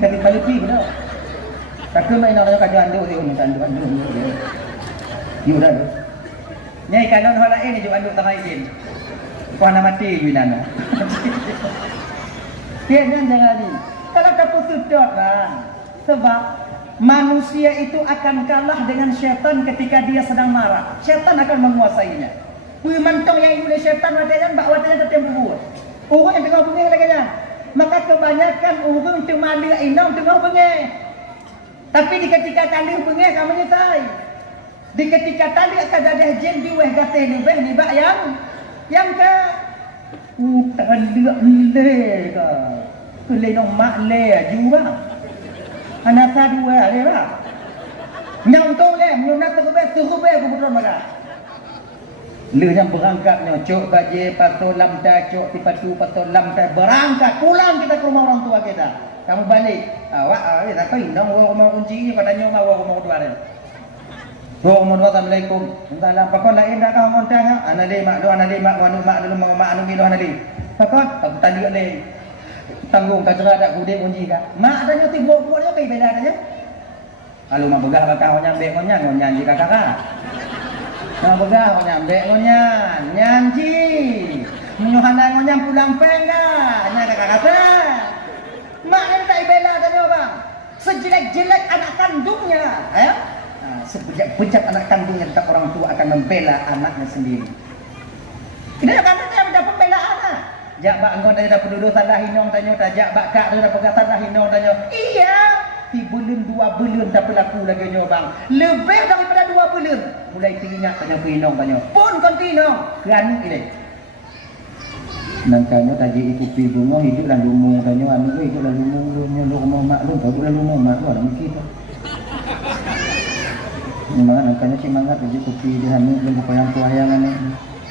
Kali pi betul. Takkan main orang kajuan duk dia minta andu. You dah. Nyai kanon hola ini juga anduk tengah izin. Kau nak mati Yunana. Dia jangan ni. Kalau kamu sudut lah. Sebab manusia itu akan kalah dengan syaitan ketika dia sedang marah. Syaitan akan menguasainya. Mantong yang ini syaitan wadahnya bawa wadahnya tertempu. Orang yang tengah bengih lagi kan. Maka kebanyakan orang tengah mali inam tengah bengih. Tapi di ketika tali bengai kamu nyetai. Di ketika tali akan ada jen di weh gate ni beh ni bak yang ke tak le ka. Tu le no mak le aju ba. Anak dua le ba. Nyong tong le, nyong nak tu beh ku betul mala. Le yang berangkatnya cok gaje patol lam ta cok tipatu patol lam ta berangkat pulang kita ke rumah orang tua kita. Kamu balik. Awak tak tahu indang rumah kunci katanya mau rumah dua ni. Assalamualaikum. Entahlah pakon lain dah kau ngontanya. Ana mak wanu mak dulu mak anu milo ana le. Pakon tak tali le. Tanggung ka cerah dak gudek kunci ka. Mak adanya ti buat-buatnya kai beda adanya. Kalau mak begah bakal nyambe ngonyan jika kakak. Mak begah nyambe ngonyan ji. Menyuhana ngonyan pulang pena. Nya kakak kata. Mak ni tak bela adanya bang. Sejelek-jelek anak kandungnya, ya. Sebejat-bejat anak kandungnya tetap orang tua akan membela anaknya sendiri. Kita kata dia ada pembelaan ah. Jak bak engkau tanya dah penduduk salah hinong tanya tajak bak kak tu dah pegang salah hinong tanya. Iya, 3 bulan 2 bulan tak berlaku lagi nyo bang. Lebih daripada 2 bulan. Mulai teringat tanya ke hinong tanya. Pun kon hinong. Kerana ini. Nangkanya tadi itu pi bunga hidup dalam lumung tanya anu hidup dalam lumung lu rumah mak lu tahu dalam rumah mak lu ada kita. Memang angkanya si mangat jadi kopi di hamil dan payang-payangan ni.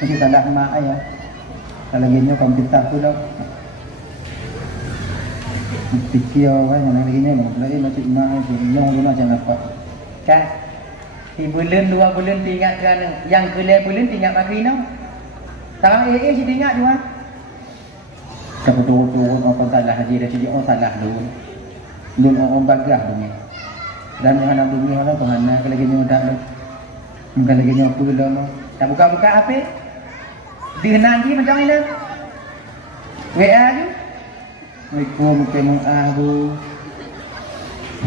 Mesti salah mak ayah. Kalau gini kamu kita tu dah. Fikir kan yang lagi ni lagi macam mak je. Yang lu macam apa? Kan? 3 bulan 2 bulan tinggal kan yang kelih bulan tinggal maghrib no. Sekarang si tinggal juga. Kalau turun orang salah haji dah jadi orang salah dulu. Dulu orang bagah dunia. Dan yang anak dunia orang penghana kalau lagi nyodak tu. Kalau lagi nyopu tu tak buka-buka apa? Dihenangi macam mana? WA je. Mereka mungkin mengahu.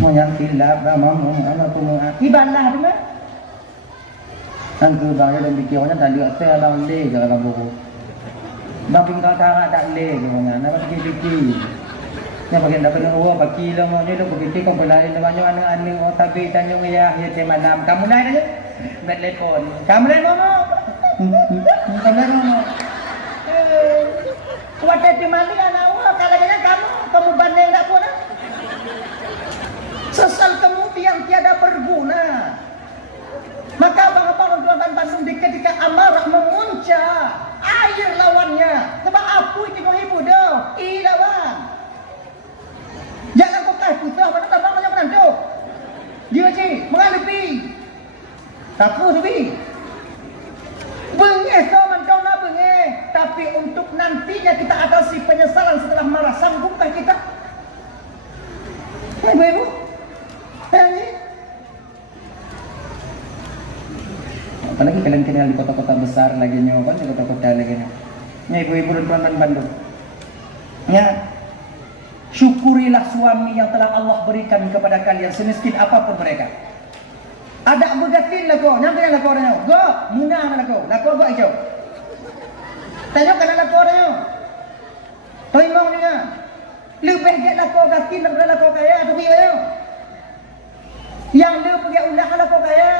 Mau yang silap lah, mau anak pun mengahu. Ibadah tu kan? Angka bahaya dan fikirnya tak lihat saya dalam le ke dalam buku. Bang pingkau tarak tak le ke mana? Nak fikir-fikir. Yang bagian dapat orang bagi lah mau jadi begitu kau berlari banyak anak-anak orang tabi tanya ya dia malam kamu lain aja bet telefon kamu lain mana kuat di mali anak orang kalau kamu banding tak pun sesal kemudian tiada berguna maka abang-abang orang Bandung ketika amarah memuncak air lawannya sebab apa itu kau ibu dah iya bang. Jangan kau kah putah pada tabang macam mana tu? Dia cik menghadapi. Tapu tapi. Bengeh so mantau nak bengeh. Tapi untuk nantinya kita atasi penyesalan setelah marah. Sanggupkah kita? Ibu-ibu? Apalagi kalian kenal di kota-kota besar lagi nyoba, di kota-kota lagi nyoba. Ini ibu-ibu dan tuan-tuan Bandung. Ya. Syukurilah suami yang telah Allah berikan kepada kalian semiskin apapun mereka. Ada begatin lah kau, nyampe lah kau dah. Go, munah lah kau. Lah kau buat hijau. Tanya kena lah kau dah. Toimong ni lah. Lebih get lah kau gatin daripada lah kau kaya tu biar. Yang dia pergi ulah lah kau kaya.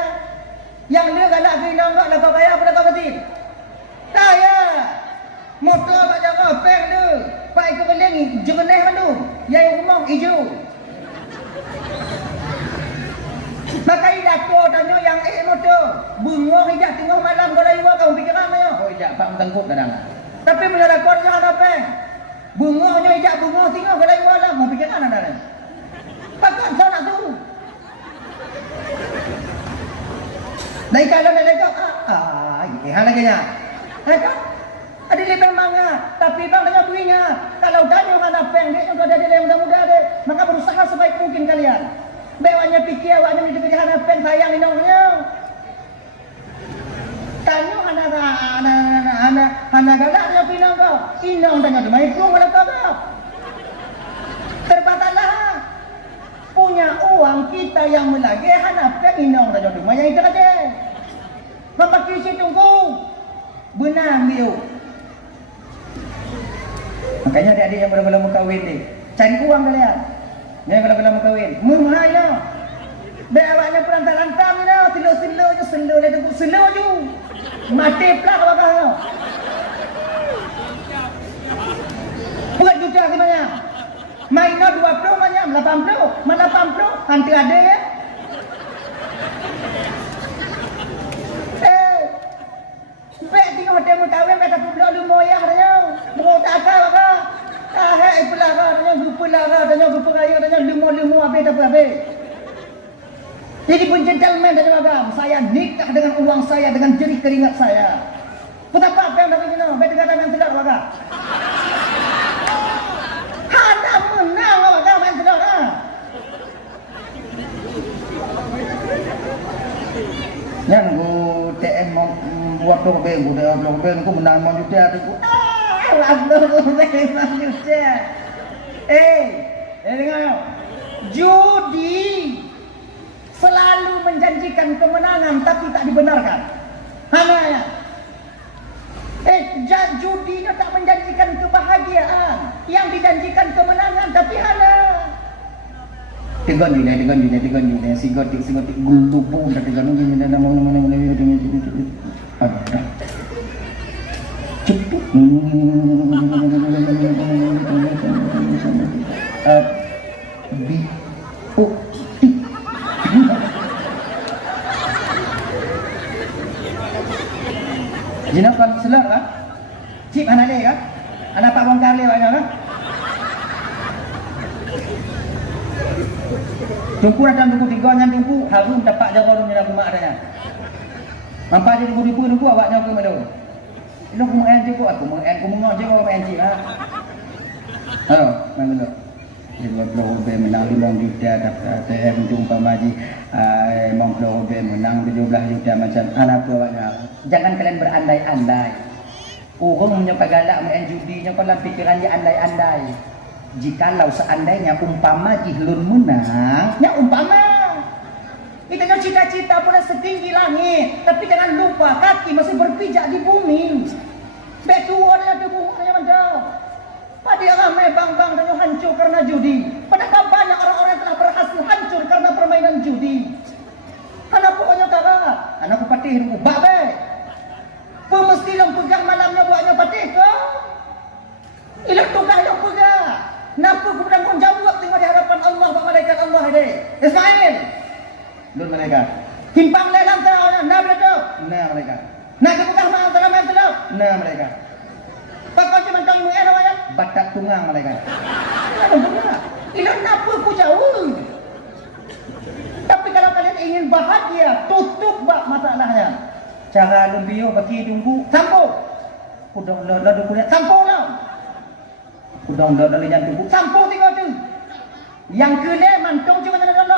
Yang dia galak gila enggak lah kau kaya pada kau gatin. Kaya. Motor tak jaga peng tu. Pak ikut beleng jerneh mandu. Yang rumah hijau. Maka idak kau tanya yang motor. Bunga hijau tengah malam kau layu kau fikiran mana? Oh hijau pak mentengkuk kadang. Tapi bila kau jangan ada peng. Bunganya hijau bunga tengah kau layu malam mau fikiran ada ni. Pakai kau nak tu. Dari kalau nak lekok ini hal lagi nya. Lekok ada lebih mangga, tapi bang dengan ingat kalau tanya mana peng dia sudah ada yang muda-muda deh, maka berusaha sebaik mungkin kalian. Bewanya pikir awaknya menjadi kerjaan peng sayang inongnya. Tanya anak galak dia pinang kau, inong tanya tu, mai kau kalau kau. Terbataslah. Punya uang kita yang melagi anak peng inong tanya tu, mai yang itu aja. Memakai si tunggu, benar dia. Makanya adik-adik yang belum kahwin ni, cari uang kalian. Yang belum kahwin, mahal lah. je perang lantang ni dah. Selo-selo je, selo dia tengok selo je. Mati pelak bakal kau. Buat juta ke mana? Main 20 macam 80. Mana 80? Hantu ada kan? Bek tengok hotel mutawin bek tak pula lu moyang katanya. Bro tak akal bakal. Hai pula katanya grup lah katanya grup raya katanya lemu habis tak habis. Jadi pun gentleman tadi bakal. Saya nikah dengan uang saya dengan jerih keringat saya. Betapa apa yang dah begini? Bek kata yang telak bakal. Hana menang bakal main telak ah. Yang gua TM mau buat tu ke gua dah blok ben gua menang mau juta tu gua. Lagu memang juta. Dengar. Judi selalu menjanjikan kemenangan tapi tak dibenarkan. Hana ya. Judinya tak menjanjikan kebahagiaan, yang dijanjikan kemenangan tapi hana. Tegon ni sigotik gulubu dah tegon ni nama ada cepet bi ti jinak kan selak kan cip anak dia kan anak pak bongkar dia kan tungku datang tungku tiga nyan tungku harum dapat jaga orang dalam rumah adanya mampa jadi budi pun tungku awaknya ke mana ini aku mengen je aku mengen je orang mengen ha halo main dulu dia belum menang 5 juta dapat TM jumpa maji mong belum menang 17 juta macam anak awaknya jangan kalian berandai-andai orang punya galak main judinya kalau pikirannya andai-andai. Jikalau seandainya umpama jihlun menang, ya umpama kita nak cita-cita pada setinggi langit, tapi jangan lupa kaki masih berpijak di bumi. Betul ada tubuh yang mantap. Pada ramai bang-bang dan hancur karena judi. Padahal banyak orang-orang yang telah berhasil hancur karena permainan judi. Anakku hanya karat, anakku patih dulu, babe. Pemesti yang pegang malamnya buatnya patih ke? Ilah tukar yang pegang. Napa aku bertanggung jawab tengok di hadapan Allah pak malaikat Allah ini. Ismail. Lun malaikat. Timpang le lantai orang na malaikat. Na malaikat. Na kebuka mak dalam mentelap. Na malaikat. Pak kau cuma tahu mu era wayang. Batak tungang malaikat. Ilah napa aku jauh. Tapi kalau kalian ingin bahagia, tutup bab masalahnya. Cara lembio bagi tunggu sampo. Udah lalu kuliah sampo lah. Udah dari yang tubuh sampul tinggal tu yang kena mantong cuma dalam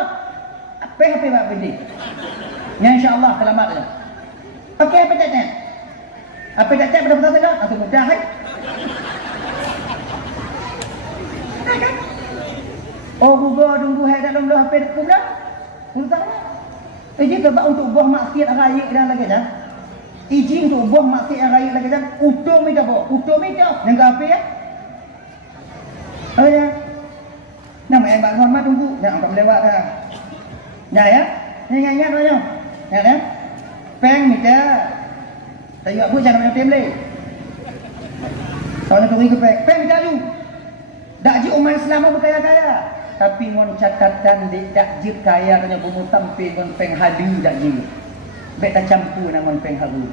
apa buat benda ya insyaAllah selamat je ok apa tak cek pada pasal tak atau mudah kan oh gua tunggu hai dalam dah apa aku bilang utang izin sebab untuk buah maksiat raya dan lagi dah izin untuk buah maksiat raya lagi dah utum itu yang apa ya ya. Nama yang bangun mah tunggu, jangan kau lewat dah. Ya, ingat tu nyo. Ya. Peng minta. Tayu aku jangan main tem le. Kalau nak pergi ke peng minta ju. Dak ji umat Islam berkaya-kaya. Tapi ngon catatan dak ji kaya tanya bumu tampi ngon peng hadu dak ji. Bek tak campur nama peng hadu.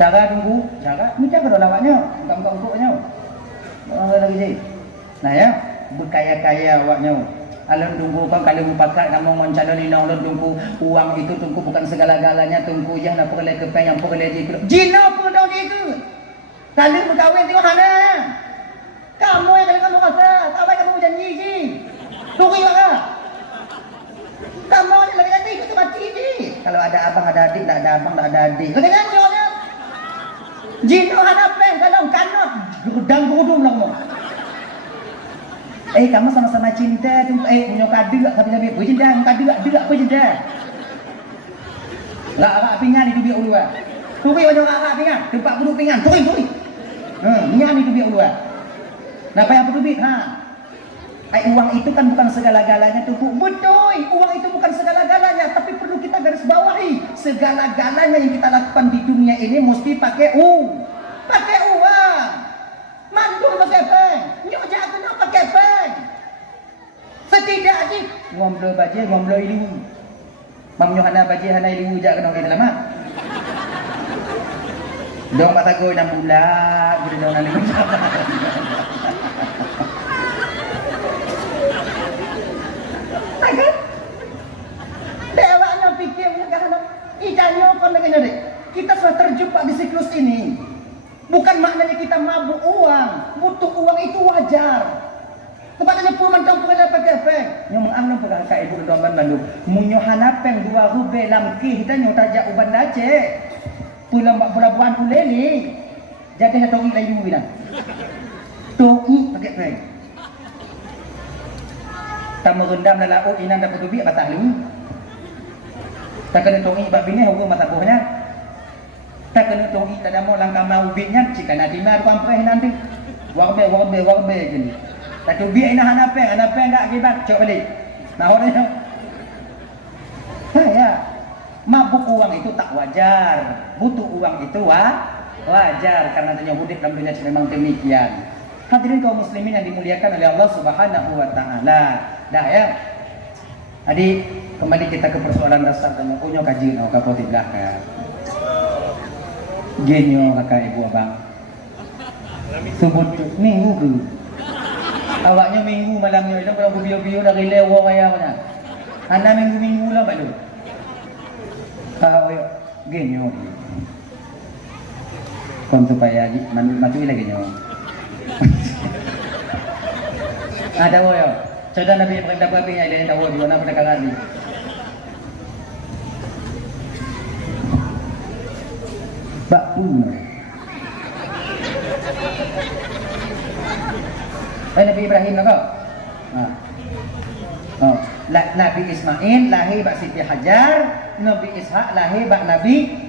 Cara tunggu, cara minta ke lawaknya, engkau untuknya. Orang lagi je. Nah ya, berkaya-kaya awaknya. Alun tunggu kan kalau pakai nama mencalon inang alun tunggu uang itu tunggu bukan segala-galanya tunggu yang nak pergi ke peng yang pergi je. Jina pun dah gitu. Kalau berkahwin tengok hana. Kamu yang kalau kamu rasa, tak baik kamu janji je. Tunggu juga. Kamu ni lagi nanti ikut mati je. Kalau ada abang ada adik, tak ada abang tak ada adik. Kau dengar jawabnya. Jina hana peng kalau kanot gedang gudung lah mau. Kamu sama-sama cinta tu punya kadek tapi bercinta kadek bercinta. Lah pinggan itu biar ulua. Turi banyak arak pinggan, tempat duduk pinggan, turi. Pinggan itu biar ulua. Napa yang perlu duit uang itu kan bukan segala-galanya tu. Betul, uang itu bukan segala-galanya. segala-galanya yang kita lakukan di dunia ini mesti pakai pakai uang. Mandul pakai peng, nyok jago nak pakai peng. Setidaknya ngomblo baje, ngomblo ilu. Mam Yohana baje hana ilu jak kena kita lama. Dong mata goi 6 bulan, gitu dong nanti. Takkan? Dewanya pikirnya karena ikannya apa lagi nih? Kita sudah terjebak di siklus ini. Bukan maknanya kita mabuk uang, butuh uang itu wajar. Kepadanya pun mentang pengen pakai peng. Yang mengambil pegang kak ibu domban Bandung. Munyo hanapeng 2 rube lamki kita nyotaja uban dace. Pulang pelabuhan uleli. Jadi tongi lain bilang. Tongi pakai peng. Tak merendam lalau inan dapat duit batah lu. Tak kena tongi bab bini hukum mata bohnya. Tak kena tongi tak ada mau langkah mau bitnya jika nanti mar kampre nanti. Warbe gini. Tak tu biar ina hanape enggak akibat cok balik. Nah orangnya. Ya. Mabuk uang itu tak wajar. Butuh uang itu wajar karena tanya hidup dalam dunia memang demikian. Hadirin kaum muslimin yang dimuliakan oleh Allah Subhanahu wa taala. Dah ya. Adik, kembali kita ke persoalan dasar tanya unyo kaji no kapot belakang. Genyo kakak ibu abang. Sebut minggu ke. Awaknya minggu malamnya itu kalau bio-bio dari lewo kaya mana. Anda minggu lah baru. Genyo. Kon supaya mati lagi genyo. Ada woyo. Cerita Nabi Ibrahim dapat pinya ile tahu di mana pada kali. Bakpu. Nabi Ibrahim nak kau? Nabi Ismail lahir bak Siti Hajar, Nabi Ishak lahir bak Nabi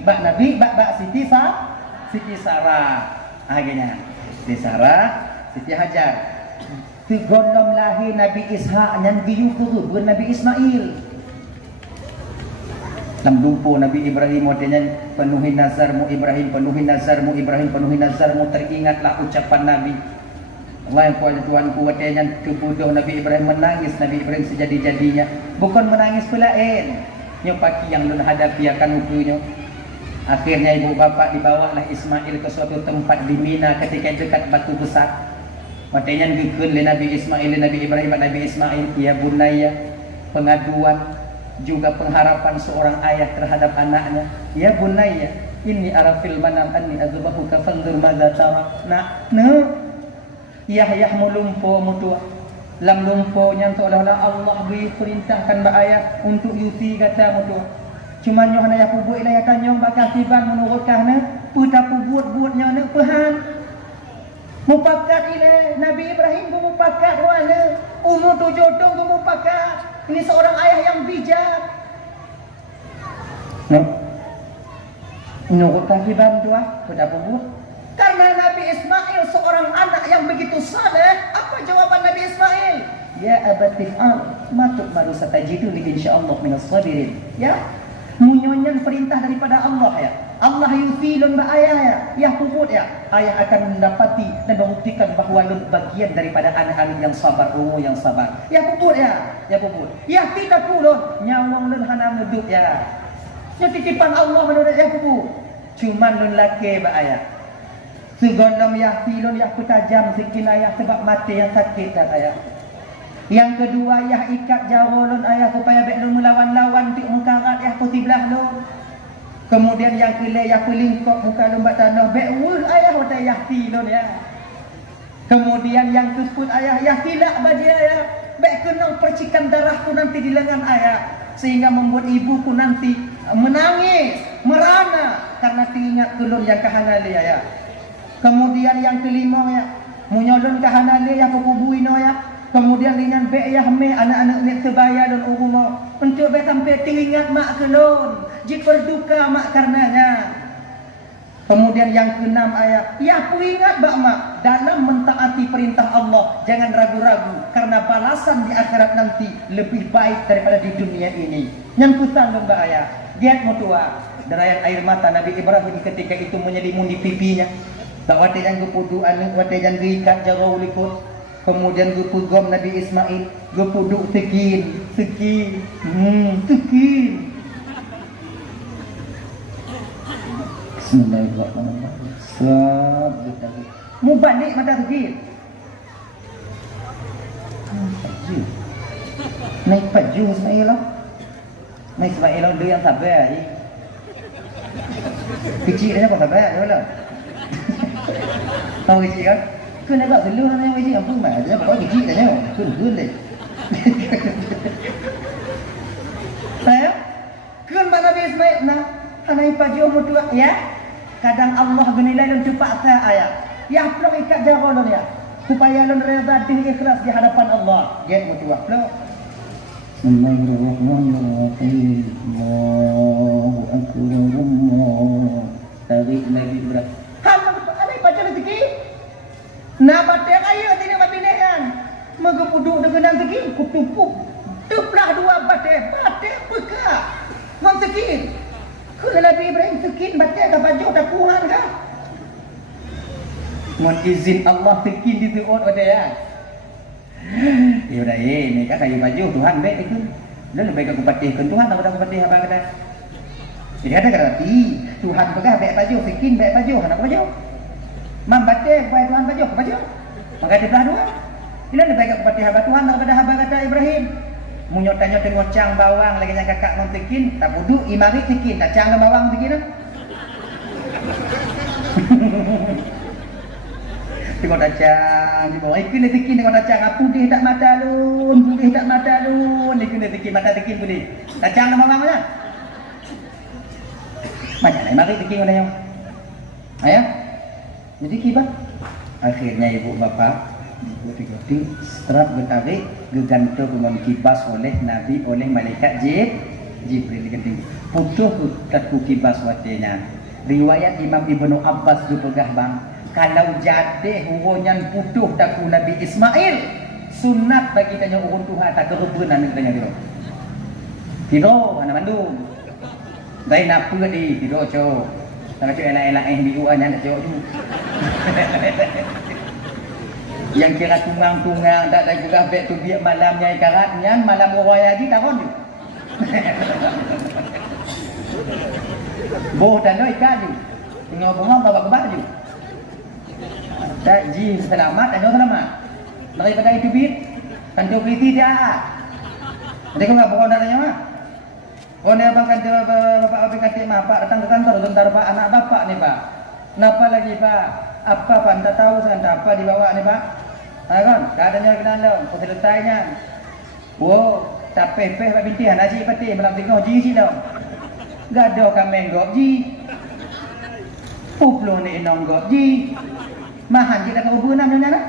Siti Sarah. Akhirnya Siti Sarah, Siti Hajar. Tigolom lahir Nabi Ishak yang diukur Nabi Ismail. Lam lupa Nabi Ibrahim wadanya penuhi nazarmu Ibrahim, penuhi nazarmu Ibrahim, penuhi nazarmu. Teringatlah ucapan Nabi. Allah Tuhanku wadanya kebuduh Nabi Ibrahim menangis. Nabi Ibrahim sejadi-jadinya. Bukan menangis pelain. Nyopaki yang nun hadapi akan ukunya. Akhirnya ibu bapa dibawalah Ismail ke suatu tempat di Mina ketika dekat batu besar. Wadanya gekun le Nabi Ismail, Nabi Ibrahim, Nabi Ismail. Ya bunaya, pengaduan juga pengharapan seorang ayah terhadap anaknya. Ya bunaya, inni arafil manam anni azbahuka fanzur madza tara. Yahya melumpuh mutua. Lam lumpuhnya seolah-olah Allah perintahkan ba ayah untuk yuti kata mutua. Cuma nyoh na ya pubuh ila kata nyoh bakal tiban menurutkannya puta buat-buatnya nak pehan. Mupakat ila Nabi Ibrahim mupakat wana umur 7 tahun mupakat. Ini seorang ayah yang bijak. Menurutkan tiban tua puta buat. Karena Nabi Ismail seorang anak yang begitu saleh, apa jawaban Nabi Ismail? Ya abatif'al, matuk maru satajiduni insyaallah minas sabirin. Ya, munyonyan perintah daripada Allah ya. Allah yufilun ba ayah ya, ya puput ya. Ayah akan mendapati dan membuktikan bahawa lu bagian daripada anak-anak yang sabar, yang sabar. Ya puput ya, ya puput. Ya tidak pulun nyawang lun hana ngeduk ya. Ya titipan Allah menurut ya puput. Cuman lun laki ba ayah. Segondom yang pilon yang kutajam sekin ayah sebab mati yang sakit dan ayah. Yang kedua ayah ikat jawolon ayah supaya beklun melawan-lawan untuk mengkarat ayah putiblah lo. Kemudian yang kelai ayah pelingkok buka lombat tanah bekwul ayah wata ayah pilon ya. Kemudian yang keput ayah tilak bagi ayah. Bek kenal percikan darahku nanti di lengan ayah. Sehingga membuat ibuku nanti menangis, merana karena teringat kelun yang kahanali ayah. Kemudian yang kelima ya, munyolon kahanale ya kububuin ya. Kemudian dengan be ya me anak-anak nek sebaya dan urumo untuk be sampai teringat mak kelon, jika berduka mak karenanya. Kemudian yang keenam ayat, ya aku ingat bak mak dalam mentaati perintah Allah, jangan ragu-ragu karena balasan di akhirat nanti lebih baik daripada di dunia ini. Yang pesan lomba ayat, giat mutua. derayan air mata Nabi Ibrahim ketika itu menyelimuti pipinya. Tak wate yang gepudu anu wate yang diikat jauh likut. Kemudian gepugom Nabi Ismail gepuduk tekin. Bismillahirrahmanirrahim. Sabda. Mu balik mata tekin. Naik baju Ismail lah. Naik Ismail lah dia yang sabar je. Kecil dia kau sabar je lah. Tahu kecil kan? Kau nak buat dulu lah yang kecil. Ampun mah, dia kau kecil dah nyo. Kau leh. Saya, kau mana Nabi Ismail nah, naik baju mutua ya. Kadang Allah genilai dan cepat saya ayat. Ya pelok ikat jago lo ya. Supaya lo reda di ikhlas di hadapan Allah. Get mutua pelok. Bismillahirrahmanirrahim. Allahu akbar Allah. Tarik Nabi Ibrahim. Ada baca rezeki. Nak baca kaya tidak babinean. Megepuduk dengan rezeki kutupuk. Tuplah dua baca peka. Mang rezeki. Kalau Nabi Ibrahim rezeki baca tak baju tak kurang kah? Mohon izin Allah bikin di tuan ada ya. Ya udah ni kan kayu baju Tuhan baik itu. Dan baik aku patihkan Tuhan tak aku patih apa kata. Jadi ada berarti Tuhan pegah baik baju, bikin baik baju, anak baju. Mam baca baik Tuhan baju, baju. Maka di belah dua. Bila baik aku patih apa Tuhan tak pada haba kata Ibrahim. Munyotanya tengok cang bawang lagi yang kakak non tikin, tak budu imari tikin, tak cang bawang tikin. Tengok dacang di bawah. Ikut tikin tengok dacang. Putih tak mata lun. Ikut tikin mata tikin putih. Dacang nama bang mana? Macam mana mari tikin mana yang? Ayah. Jadi kibat. Akhirnya ibu bapa goti strap getarik gegantung dengan kibas oleh Nabi oleh malaikat Jibril keting. Putuh katku kibas watenya. Riwayat Imam Ibnu Abbas tu pegah bang. Kalau jadi hurunyan putuh taku Nabi Ismail sunat bagi tanya urun Tuhan tak kerubunan nak tanya dia. Tido anak Bandung. Dari napa di tido co. Tak cak elak-elak di uan nak cok tu. Yang kira tungang-tungang tak ada juga bet tu biar malamnya ikaratnya malam orang haji tahun tu. Boh dan noi kaju. Tengok-tengok bawa ke baju. Tak ji selamat dan selamat. Daripada itu bit kantor peliti dia. Jadi kau enggak bawa darahnya mah. Oh ni abang kantor bapak abang kantor mah pak datang ke kantor sebentar pak anak bapak ni pak. Kenapa lagi pak? Apa pak tak tahu saya apa dibawa ni pak? Kan? Keadaannya kenal kau selesainya. Wow, tak peh-peh pak binti haji pati malam tengok ji sih dong. Gado kameng gok ji. Puplo ni nong gok ji. Mahan je dah kau ubun namanya nak.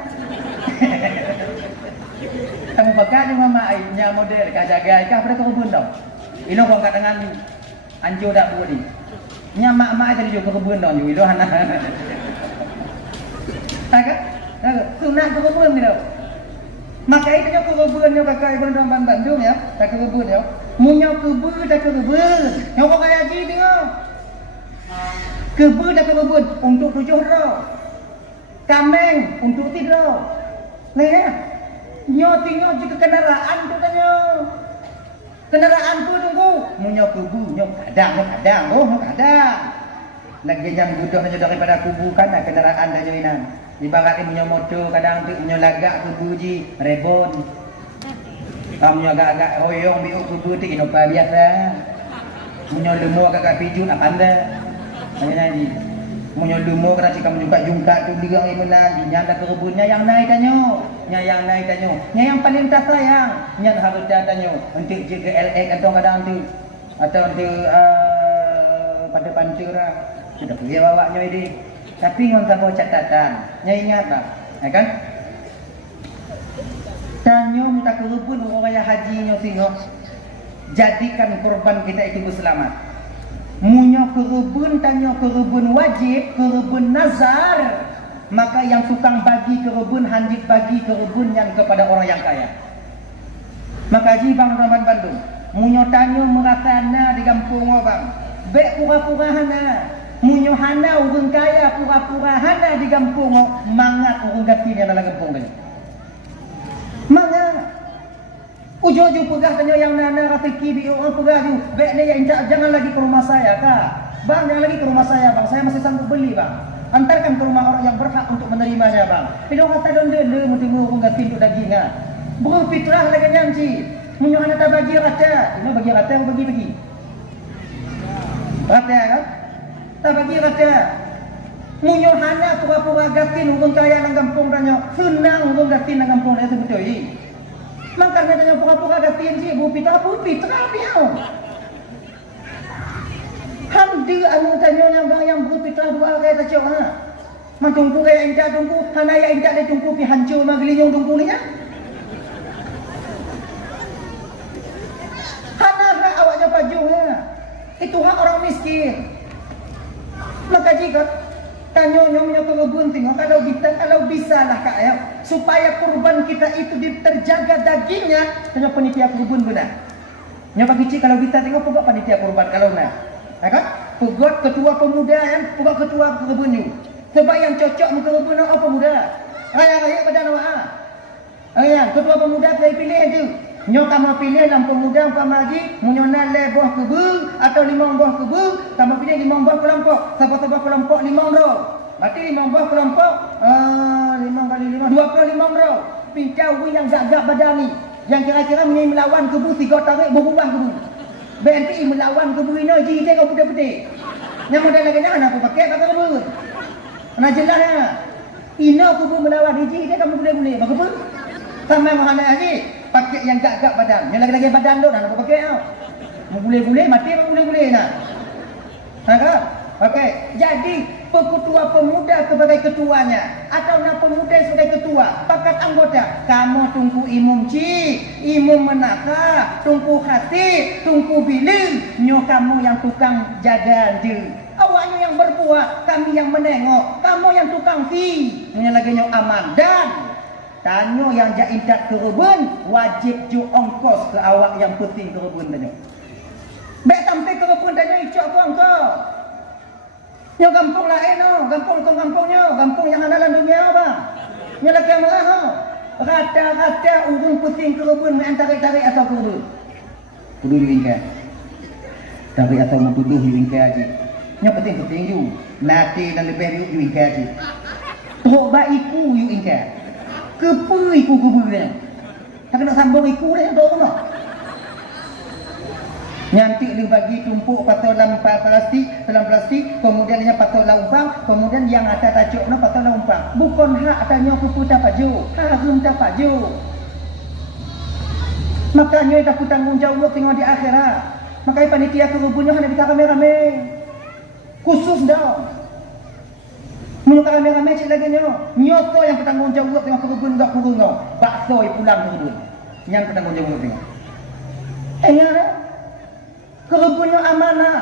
Kamu pakai ni mama nya model kah jaga kah pada kau ubun tau. Ilo kau kat tangan ni. Anjo dak buat ni. Nya mak-mak jadi juga kebun tau ju ilo anak. Tak? Sunat kebun ni tau. Maka itu nya kebun nya kakak ibu dalam Bandung ya. Tak kebun ya. Munya kebun tak kebun. Yang kau kaya haji tengok. Kebun tak kebun untuk 7 roh. Kameng untuk tidur. Nah ya. Nyo tinggal jika kendaraan tu tanya. Kendaraan tu tunggu. Munyo kubu, nyo kadang. Lagi jam duduk nyo daripada kubu kan kendaraan dah joinan. Ibarat munyo motor kadang tu munyo lagak kubu ji rebon. Kamu agak-agak royong biuk kubu tu inopa biasa. Munyo lemu agak pijun apa anda? Hanya ji. Munyo lumo kena cakap menjungkat-jungkat tu dia imena nyanda ke kebunnya yang naik tanyo. Nya yang paling tak sayang, nya harus tanyo untuk jaga LX atau kadang tu atau untuk pada pancura sudah pergi bawanya ini. Tapi ngon sabo catatan, nya ingat tak? Ya kan? Tanyo minta kerubun orang yang haji nyo singo. Jadikan korban kita itu berselamat. Munyo kerubun tanyo kerubun wajib, kerubun nazar. Maka yang tukang bagi kerubun hanjit bagi kerubun yang kepada orang yang kaya. Maka haji bang Rahman Bandung. Munyo tanyo meratana di kampung orang. Bek pura-pura hana. Munyo hana urang kaya pura-pura hana di kampung mangat urang gatinya dalam kampung tadi. Mangat. Ujo-ujo pegah tanya yang nana rafiki bi orang pegah ju. Bek ni yang jangan lagi ke rumah saya kak. Bang jangan lagi ke rumah saya bang. Saya masih sanggup beli bang. Antarkan ke rumah orang yang berhak untuk menerimanya bang. Dia kata dende mesti urang gati untuk daging ah. Bro fitrah lagi nyanci. Munyo hana tak bagi rata. Ini bagi rata atau bagi? Rata kan? Tak bagi rata. Munyo hana pura-pura gatin urang kaya nang kampung tanya. Senang urang gatin nang kampung dia betul ni. Makanya tanya pura-pura gatin si bu fitrah dia. Hamdi anu tanya yang bu fitrah dua kaya tak cok ha. Matungku kaya indah tungku, hana ya indah dia tungku pi hancur magelinyong tungku ni ya. Awaknya pajunya itu hak orang miskin. Maka jika tanya punya kebun tengok kalau bisa lah kak ya supaya kurban kita itu terjaga dagingnya tanya panitia kurban benar. Nya bagi cik kalau kita tengok pegak panitia kurban kalau nak. Ya kan? Pegot ketua pemuda kan, pegot ketua kurban ni. Sebab yang cocok muka kurban apa pemuda. Raya-raya badan awak ah. Ayah, ketua pemuda pilih tu. Nyo kamu pilih dalam pemuda umpama lagi munyona le buah kebu atau 5 buah kebu, kamu pilih 5 buah kelompok. Siapa-siapa kelompok 5 roh. Berarti 5 buah kelompok 5 kali 5 25 roh. Pincau yang gagak badan ni. Yang kira-kira melawan kebu 3 tarik berubah kebu. BNPI melawan kebu ini ji dia kau putih-putih. Yang model lagi jangan aku pakai kebu. Nak jelas ya. Ino kebu melawan ji dia kamu boleh-boleh. Bagaimana? Sama mana lagi? Pakai yang gagak badan. Yang lagi-lagi badan tu nak pakai tau. Boleh-boleh mati apa boleh-boleh nak. Ha kan? Okey. Jadi ketua pemuda sebagai ketuanya atau nak pemuda sebagai ketua, pakat anggota. Kamu tunggu imam imam menaka, tunggu khatib, tunggu biling, nyo kamu yang tukang jaga je. Awaknya yang berbuat, kami yang menengok. Kamu yang tukang fi, yang lagi nyo aman dan tanya yang jaidat kerubun wajib ju ongkos ke awak yang penting kerubun tanya. Baik sampai kerubun tanya icok ku engkau. Yang kampung lain no, kampung yang ada dalam dunia bang. Yang lagi marah no. Rata-rata urung penting kerubun main tarik-tarik atau kerubun. Kudu diingkat. Tarik atau mentuduh diingkat aja. Yang penting ju. Nanti dan lebih ju diingkat aja. Teruk baiku ju ingkat. Kepu iku kuburan. Tak kena sambung iku dah yang tahu nak. Nyantik dia bagi tumpuk patut dalam plastik, kemudian dia patut dalam umpang, kemudian yang atas tajuk nak patut dalam umpang. Bukan hak tanya kupu dapat jo, harum dapat jo. Makanya dah ku tanggung jawab tengok di akhirat. Makanya panitia kerubunnya hanya kita rame-rame. Khusus dah. Menurut rame-rame cik lagi nyoto yang bertanggung jawab tengok kerubun tak kurung kau. Bakso pulang kerubun. Yang bertanggung jawab tengok. Ingat kerubunnya amanah.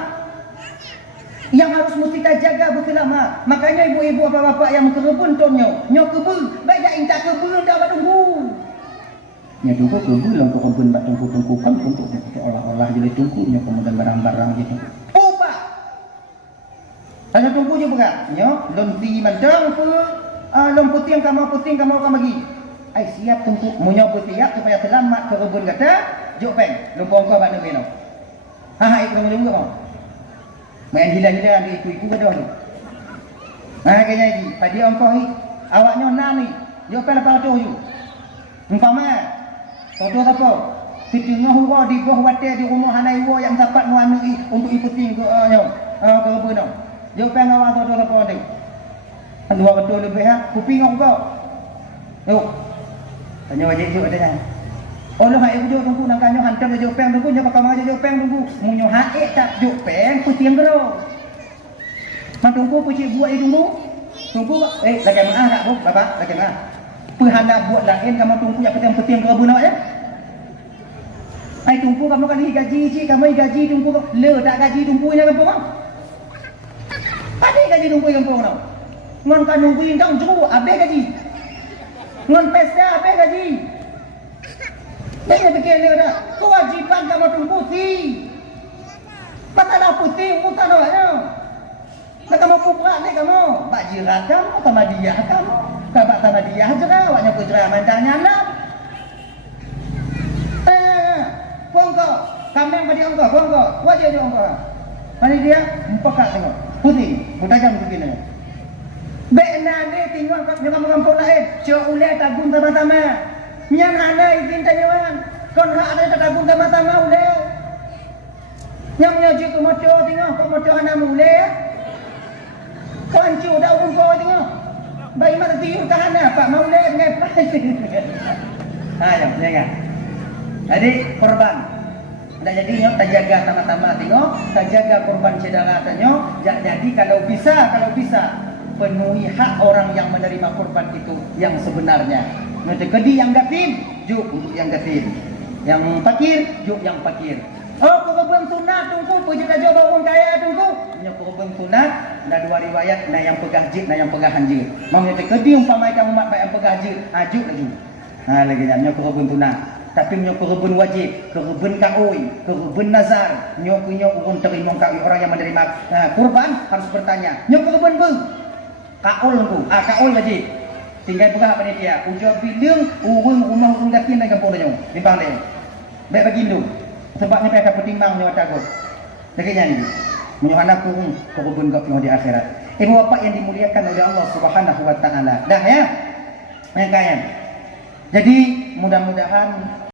Yang harus mesti kita jaga betul lama. Makanya ibu-ibu bapak-bapak yang kerubun tu nyok kebun. Baik tak intak kebun dah tunggu. Nya tunggu kebun lah untuk kebun bak tunggu kan untuk olah-olah jadi tunggunya kemudian barang-barang gitu. Hanya tunggu je berat. Nyok, lom tinggi mandang pun. Lom putih yang kamu akan bagi. Ai siap tunggu. Munyo putih ya supaya selamat ke kebun kata. Jok peng. Lumpang kau bak nabi no. Ikut tunggu kau. Main gila-gila di iku kada tu. Kayaknya lagi. Padi ongkau ni. Awaknya enam ni. Jok peng lepas tu you. Umpama. Tahu apa? Fitnah huwa di bawah wadah di rumah hanai huwa yang dapat muanui untuk ikuti ke kebun no. Jom pengen awak tu apa tu? Dua betul lebih ha. Kuping kau. Yuk. Tanya wajib jom ada. Allah hai jom tunggu nak kanyo hantar jom peng tunggu nyo pakam aja jom peng tunggu. Munyo haek tak jom peng pusing gero. Man tunggu pusing buat tunggu. Tunggu lagi maah tak bu bapak lagi maah. Perhanda buat lain kamu tunggu yang penting kebun awak ya. Ai tunggu kamu kali gaji cik kamu gaji tunggu le tak gaji tunggunya kampung. Ada gaji tunggu kampung tau. Ngon kan nunggu yang dong cukup habis gaji. Ngon pesta habis gaji. Dia fikir dia dah kewajiban kamu tunggu si. Pasal apa putih muka doanya. Nak kamu puprak ni kamu, bak jirat kamu, tamadiyah kamu, kabak tamadiyah jera, awaknya pujera mandangnya nak. Pongko, kambing pada ongko, pongko, wajah dia ongko. Mana dia? Empakak tengok, putih, tajam begini. Bekna dia tinggal kat kampung lain, cok ulai tabung sama-sama. Nyan ana izin tanyawan, kon hak ada tabung sama-sama ulai. Yang menyaji ke motor tengok, kok motor anak mulai ya. Kunci dah umpo tengok. Bayi mata tiur tahan apa mau mulai dengan pai. Ayo, jangan. Jadi korban. Tak jadi nyok tak jaga sama-sama tengok, tak jaga korban cedera tanya. Jadi kalau bisa penuhi hak orang yang menerima korban itu yang sebenarnya. Nanti kedi yang gatin, juk untuk yang gatin. Yang fakir, juk yang fakir. Oh, korban sunat tunggu, puji raja orang kaya tunggu. Yang korban sunat, ada dua riwayat, na yang pegah jid, na yang pegah hanjir. Mamnya kedi umpamai kamu mak yang pegah jid, ajuk lagi. Lagi nya korban sunat. Tapi nyo korban wajib, korban kaui, korban nazar, nyo urun terima kaui orang yang menerima kurban harus bertanya. Nyo korban bu, kaul ku, kaul wajib. Tinggal buka apa ni dia? Ujar bilang urun rumah urun gatin dalam kampung dia, limpang dia. Baik bagi dulu. Sebabnya mereka pertimbang nyo takut. Dagingnya ni. Menyohana kurung korban kau di akhirat. Ibu bapa yang dimuliakan oleh Allah Subhanahu wa taala. Dah ya? Yang kaya. Jadi mudah-mudahan